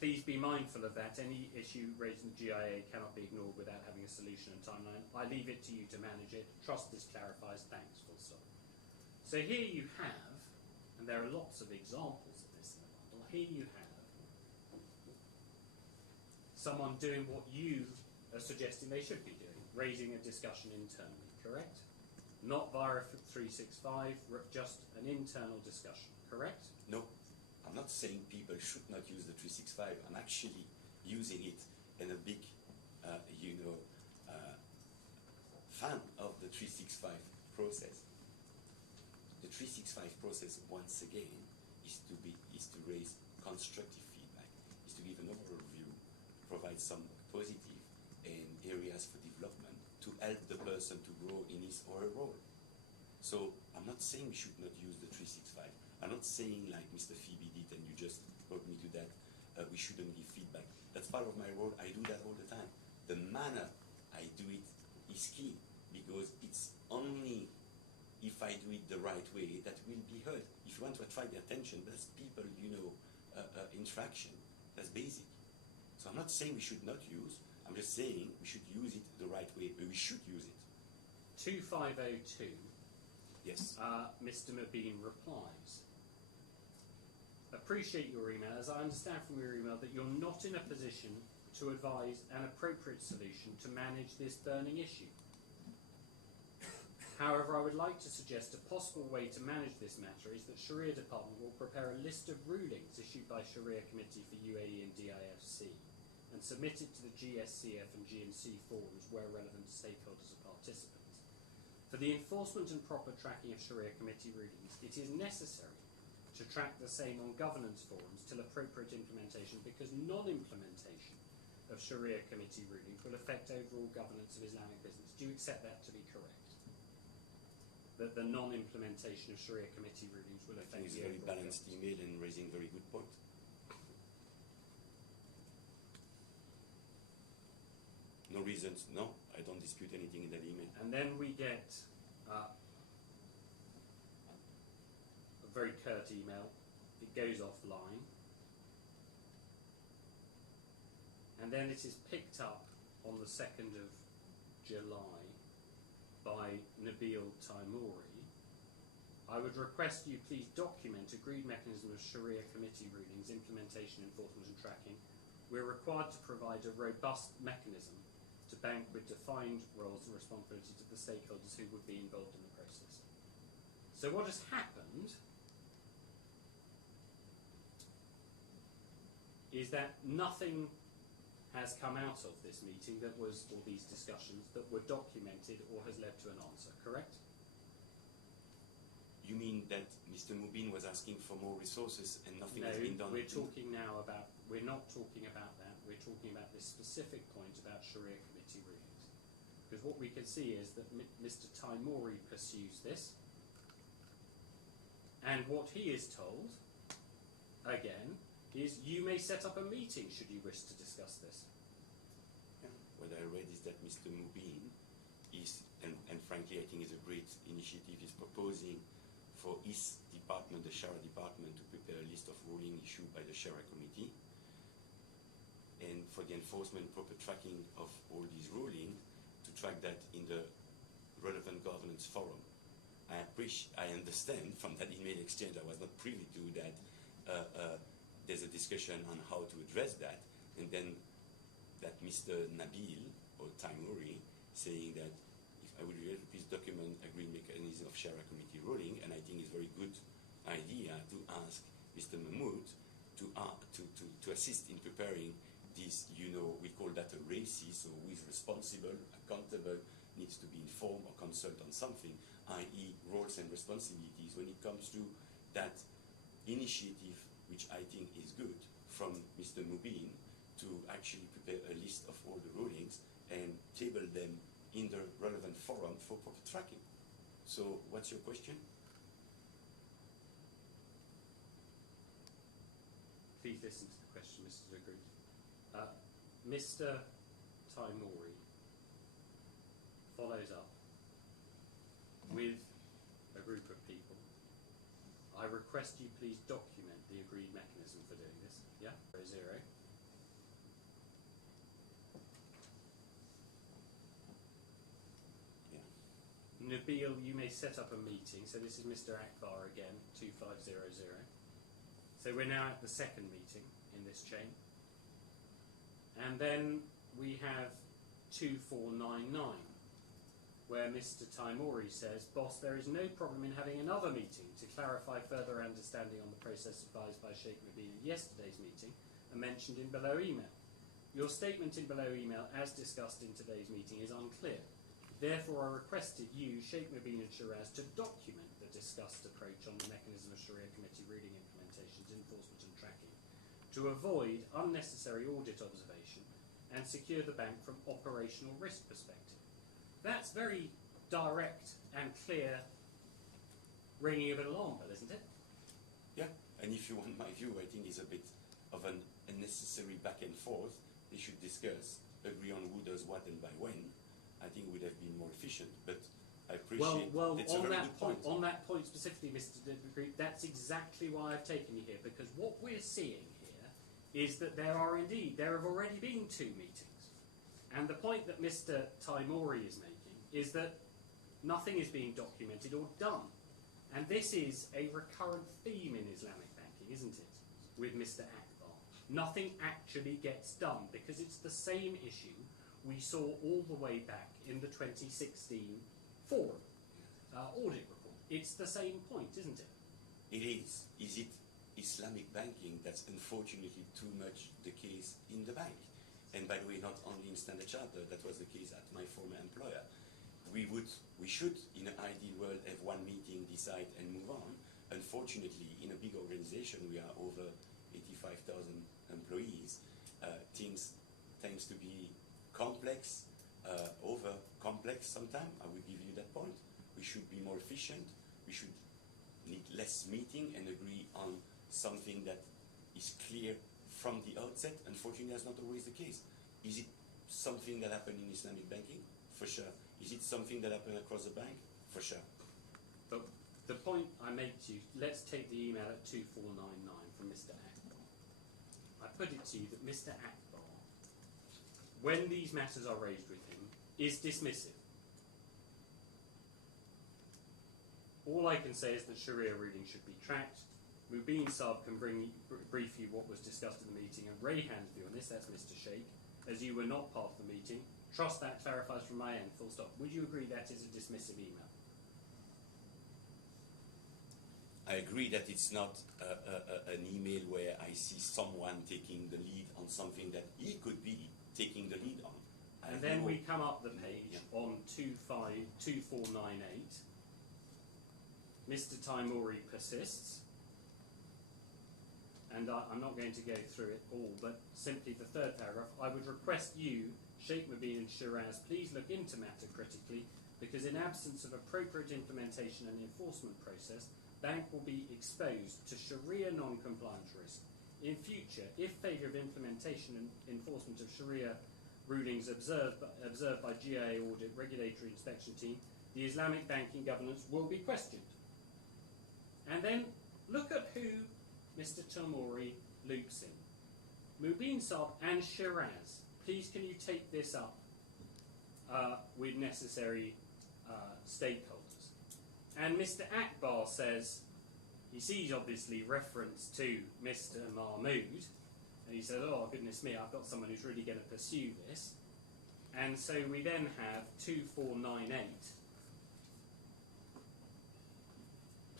Please be mindful of that. Any issue raised in the GIA cannot be ignored without having a solution and timeline. I leave it to you to manage it. Trust this clarifies. Thanks, full stop. So here you have, and there are lots of examples of this in the Bible, here you have someone doing what you are suggesting they should be doing, raising a discussion internally, correct? Not via 365, just an internal discussion, correct? No, I'm not saying people should not use the 365. I'm actually using it in a big, fan of the 365 process. The 365 process, once again, is to raise constructive feedback, is to give an overview, provide some positive and areas for development to help the person to grow in his or her role. So I'm not saying we should not use the 365. I'm not saying like Mr. Phoebe did and you just brought me to that, we shouldn't give feedback. That's part of my role. I do that all the time. The manner I do it is key because it's only if I do it the right way that will be heard. If you want to attract the attention, that's people, interaction. That's basic. So I'm not saying we should not use. I'm just saying we should use it the right way, but we should use it. 2502, Yes. Mr. Mabine replies, appreciate your email, as I understand from your email that you're not in a position to advise an appropriate solution to manage this burning issue. However, I would like to suggest a possible way to manage this matter is that Sharia Department will prepare a list of rulings issued by Sharia Committee for UAE and DIFC and submit it to the GSCF and GNC forums where relevant stakeholders are participants. For the enforcement and proper tracking of Sharia Committee rulings, it is necessary to track the same on governance forums till appropriate implementation, because non-implementation of Sharia Committee rulings will affect overall governance of Islamic business. Do you accept that to be correct? That the non-implementation of Sharia Committee rulings will I affect think it's the a very overall balanced governance? email and raising very good point. No reasons, no, I don't dispute anything in that email. And then we get a very curt email. It goes offline. And then it is picked up on the 2nd of July by Nabil Taimouri. I would request you please document agreed mechanism of Sharia Committee rulings, implementation, enforcement and tracking. We're required to provide a robust mechanism to bank with defined roles and responsibilities of the stakeholders who would be involved in the process. So what has happened is that nothing has come out of this meeting that was, or these discussions, that were documented or has led to an answer, correct? You mean that Mr. Mubin was asking for more resources and nothing No, has been done? we're talking now about, we're not talking about that, we're talking about this specific point about Sharia Committee rulings. Because what we can see is that Mr. Taimouri pursues this, and what he is told, again, is you may set up a meeting should you wish to discuss this. Yeah. What I read is that Mr. Mubin is, and frankly I think is a great initiative, is proposing for his department, the Sharia department, to prepare a list of rulings issued by the Sharia Committee, and for the enforcement proper tracking of all these rulings, to track that in the relevant governance forum. I understand from that email exchange, I was not privy to that, there's a discussion on how to address that, and then that Mr. Nabil or Taimouri saying that if I would really please document agreed mechanism of Sharia Committee ruling, and I think it's a very good idea to ask Mr. Mahmoud to assist in preparing this, you know, we call that a RACI, so who is responsible, accountable, needs to be informed or consult on something, i.e. roles and responsibilities when it comes to that initiative, which I think is good, from Mr. Mubin to actually prepare a list of all the rulings and table them in the relevant forum for proper tracking. So what's your question? Please listen to the question, Mr. Zagroot. Mr. Taimouri follows up with a group of people. I request you please document the agreed mechanism for doing this. Yeah? 0. Yeah. Nabil, you may set up a meeting. So this is Mr. Akbar again, 2500. So we're now at the second meeting in this chain. And then we have 2499, where Mr. Taimouri says, boss, there is no problem in having another meeting to clarify further understanding on the process advised by Sheikh Mubin in yesterday's meeting and mentioned in below email. Your statement in below email, as discussed in today's meeting, is unclear. Therefore, I requested you, Sheikh Mubin and Shiraz, to document the discussed approach on the mechanism of Sharia Committee ruling implementations, enforcement and tracking, to avoid unnecessary audit observation and secure the bank from operational risk perspective. That's very direct and clear, ringing of an alarm bell, isn't it? Yeah, and if you want my view, I think it's a bit of an unnecessary back and forth. They should discuss, agree on who does what and by when. I think it would have been more efficient, but I appreciate well, it's a very good point. On that point specifically, Mr. Degree, that's exactly why I've taken you here, because what we're seeing here is that there have already been 2 meetings. And the point that Mr. Taimori is making is that nothing is being documented or done. And this is a recurrent theme in Islamic banking, isn't it, with Mr. Akbar? Nothing actually gets done because it's the same issue we saw all the way back in the 2016 Forum audit report. It's the same point, isn't it? It is. Is it Islamic banking that's unfortunately too much the case in the bank? And by the way, not only in Standard Chartered, that was the case at my former employer. We should, in an ideal world, have one meeting, decide, and move on. Unfortunately, in a big organization, we are over 85,000 employees. Things tends to be complex, over complex sometimes. I will give you that point. We should be more efficient. We should need less meeting and agree on something that is clear from the outset. Unfortunately, that's not always the case. Is it something that happened in Islamic banking? For sure. Is it something that happened across the bank? For sure. But the point I make to you, let's take the email at 2499 from Mr. Akbar. I put it to you that Mr. Akbar, when these matters are raised with him, is dismissive. All I can say is that Sharia ruling should be tracked. Mubin Saab can brief you what was discussed in the meeting, and Rayhan's view on this, that's Mr. Sheikh, as you were not part of the meeting. Trust that clarifies from my end, full stop. Would you agree that is a dismissive email? I agree that it's not an email where I see someone taking the lead on something that he could be taking the lead on. And then we come up the page on 2498. Mr. Taimori persists, and I'm not going to go through it all, but simply the third paragraph. I would request you, Sheikh Mubin and Shiraz, please look into matter critically, because in absence of appropriate implementation and enforcement process, bank will be exposed to Sharia non-compliance risk. In future, if failure of implementation and enforcement of Sharia rulings observed by GIA audit regulatory inspection team, the Islamic banking governance will be questioned. And then look at who Mr. Taimori loops in. Mubin Saab and Shiraz, please can you take this up with necessary stakeholders? And Mr. Akbar says, he sees obviously reference to Mr. Mahmood, and he says, oh goodness me, I've got someone who's really going to pursue this. And so we then have 2498.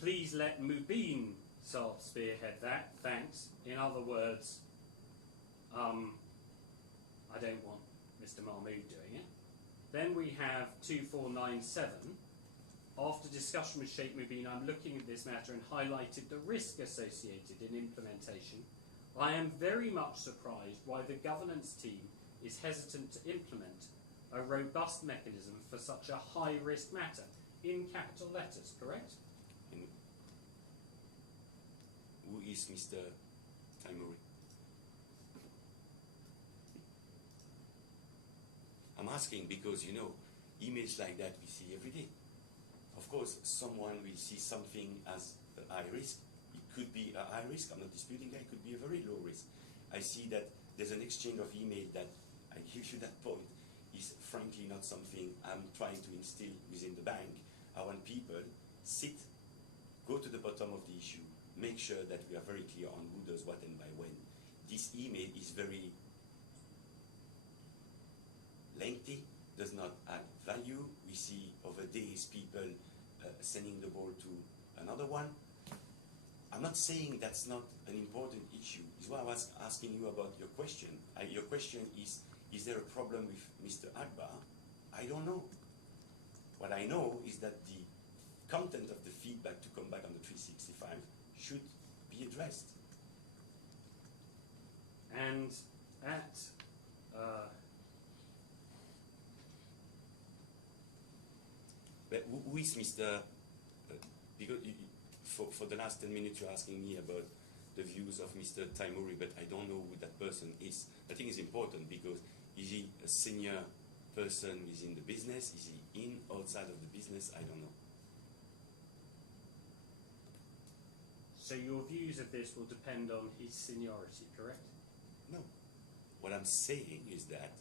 Please let Mubin Saab spearhead that, thanks. In other words, I don't want Mr. Mahmood doing it. Then we have 2497. After discussion with Sheikh Mubin, I'm looking at this matter and highlighted the risk associated in implementation. I am very much surprised why the governance team is hesitant to implement a robust mechanism for such a high-risk matter, in capital letters, correct? And who is Mr. Taimori? I'm asking because, you know, emails like that we see every day. Of course, someone will see something as a high risk. It could be a high risk, I'm not disputing that, it could be a very low risk. I see that there's an exchange of email that, I give you that point, is frankly not something I'm trying to instill within the bank. I want people sit, go to the bottom of the issue, make sure that we are very clear on who does what and by when. This email is very lengthy, does not add value. We see over days people sending the ball to another one. I'm not saying that's not an important issue. It's why I was asking you about your question. Your question is there a problem with Mr. Akbar? I don't know. What I know is that the content of the feedback to come back on the 365 should be addressed. And at But who is Mr. Because for the last 10 minutes you're asking me about the views of Mr. Taimori, but I don't know who that person is. I think it's important because is he a senior person within the business? Is he in, outside of the business? I don't know. so your views of this will depend on his seniority, correct? No. What I'm saying is that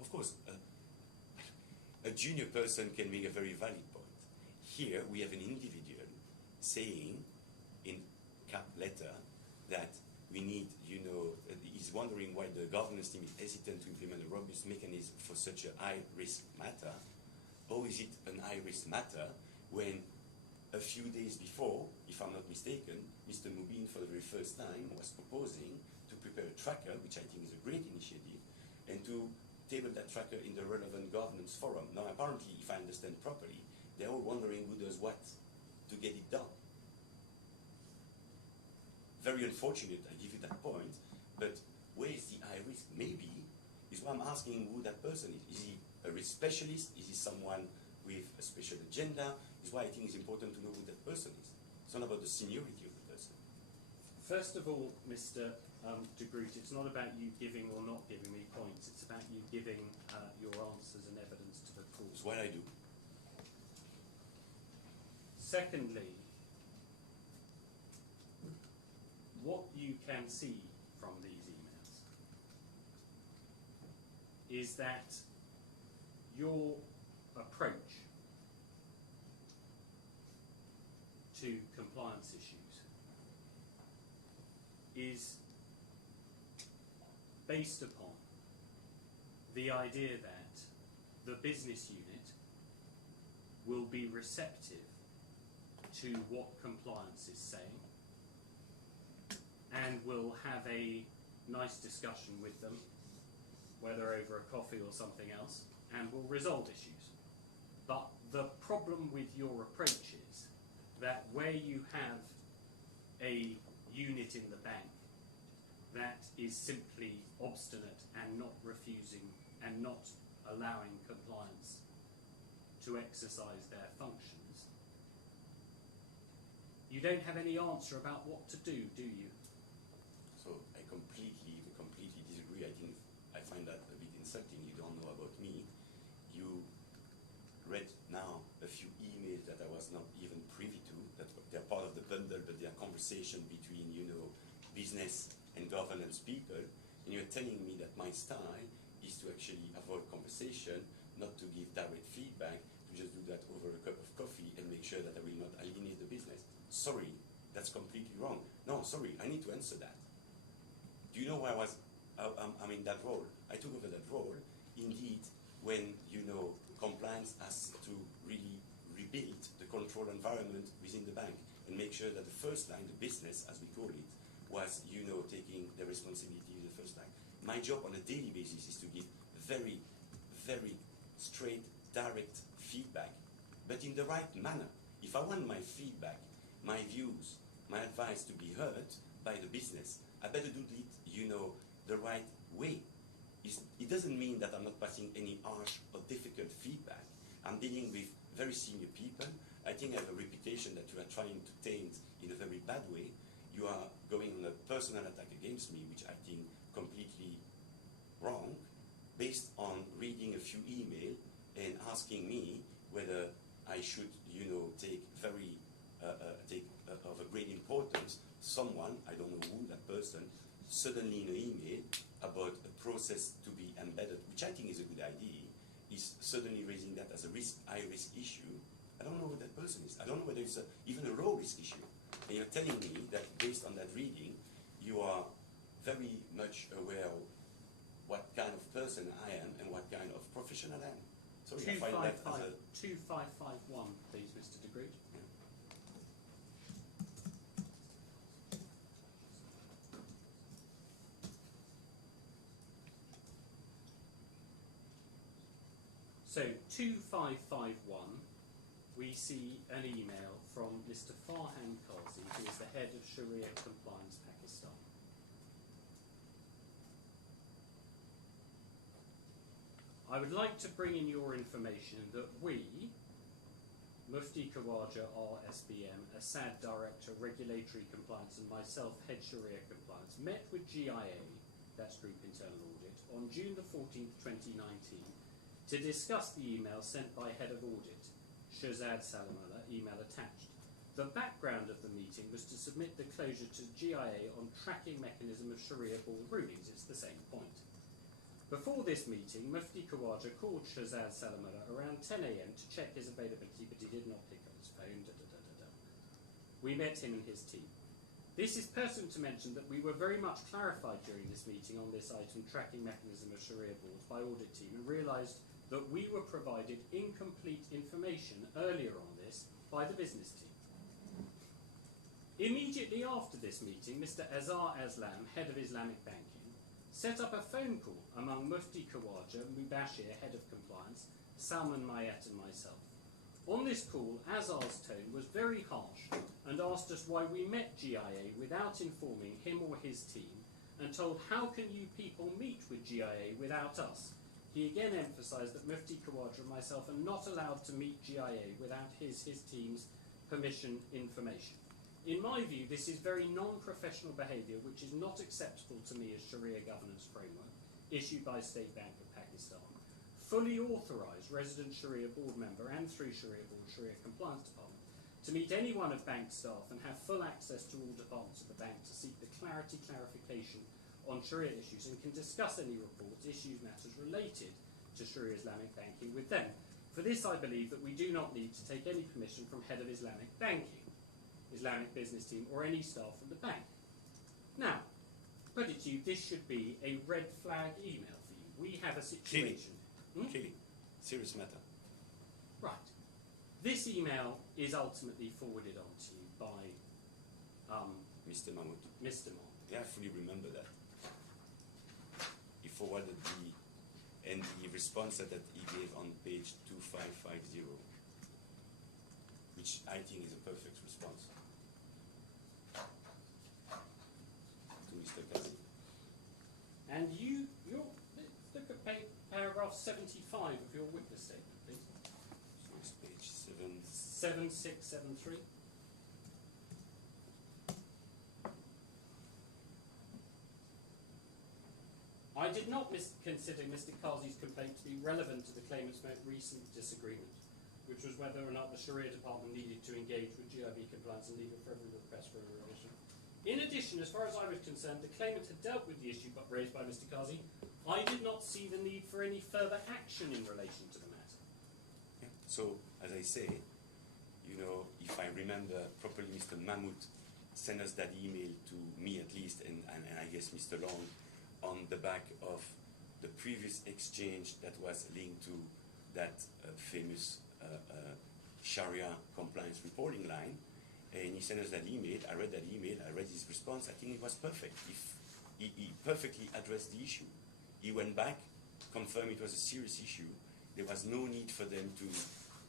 Of course, a junior person can make a very valid point. Here we have an individual saying in cap letter that we need, he's wondering why the governance team is hesitant to implement a robust mechanism for such a high-risk matter. Or is it an high-risk matter when a few days before, if I'm not mistaken, Mr. Mubin for the very first time was proposing to prepare a tracker, which I think is a great initiative, and to table that tracker in the relevant governance forum. Now, apparently, if I understand properly, they're all wondering who does what to get it done. Very unfortunate, I give you that point, but where is the high risk? Maybe is why I'm asking who that person is. Is he a risk specialist? Is he someone with a special agenda? Is why I think it's important to know who that person is. It's not about the seniority of the person. First of all, Mr. De Groot, it's not about you giving or not giving me points. It's about you giving your answers and evidence to the court. It's what I do. Secondly, what you can see from these emails is that your approach to compliance issues is based upon the idea that the business unit will be receptive to what compliance is saying and will have a nice discussion with them, whether over a coffee or something else, and will resolve issues. But the problem with your approach is that where you have a unit in the bank that is simply obstinate and not refusing and not allowing compliance to exercise their functions, you don't have any answer about what to do you? So I completely disagree. I find that a bit insulting. You don't know about me. You read now a few emails that I was not even privy to, that they're part of the bundle, but they are conversation between, business and governance people, and you're telling me that my style is to actually avoid conversation, not to give direct feedback, to just do that over a cup of coffee and make sure that I will not alienate the business. Sorry, that's completely wrong. No, sorry, I need to answer that. Do you know why I'm in that role? I took over that role, indeed, when, compliance has to really rebuild the control environment within the bank and make sure that the first line, the business, as we call it, was, taking the responsibility of the first line. My job on a daily basis is to give very, very straight, direct feedback, but in the right manner. If I want my feedback, my views, my advice to be heard by the business, I better do it, the right way. It doesn't mean that I'm not passing any harsh or difficult feedback. I'm dealing with very senior people. I think I have a reputation that you are trying to taint in a very bad way. You are going on a personal attack against me, which I think completely wrong, based on reading a few emails and asking me whether I should, take of a great importance someone, I don't know who that person, suddenly in an email about a process to be embedded, which I think is a good idea, is suddenly raising that as a high-risk issue. I don't know who that person is. I don't know whether it's even a low-risk issue. And you're telling me that based on that reading, you are very much aware of what kind of person I am and what kind of professional I am. Sorry, I find that as a... 2551, please, Mr. De Groot. So 2551, we see an email from Mr. Farhan Qazi, who is the head of Sharia Compliance Pakistan. I would like to bring in your information that we, Mufti Khawaja RSBM, Assad Director Regulatory Compliance, and myself, Head Sharia Compliance, met with GIA, that's Group Internal Audit, on June the 14th, 2019, to discuss the email sent by Head of Audit, Shahzad Salamullah, email attached. The background of the meeting was to submit the closure to GIA on tracking mechanism of Sharia board rulings. It's the same point. Before this meeting, Mufti Khawaja called Shahzad Salamullah around 10 a.m. to check his availability, but he did not pick up his phone. We met him and his team. This is pertinent to mention that we were very much clarified during this meeting on this item, tracking mechanism of Sharia boards, by audit team, and realised that we were provided incomplete information earlier on this by the business team. Immediately after this meeting, Mr. Azhar Aslam, head of Islamic banking, set up a phone call among Mufti Khawaja, Mubashir, head of compliance, Salman Mayat and myself. On this call, Azhar's tone was very harsh and asked us why we met GIA without informing him or his team, and told how can you people meet with GIA without us. He again emphasised that Mufti Khawaja and myself are not allowed to meet GIA without his team's permission information. In my view, this is very non-professional behaviour which is not acceptable to me as Sharia governance framework issued by State Bank of Pakistan, fully authorise resident Sharia board member and through Sharia board Sharia compliance department to meet any one of bank staff and have full access to all departments of the bank to seek the clarification on Sharia issues and can discuss any reports, issues, matters related to Sharia Islamic banking with them. For this I believe that we do not need to take any permission from head of Islamic banking, Islamic business team or any staff from the bank. Now, put it to you, this should be a red flag email for you. We have a situation. Clearly, serious matter. Right. This email is ultimately forwarded on to you by Mr. Mahmoud. Mr. Mahmoud. Yeah, I fully remember that. He forwarded the response that he gave on page 2550, which I think is a perfect response to Mr. Kazi. And you're, look at paragraph 75 of your witness statement, please. So it's page 7673. I did not consider Mr. Kazi's complaint to be relevant to the claimant's most recent disagreement, which was whether or not the Sharia department needed to engage with GIB compliance and leave it for every request for a revision. In addition, as far as I was concerned, the claimant had dealt with the issue raised by Mr. Kazi. I did not see the need for any further action in relation to the matter. Yeah. So, as I say, you know, if I remember properly, Mr. Mahmoud sent us that email to me at least, and I guess Mr. Long, on the back of the previous exchange that was linked to that famous Sharia compliance reporting line. And he sent us that email. I read that email. I read his response. I think it was perfect. He perfectly addressed the issue. He went back, confirmed it was a serious issue. There was no need for them to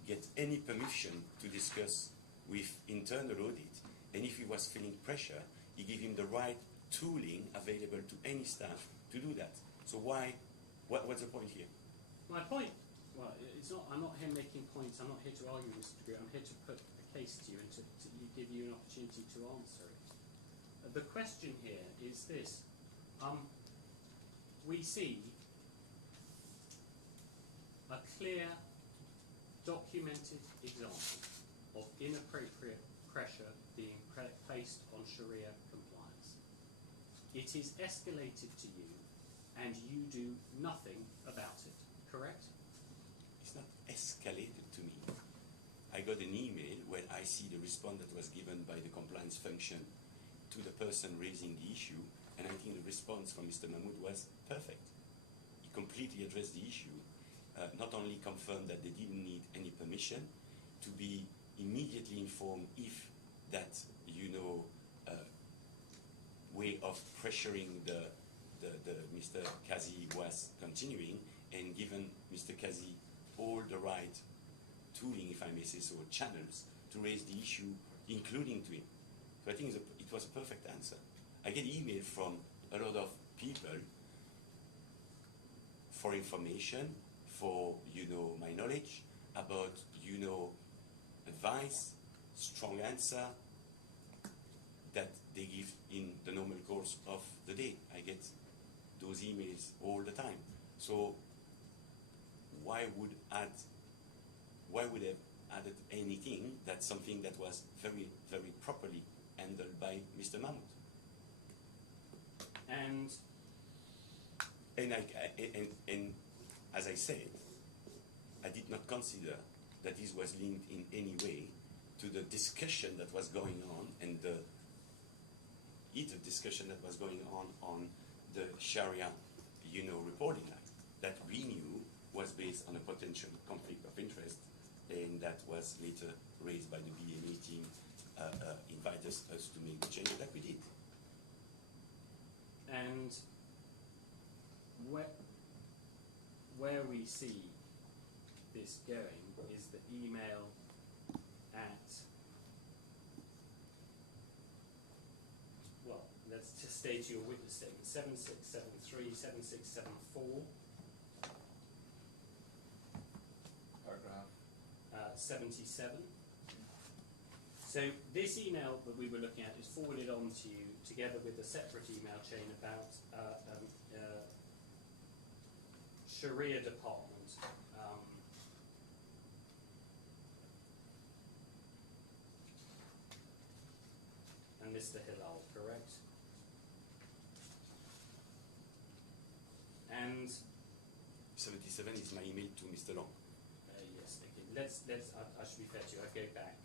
get any permission to discuss with internal audit. And if he was feeling pressure, he gave him the right tooling available to any staff to do that. So why? What's the point here? My point, well, it's not. I'm not here making points. I'm not here to argue this degree. I'm here to put a case to you and to give you an opportunity to answer it. The question here is this: we see a clear, documented example of inappropriate pressure being placed on Sharia compliance. It is escalated to you, and you do nothing about it, correct? It's not escalated to me. I got an email where I see the response that was given by the compliance function to the person raising the issue, and I think the response from Mr. Mahmoud was perfect. He completely addressed the issue, not only confirmed that they didn't need any permission, to be immediately informed if that, way of pressuring the Mr. Kazi was continuing, and given Mr. Kazi all the right tooling, if I may say so, channels to raise the issue, including to him. So I think it was a perfect answer. I get email from a lot of people for information, for my knowledge about advice, strong answer that they give in the normal course of the day. I get those emails all the time. So why would have added anything? That's something that was very, very properly handled by Mr. Mahmoud. And And as I said, I did not consider that this was linked in any way to the discussion that was going on and the heated discussion that was going on the Sharia, reporting act that we knew was based on a potential conflict of interest, and that was later raised by the BME team, invited us to make the changes that we did. And where we see this going is the email at, well, let's just state your witness statement, 7673, 7674. Paragraph. 77. So this email that we were looking at is forwarded on to you together with a separate email chain about Sharia department. And Mr. Hilal, correct? And 77 is my email to Mr. Long. yes, okay. Let's. I should be fair to you. I go back.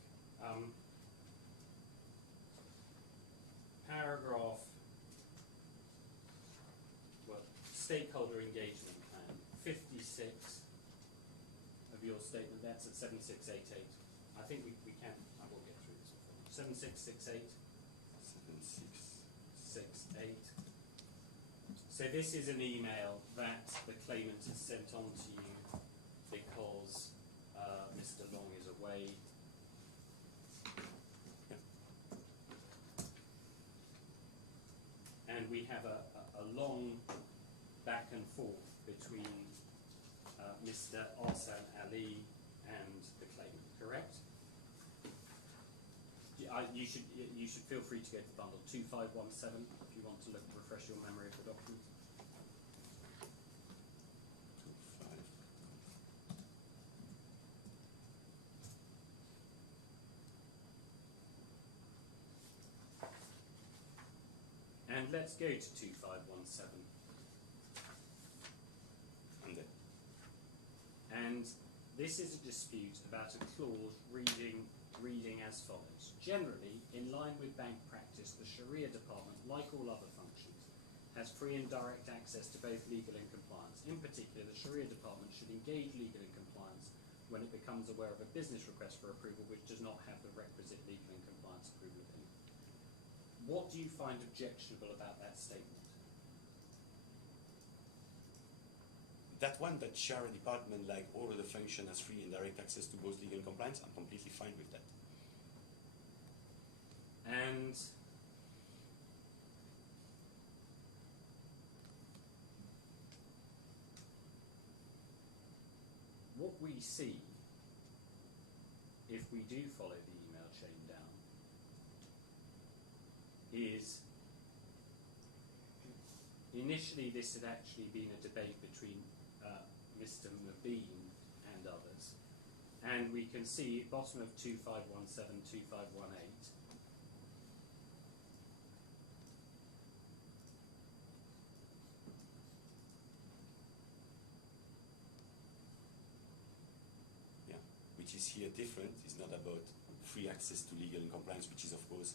Paragraph. Well, stakeholder engagement plan 56 of your statement. That's at 7688. I think we can. I will get through this one. 7668. 7668. So this is an email that the claimant has sent on to you because Mr. Long is away. And we have a long back and forth between Mr. Arsan Ali and the claimant, correct? You should feel free to go to the bundle 2517 if you want to refresh your memory of the document. 25. And let's go to 2517. And this is a dispute about a clause reading as follows. Generally, in line with bank practice, the Sharia department, like all other functions, has free and direct access to both legal and compliance. In particular, the Sharia department should engage legal and compliance when it becomes aware of a business request for approval which does not have the requisite legal and compliance approval opinion. What do you find objectionable about that statement? That one, that Sharia department, like all other functions, has free and direct access to both legal and compliance, I'm completely fine with that. And what we see, if we do follow the email chain down, is initially this had actually been a debate between Mr. Mubin and others, and we can see at bottom of 2517, 2518, which is here different. It's not about free access to legal and compliance, which is of course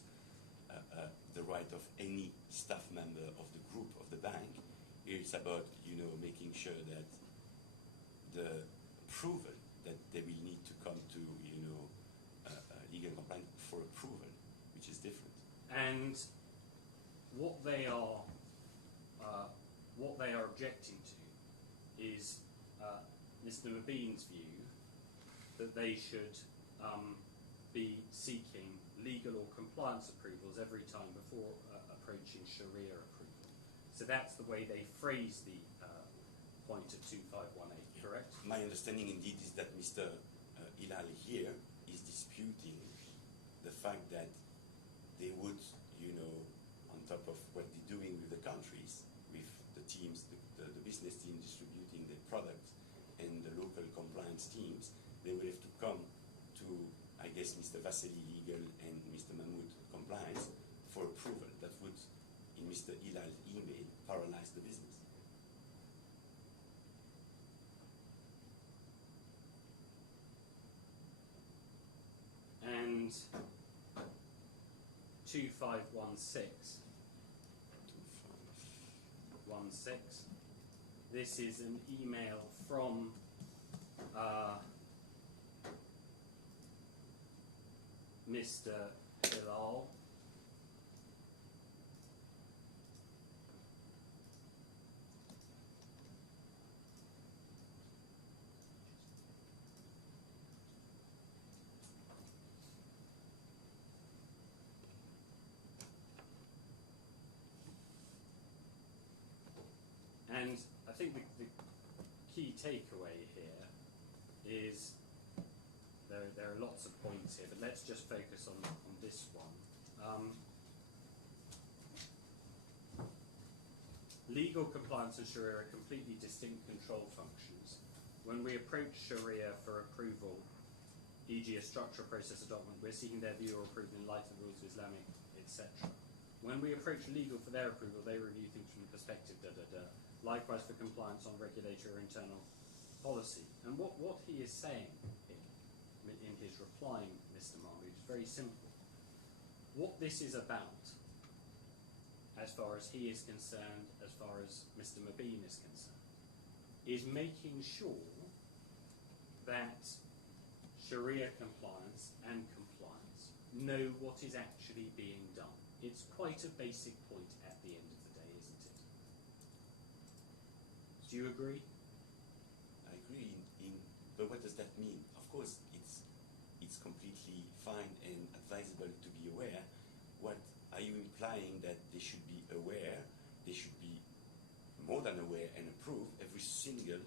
the right of any staff member of the group of the bank. Here it's about making sure that the approval that they will need to come to legal and compliance for approval, which is different. and what they are objecting to is Mr. Mubin's view that they should be seeking legal or compliance approvals every time before approaching Sharia approval. So that's the way they phrase the point of 2518, correct? My understanding indeed is that Mr. Hilal here is disputing the fact that they would, on top of what they're doing with the countries, with the teams, the business team distributing their product and the local compliance teams, they will have to come to, I guess, Mr. Vasily Legal and Mr. Mahmoud Compliance for approval. That would, in Mr. Hilal's email, paralyze the business. and 2516. 16. This is an email from Mr. Hilal. And I think the key takeaway here is there are lots of points here, but let's just focus on this one. Legal compliance and Sharia are completely distinct control functions. When we approach Sharia for approval, e.g. a structural process document, we're seeking their view or approval in light of the rules of Islamic, etc. When we approach legal for their approval, they review things from the perspective da-da-da. Likewise for compliance on regulatory or internal policy. And what he is saying in his reply, Mr. Mahmood, is very simple. What this is about, as far as he is concerned, as far as Mr. Mabeen is concerned, is making sure that Sharia compliance and compliance know what is actually being done. It's quite a basic point at the end of the day, isn't it? Do you agree? I agree. But what does that mean? Of course, it's completely fine and advisable to be aware. What are you implying that they should be aware? They should be more than aware and approve every single,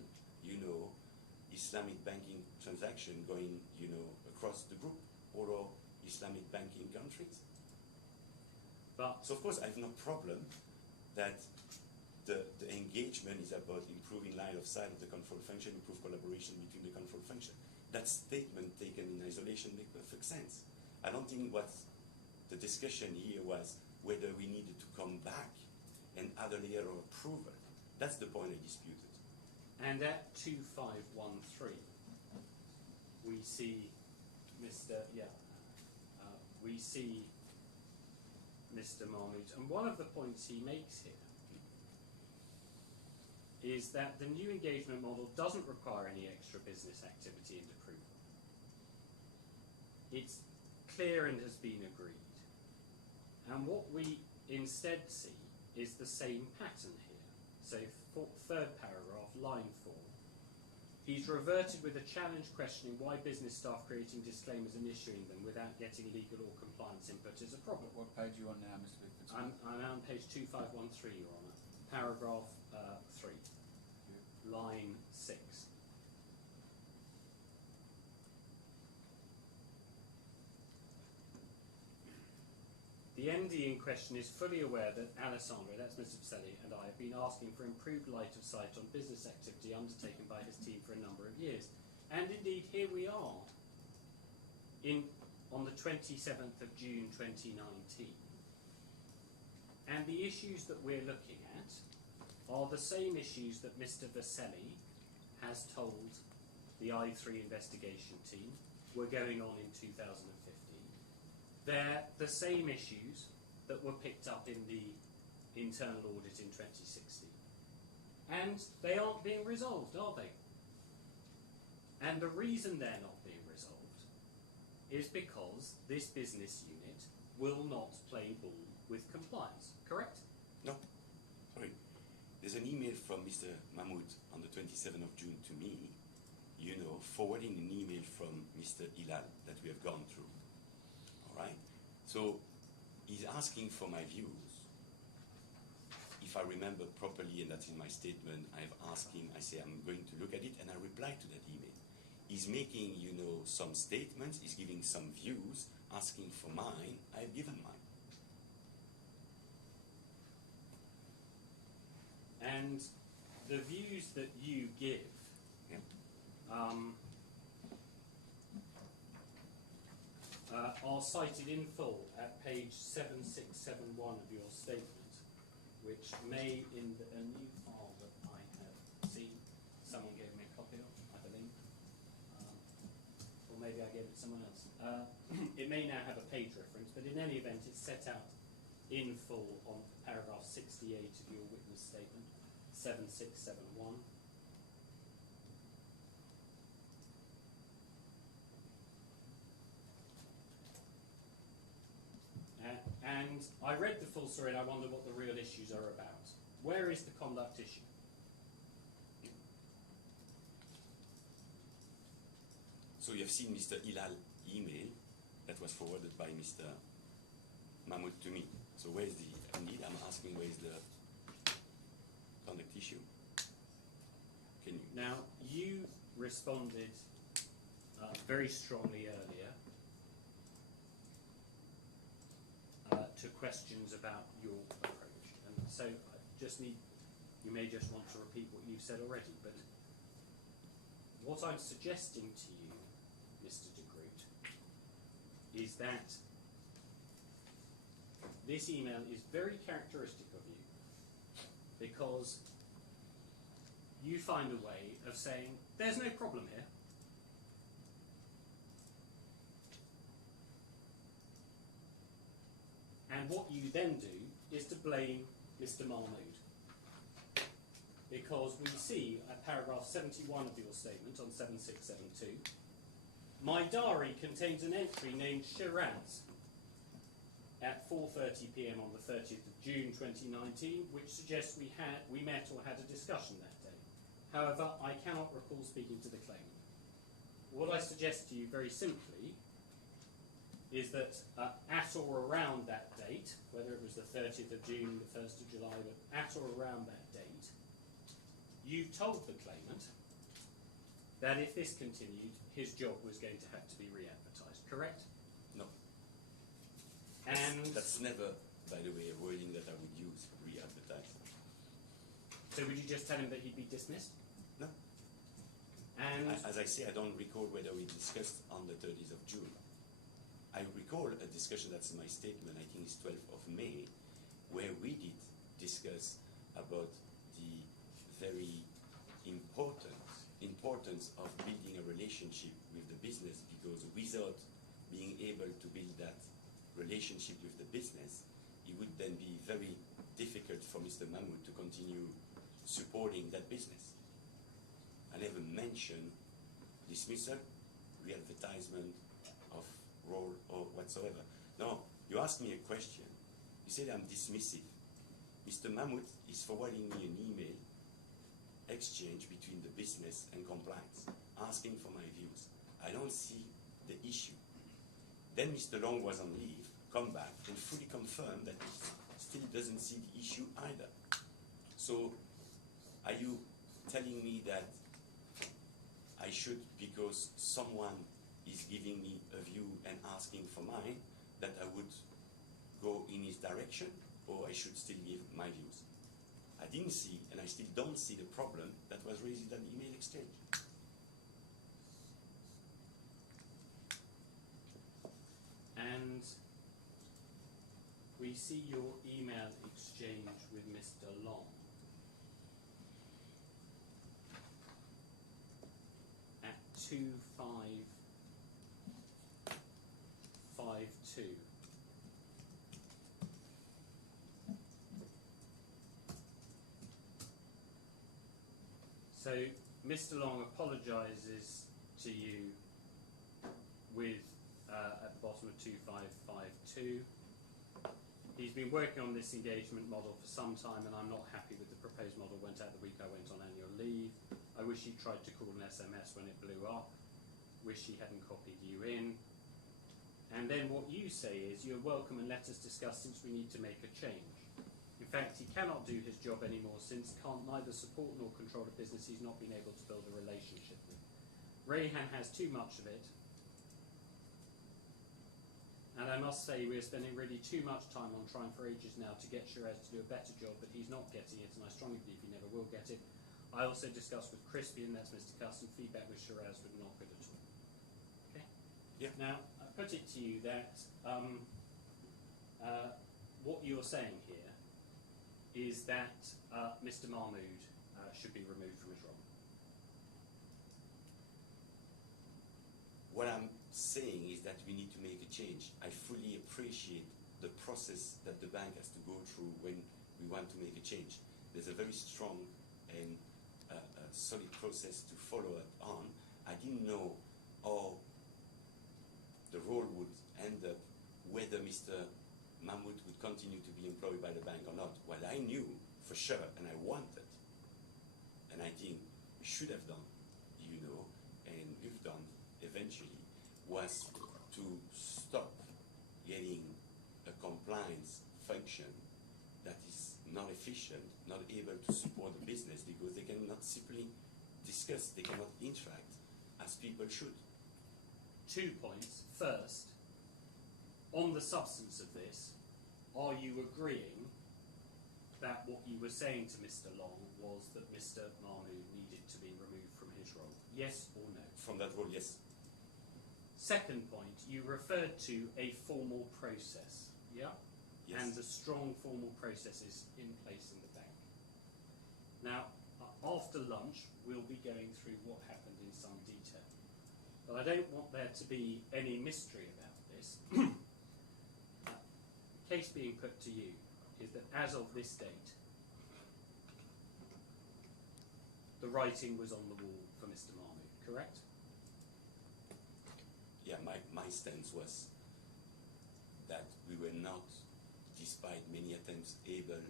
Islamic banking transaction going, across the group or Islamic banking countries. But So of course, I have no problem that the engagement is about improving line of sight of the control function, improve collaboration between the control function. That statement taken in isolation makes perfect sense. I don't think what the discussion here was whether we needed to come back and add a layer of approval. That's the point I disputed. And at 2513, we see Mr. Mahmood, and one of the points he makes here is that the new engagement model doesn't require any extra business activity and approval. It's clear and has been agreed. And what we instead see is the same pattern here. So third paragraph, line 4. He's reverted with a challenge questioning why business staff creating disclaimers and issuing them without getting legal or compliance input is a problem. What page are you on now, Mr. Bickford? I'm on page 2513, Your Honour. Paragraph 3. Line 6. The MD in question is fully aware that Alessandro, that's Mr. Pacelli, and I have been asking for improved light of sight on business activity undertaken by his team for a number of years. And indeed, here we are on the 27th of June 2019. And the issues that we're looking at are the same issues that Mr. Pacelli has told the I3 investigation team were going on in 2015. They're the same issues that were picked up in the internal audit in 2016. And they aren't being resolved, are they? And the reason they're not being resolved is because this business unit will not play ball with compliance, correct? No, sorry. There's an email from Mr. Mahmoud on the 27th of June to me, forwarding an email from Mr. Hilal that we have gone through. All right? So he's asking for my views. If I remember properly, and that's in my statement, I've asked him, I say I'm going to look at it, and I reply to that email. He's making, some statements, he's giving some views, asking for mine, I've given mine. And the views that you give are cited in full at page 7671 of your statement, which may, in a new file that I have seen, someone gave me a copy of, I believe. Or maybe I gave it to someone else. It may now have a page reference, but in any event, it's set out in full on paragraph 68 of your witness statement, 7671. And I read the full story and I wonder what the real issues are about. Where is the conduct issue? So you have seen Mr. Ilal email that was forwarded by Mr. Mahmoud to me. So where is the, indeed I'm asking where is the conduct issue? Can you? Now, you responded very strongly earlier to questions about your approach. And so I just need, you may just want to repeat what you've said already, but what I'm suggesting to you, Mr. de Groot, is that this email is very characteristic of you because you find a way of saying, there's no problem here. And what you then do is to blame Mr. Mahmoud. Because we see at paragraph 71 of your statement on 7672, my diary contains an entry named Shiraz at 4:30 p.m. on the 30th of June 2019, which suggests we met or had a discussion that day. However, I cannot recall speaking to the claimant. What I suggest to you very simply is that at or around that date, whether it was the 30th of June, the 1st of July, but at or around that date, you told the claimant that if this continued, his job was going to have to be re-advertised, correct? No. And That's never, by the way, a wording that I would use, re-advertise. so would you just tell him that he'd be dismissed? No. And As I say, I don't recall whether we discussed on the 30th of June. I recall a discussion, that's in my statement, I think it's 12th of May, where we did discuss about the very importance of building a relationship with the business, because without being able to build that relationship with the business, it would then be very difficult for Mr. Mahmoud to continue supporting that business. I never mentioned dismissal, re-advertisement of role or whatsoever. No, you asked me a question. You said I'm dismissive. Mr. Mahmoud is forwarding me an email exchange between the business and compliance, asking for my views. I don't see the issue. Then Mr. Long was on leave, come back and fully confirmed that he still doesn't see the issue either. So are you telling me that I should, because someone is giving me a view and asking for mine, that I would go in his direction, or I should still give my views? I didn't see, and I still don't see the problem that was raised in the email exchange. And we see your email exchange with Mr. Long at 2552. So Mr. Long apologises to you with at the bottom of 2552. He's been working on this engagement model for some time, and I'm not happy with the proposed model. Went out the week I went on annual leave. I wish he tried to call an SMS when it blew up. Wish he hadn't copied you in. And then what you say is, you're welcome and let us discuss, since we need to make a change. In fact, he cannot do his job anymore, since can't neither support nor control a business he's not been able to build a relationship with. Rayhan has too much of it. And I must say, we're spending really too much time on trying for ages now to get Shiraz to do a better job, but he's not getting it, and I strongly believe he never will get it. I also discussed with Crispian, that's Mr. Custom, feedback with Shiraz was not good at all. Okay? Yeah. Now, I put it to you that what you're saying here is that Mr. Mahmoud should be removed from his role. What I'm saying is that we need to make a change. I fully appreciate the process that the bank has to go through when we want to make a change. There's a very strong and solid process to follow up on. I didn't know how the role would end up, whether Mr. Mahmoud would continue to be employed by the bank or not. What I knew for sure, and I wanted, and I think we should have done, you know, and we've done eventually, was to stop getting a compliance function that is not efficient, not able to support the business, because they cannot simply discuss, they cannot interact as people should. 2 points. First, on the substance of this, are you agreeing that what you were saying to Mr. Long was that Mr. Mahmoud needed to be removed from his role? Yes or no? From that role, yes. Second point, you referred to a formal process, yeah? Yes. And the strong formal processes in place in the bank. Now, after lunch, we'll be going through what happened in some detail. But I don't want there to be any mystery about this. The case being put to you is that as of this date, the writing was on the wall for Mr. Mahmoud, correct? Yeah, my stance was that we were not, despite many attempts, able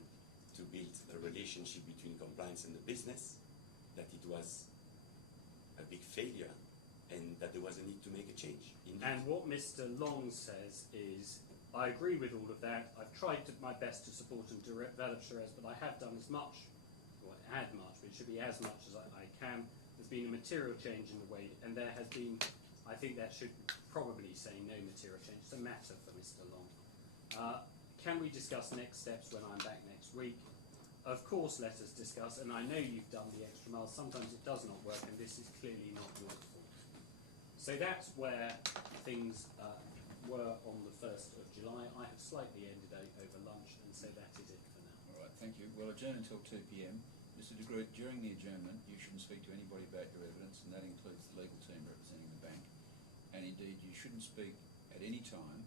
to build a relationship between compliance and the business, that it was a big failure and that there was a need to make a change. Indeed. And what Mr. Long says is, I agree with all of that. I've tried my best to support and develop Shiraz, but I have done as much, well, I had much, but it should be as much as I can. There's been a material change in the way, and there has been, I think that should probably say no material change. It's a matter for Mr. Long. Can we discuss next steps when I'm back next week? Of course, let us discuss, and I know you've done the extra mile. Sometimes it does not work, and this is clearly not your fault. So that's where things were on the 1st of July. I have slightly ended over lunch, and so that is it for now. All right, thank you. We'll adjourn until 2 p.m. Mr. de Groot, during the adjournment, you shouldn't speak to anybody about your evidence, and that includes the legal team representing the bank. And indeed, you shouldn't speak at any time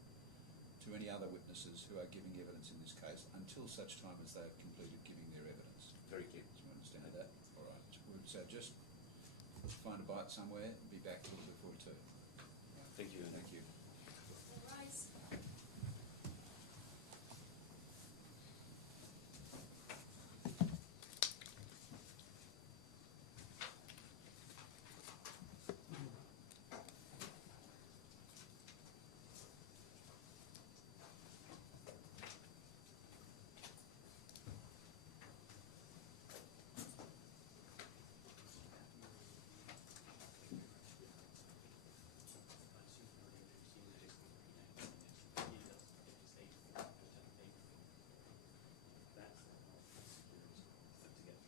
to any other witnesses who are giving evidence in this case until such time as they have completed giving their evidence. Very clear. Do you understand that? All right. So just find a bite somewhere and be back a little before 2. Thank you. Thank you.